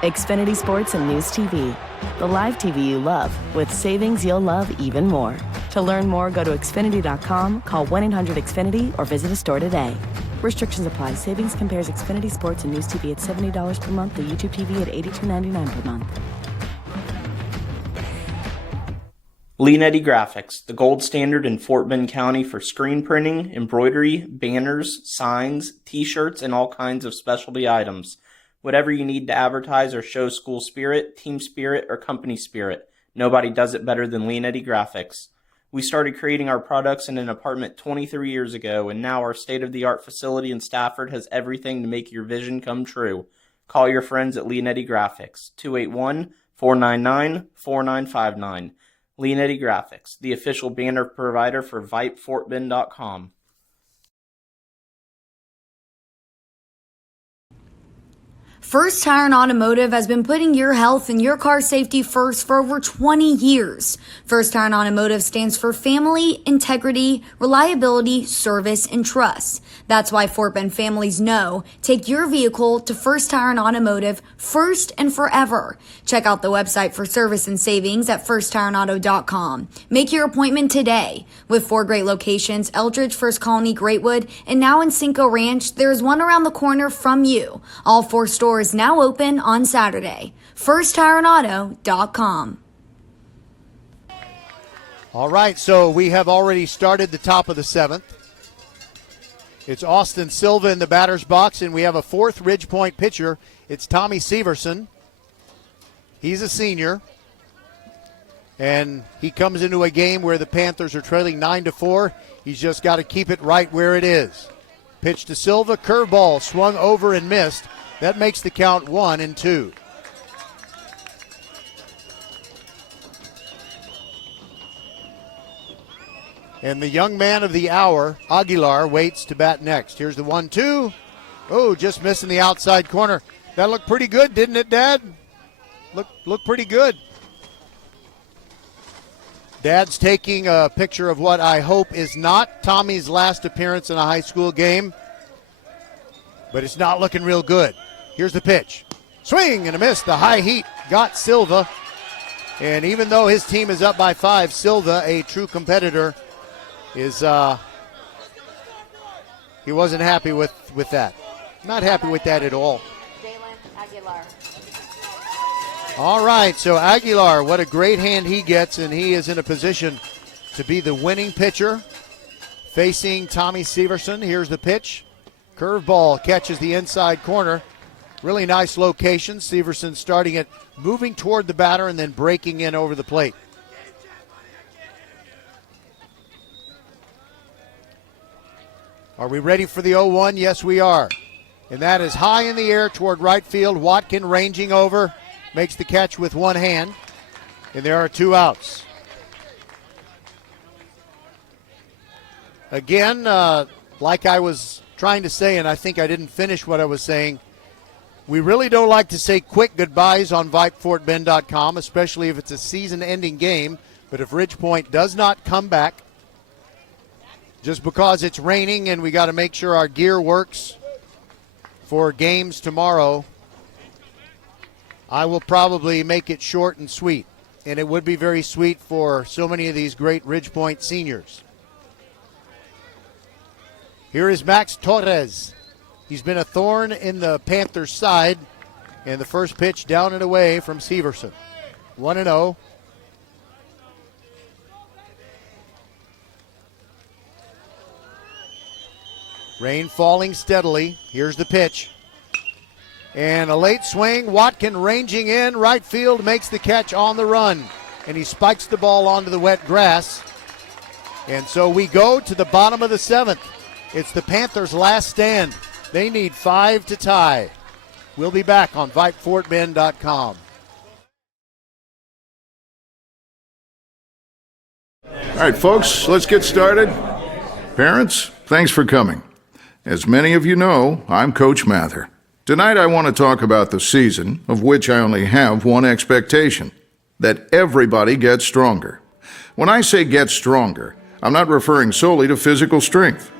Xfinity Sports and News TV. The live TV you love with savings you'll love even more. To learn more, go to Xfinity.com, call 1-800-XFINITY, or visit a store today. Restrictions apply. Savings compares Xfinity Sports and News TV at $70 per month to YouTube TV at $82.99 per month. Leanetti Graphics, the gold standard in Fort Bend County for screen printing, embroidery, banners, signs, t-shirts, and all kinds of specialty items. Whatever you need to advertise or show school spirit, team spirit, or company spirit, nobody does it better than Leanetti Graphics. We started creating our products in an apartment 23 years ago, and now our state-of-the-art facility in Stafford has everything to make your vision come true. Call your friends at Leanetti Graphics, 281-499-4959. Leonetti Graphics, the official banner provider for VypeFortBend.com. First Tire and Automotive has been putting your health and your car safety first for over 20 years. First Tire and Automotive stands for family, integrity, reliability, service, and trust. That's why Fort Bend families know take your vehicle to First Tire and Automotive first and forever. Check out the website for service and savings at firsttireandauto.com. Make your appointment today. With 4 great locations, Eldridge, First Colony, Greatwood, and now in Cinco Ranch, there's one around the corner from you. All 4 stores now open on Saturday. FirstTireandAuto.com. All right, so we have already started the top of the 7th. It's Austin Silva in the batter's box, and we have a 4th Ridge Point pitcher. It's Tommy Severson. He's a senior, and he comes into a game where the Panthers are trailing 9-4. He's just got to keep it right where it is. Pitch to Silva, curveball, swung over and missed. That makes the count 1-2. And the young man of the hour, Aguilar, waits to bat next. Here's the 1-2. Oh, just missing the outside corner. That looked pretty good, didn't it, Dad? Looked pretty good. Dad's taking a picture of what I hope is not Tommy's last appearance in a high school game, but it's not looking real good. Here's the pitch. Swing and a miss. The high heat got Silva. And even though his team is up by 5, Silva, a true competitor, is he wasn't happy with that. Not happy with that at all. Aguilar. All right, so Aguilar, what a great hand he gets, and he is in a position to be the winning pitcher facing Tommy Severson. Here's the pitch. Curveball catches the inside corner. Really nice location. Severson starting it, moving toward the batter, and then breaking in over the plate. Are we ready for the 0-1? Yes, we are. And that is high in the air toward right field. Watkin ranging over, makes the catch with one hand, and there are 2 outs. Again, like I was trying to say, and I think I didn't finish what I was saying, we really don't like to say quick goodbyes on VypeFortBend.com, especially if it's a season-ending game. But if Ridge Point does not come back, just because it's raining and we got to make sure our gear works for games tomorrow, I will probably make it short and sweet. And it would be very sweet for so many of these great Ridge Point seniors. Here is Max Torres. He's been a thorn in the Panthers' side. And the first pitch down and away from Severson. 1-0. Rain falling steadily. Here's the pitch. And a late swing. Watkin ranging in. Right field makes the catch on the run. And he spikes the ball onto the wet grass. And so we go to the bottom of the 7th. It's the Panthers' last stand. They need 5 to tie. We'll be back on VypeFortBend.com. All right, folks, let's get started. Parents, thanks for coming. As many of you know, I'm Coach Mather. Tonight I want to talk about the season, of which I only have one expectation, that everybody gets stronger. When I say get stronger, I'm not referring solely to physical strength.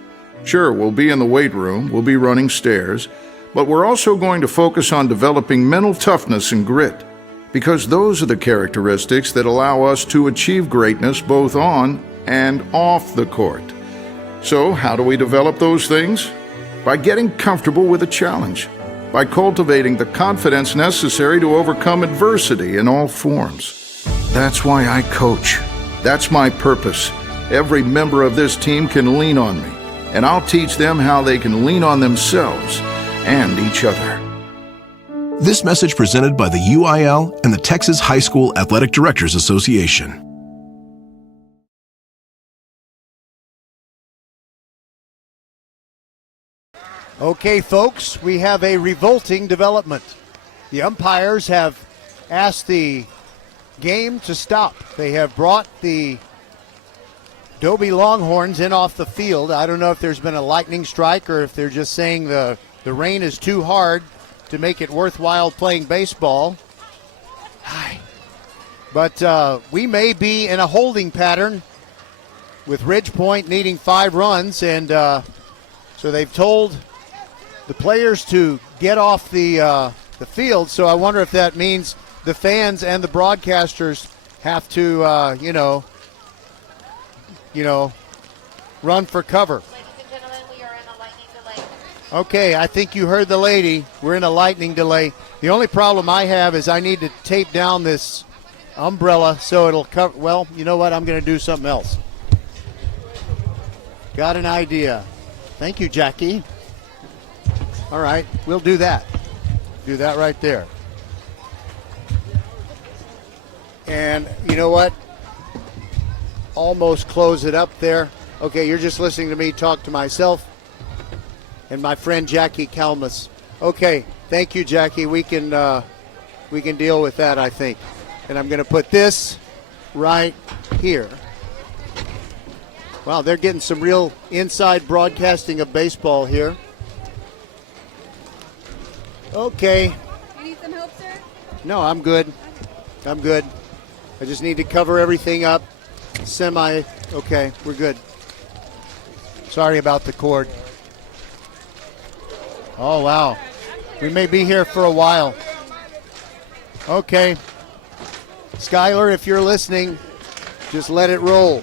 Sure, we'll be in the weight room, we'll be running stairs, but we're also going to focus on developing mental toughness and grit, because those are the characteristics that allow us to achieve greatness both on and off the court. So, how do we develop those things? By getting comfortable with a challenge, by cultivating the confidence necessary to overcome adversity in all forms. That's why I coach. That's my purpose. Every member of this team can lean on me, and I'll teach them how they can lean on themselves and each other. This message presented by the UIL and the Texas High School Athletic Directors Association. Okay, folks, we have a revolting development. The umpires have asked the game to stop. They have brought the Dobie Longhorns in off the field. I don't know if there's been a lightning strike or if they're just saying the rain is too hard to make it worthwhile playing baseball. But we may be in a holding pattern with Ridge Point needing 5 runs, and so they've told the players to get off the field. So I wonder if that means the fans and the broadcasters have to, run for cover. Ladies and gentlemen, we are in a lightning delay. Okay, I think you heard the lady. We're in a lightning delay. The only problem I have is I need to tape down this umbrella so it'll cover. Well, you know what? I'm going to do something else. Got an idea. Thank you, Jackie. All right, we'll do that. Do that right there. And you know what? Almost close it up there. Okay, you're just listening to me talk to myself and my friend Jackie Kalmus. Okay, thank you, Jackie. We can deal with that, I think. And I'm going to put this right here. Wow, they're getting some real inside broadcasting of baseball here. Okay. You need some help, sir? No, I'm good. I'm good. I just need to cover everything up. Okay, we're good. Sorry about the cord. Oh, wow. We may be here for a while. Okay. Skylar, if you're listening, just let it roll.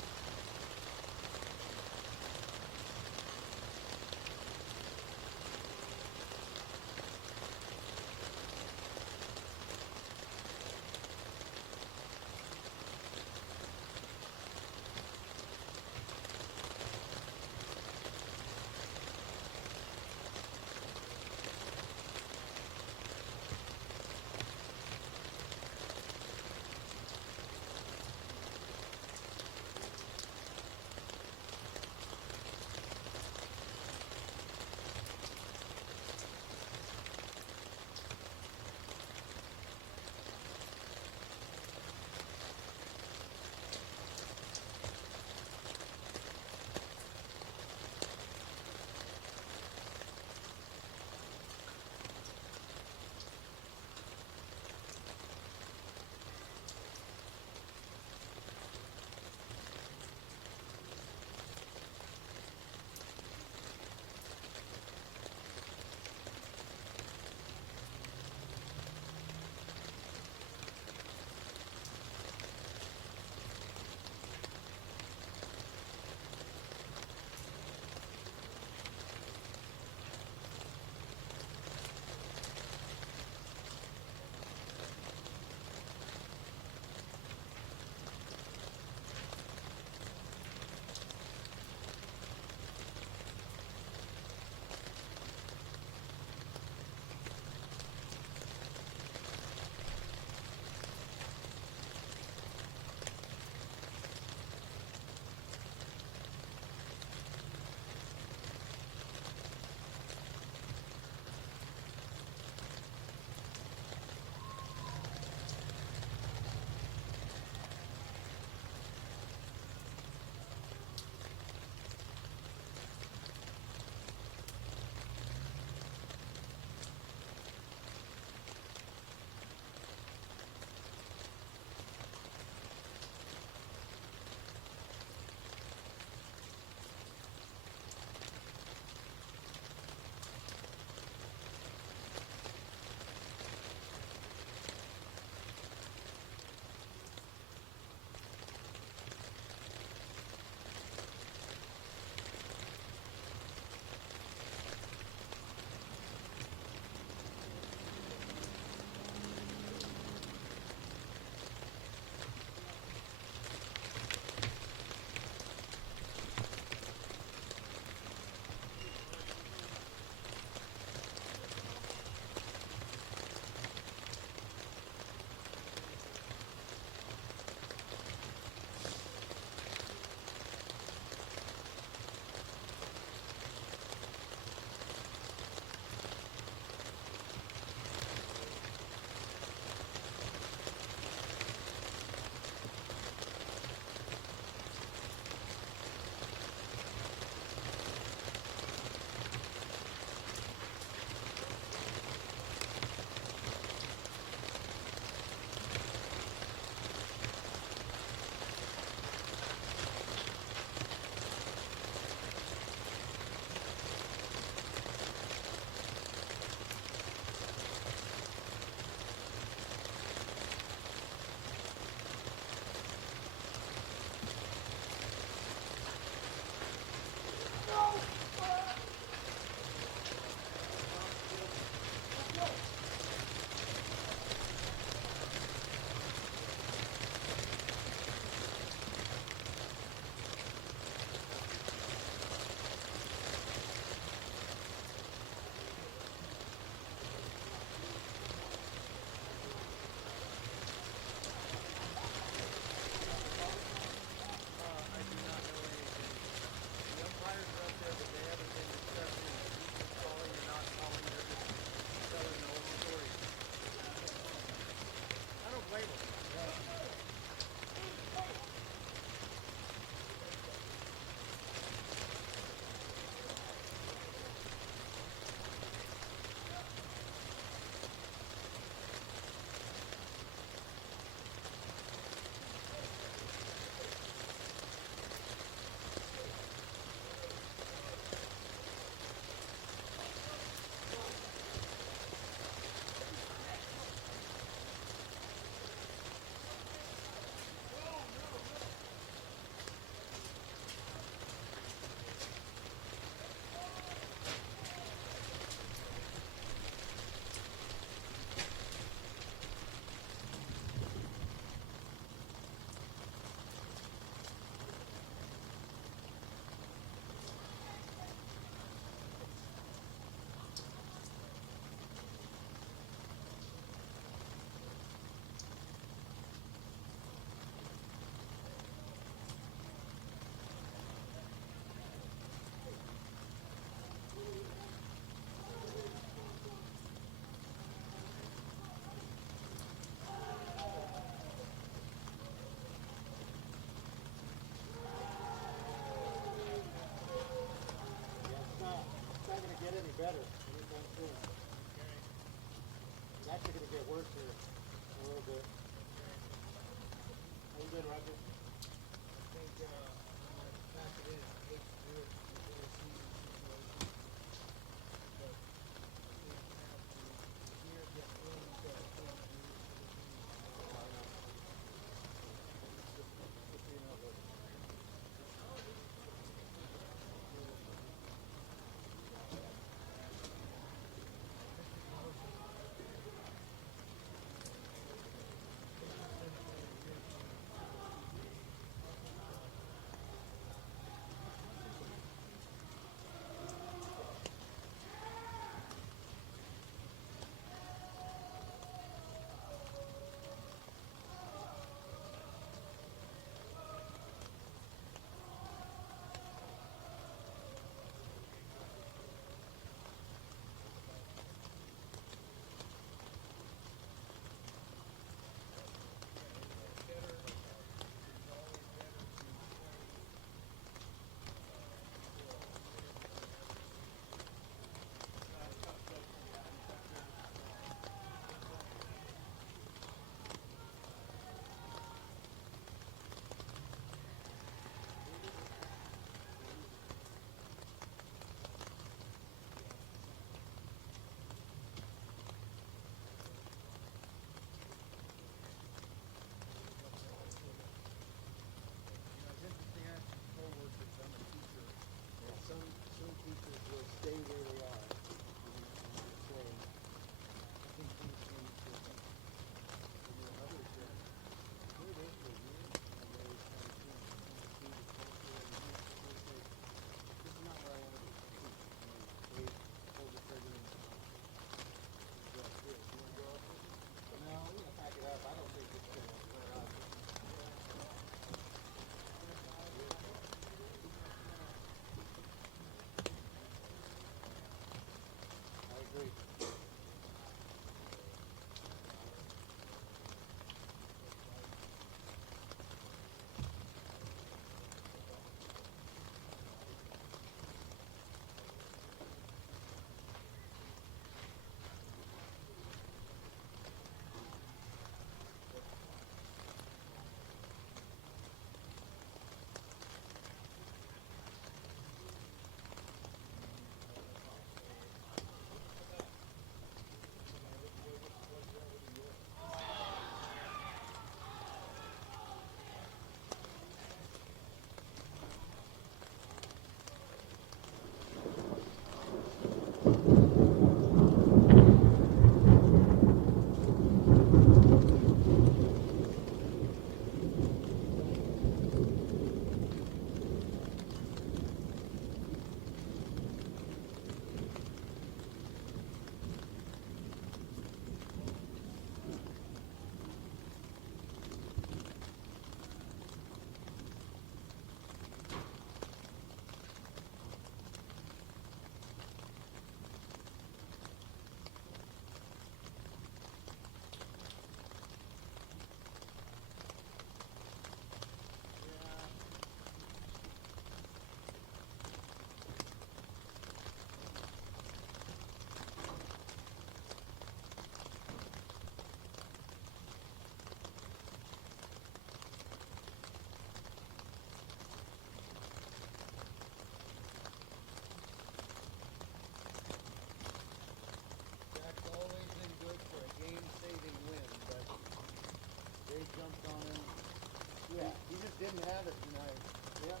didn't have it tonight. Yep.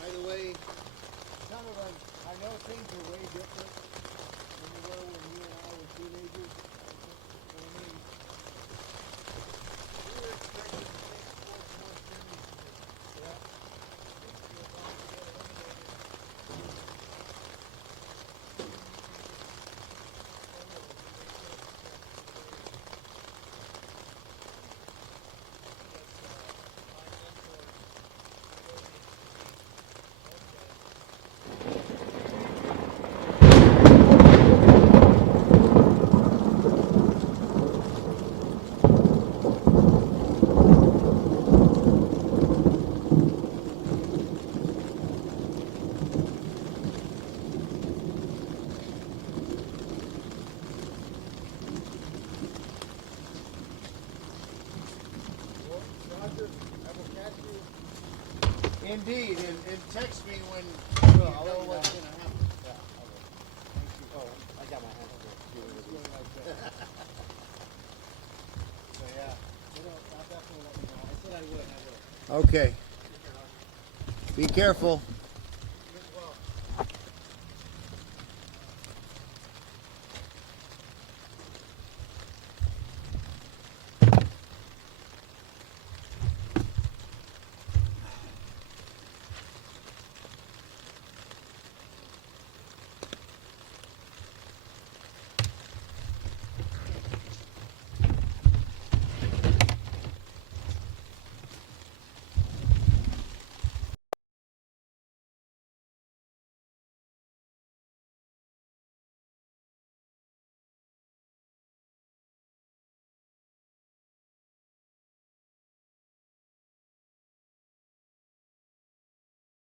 By the way, some of them, I know things are way different than they were when you and I were teenagers. You know what I mean? We were expecting to take sports more seriously. Yeah. Roger, I will catch you. Indeed, and text me when you know what's going to happen. Yeah, I will. Thank you. Oh, I got my hand up. So yeah, I'll definitely let you know. I said I would. Okay. Be careful.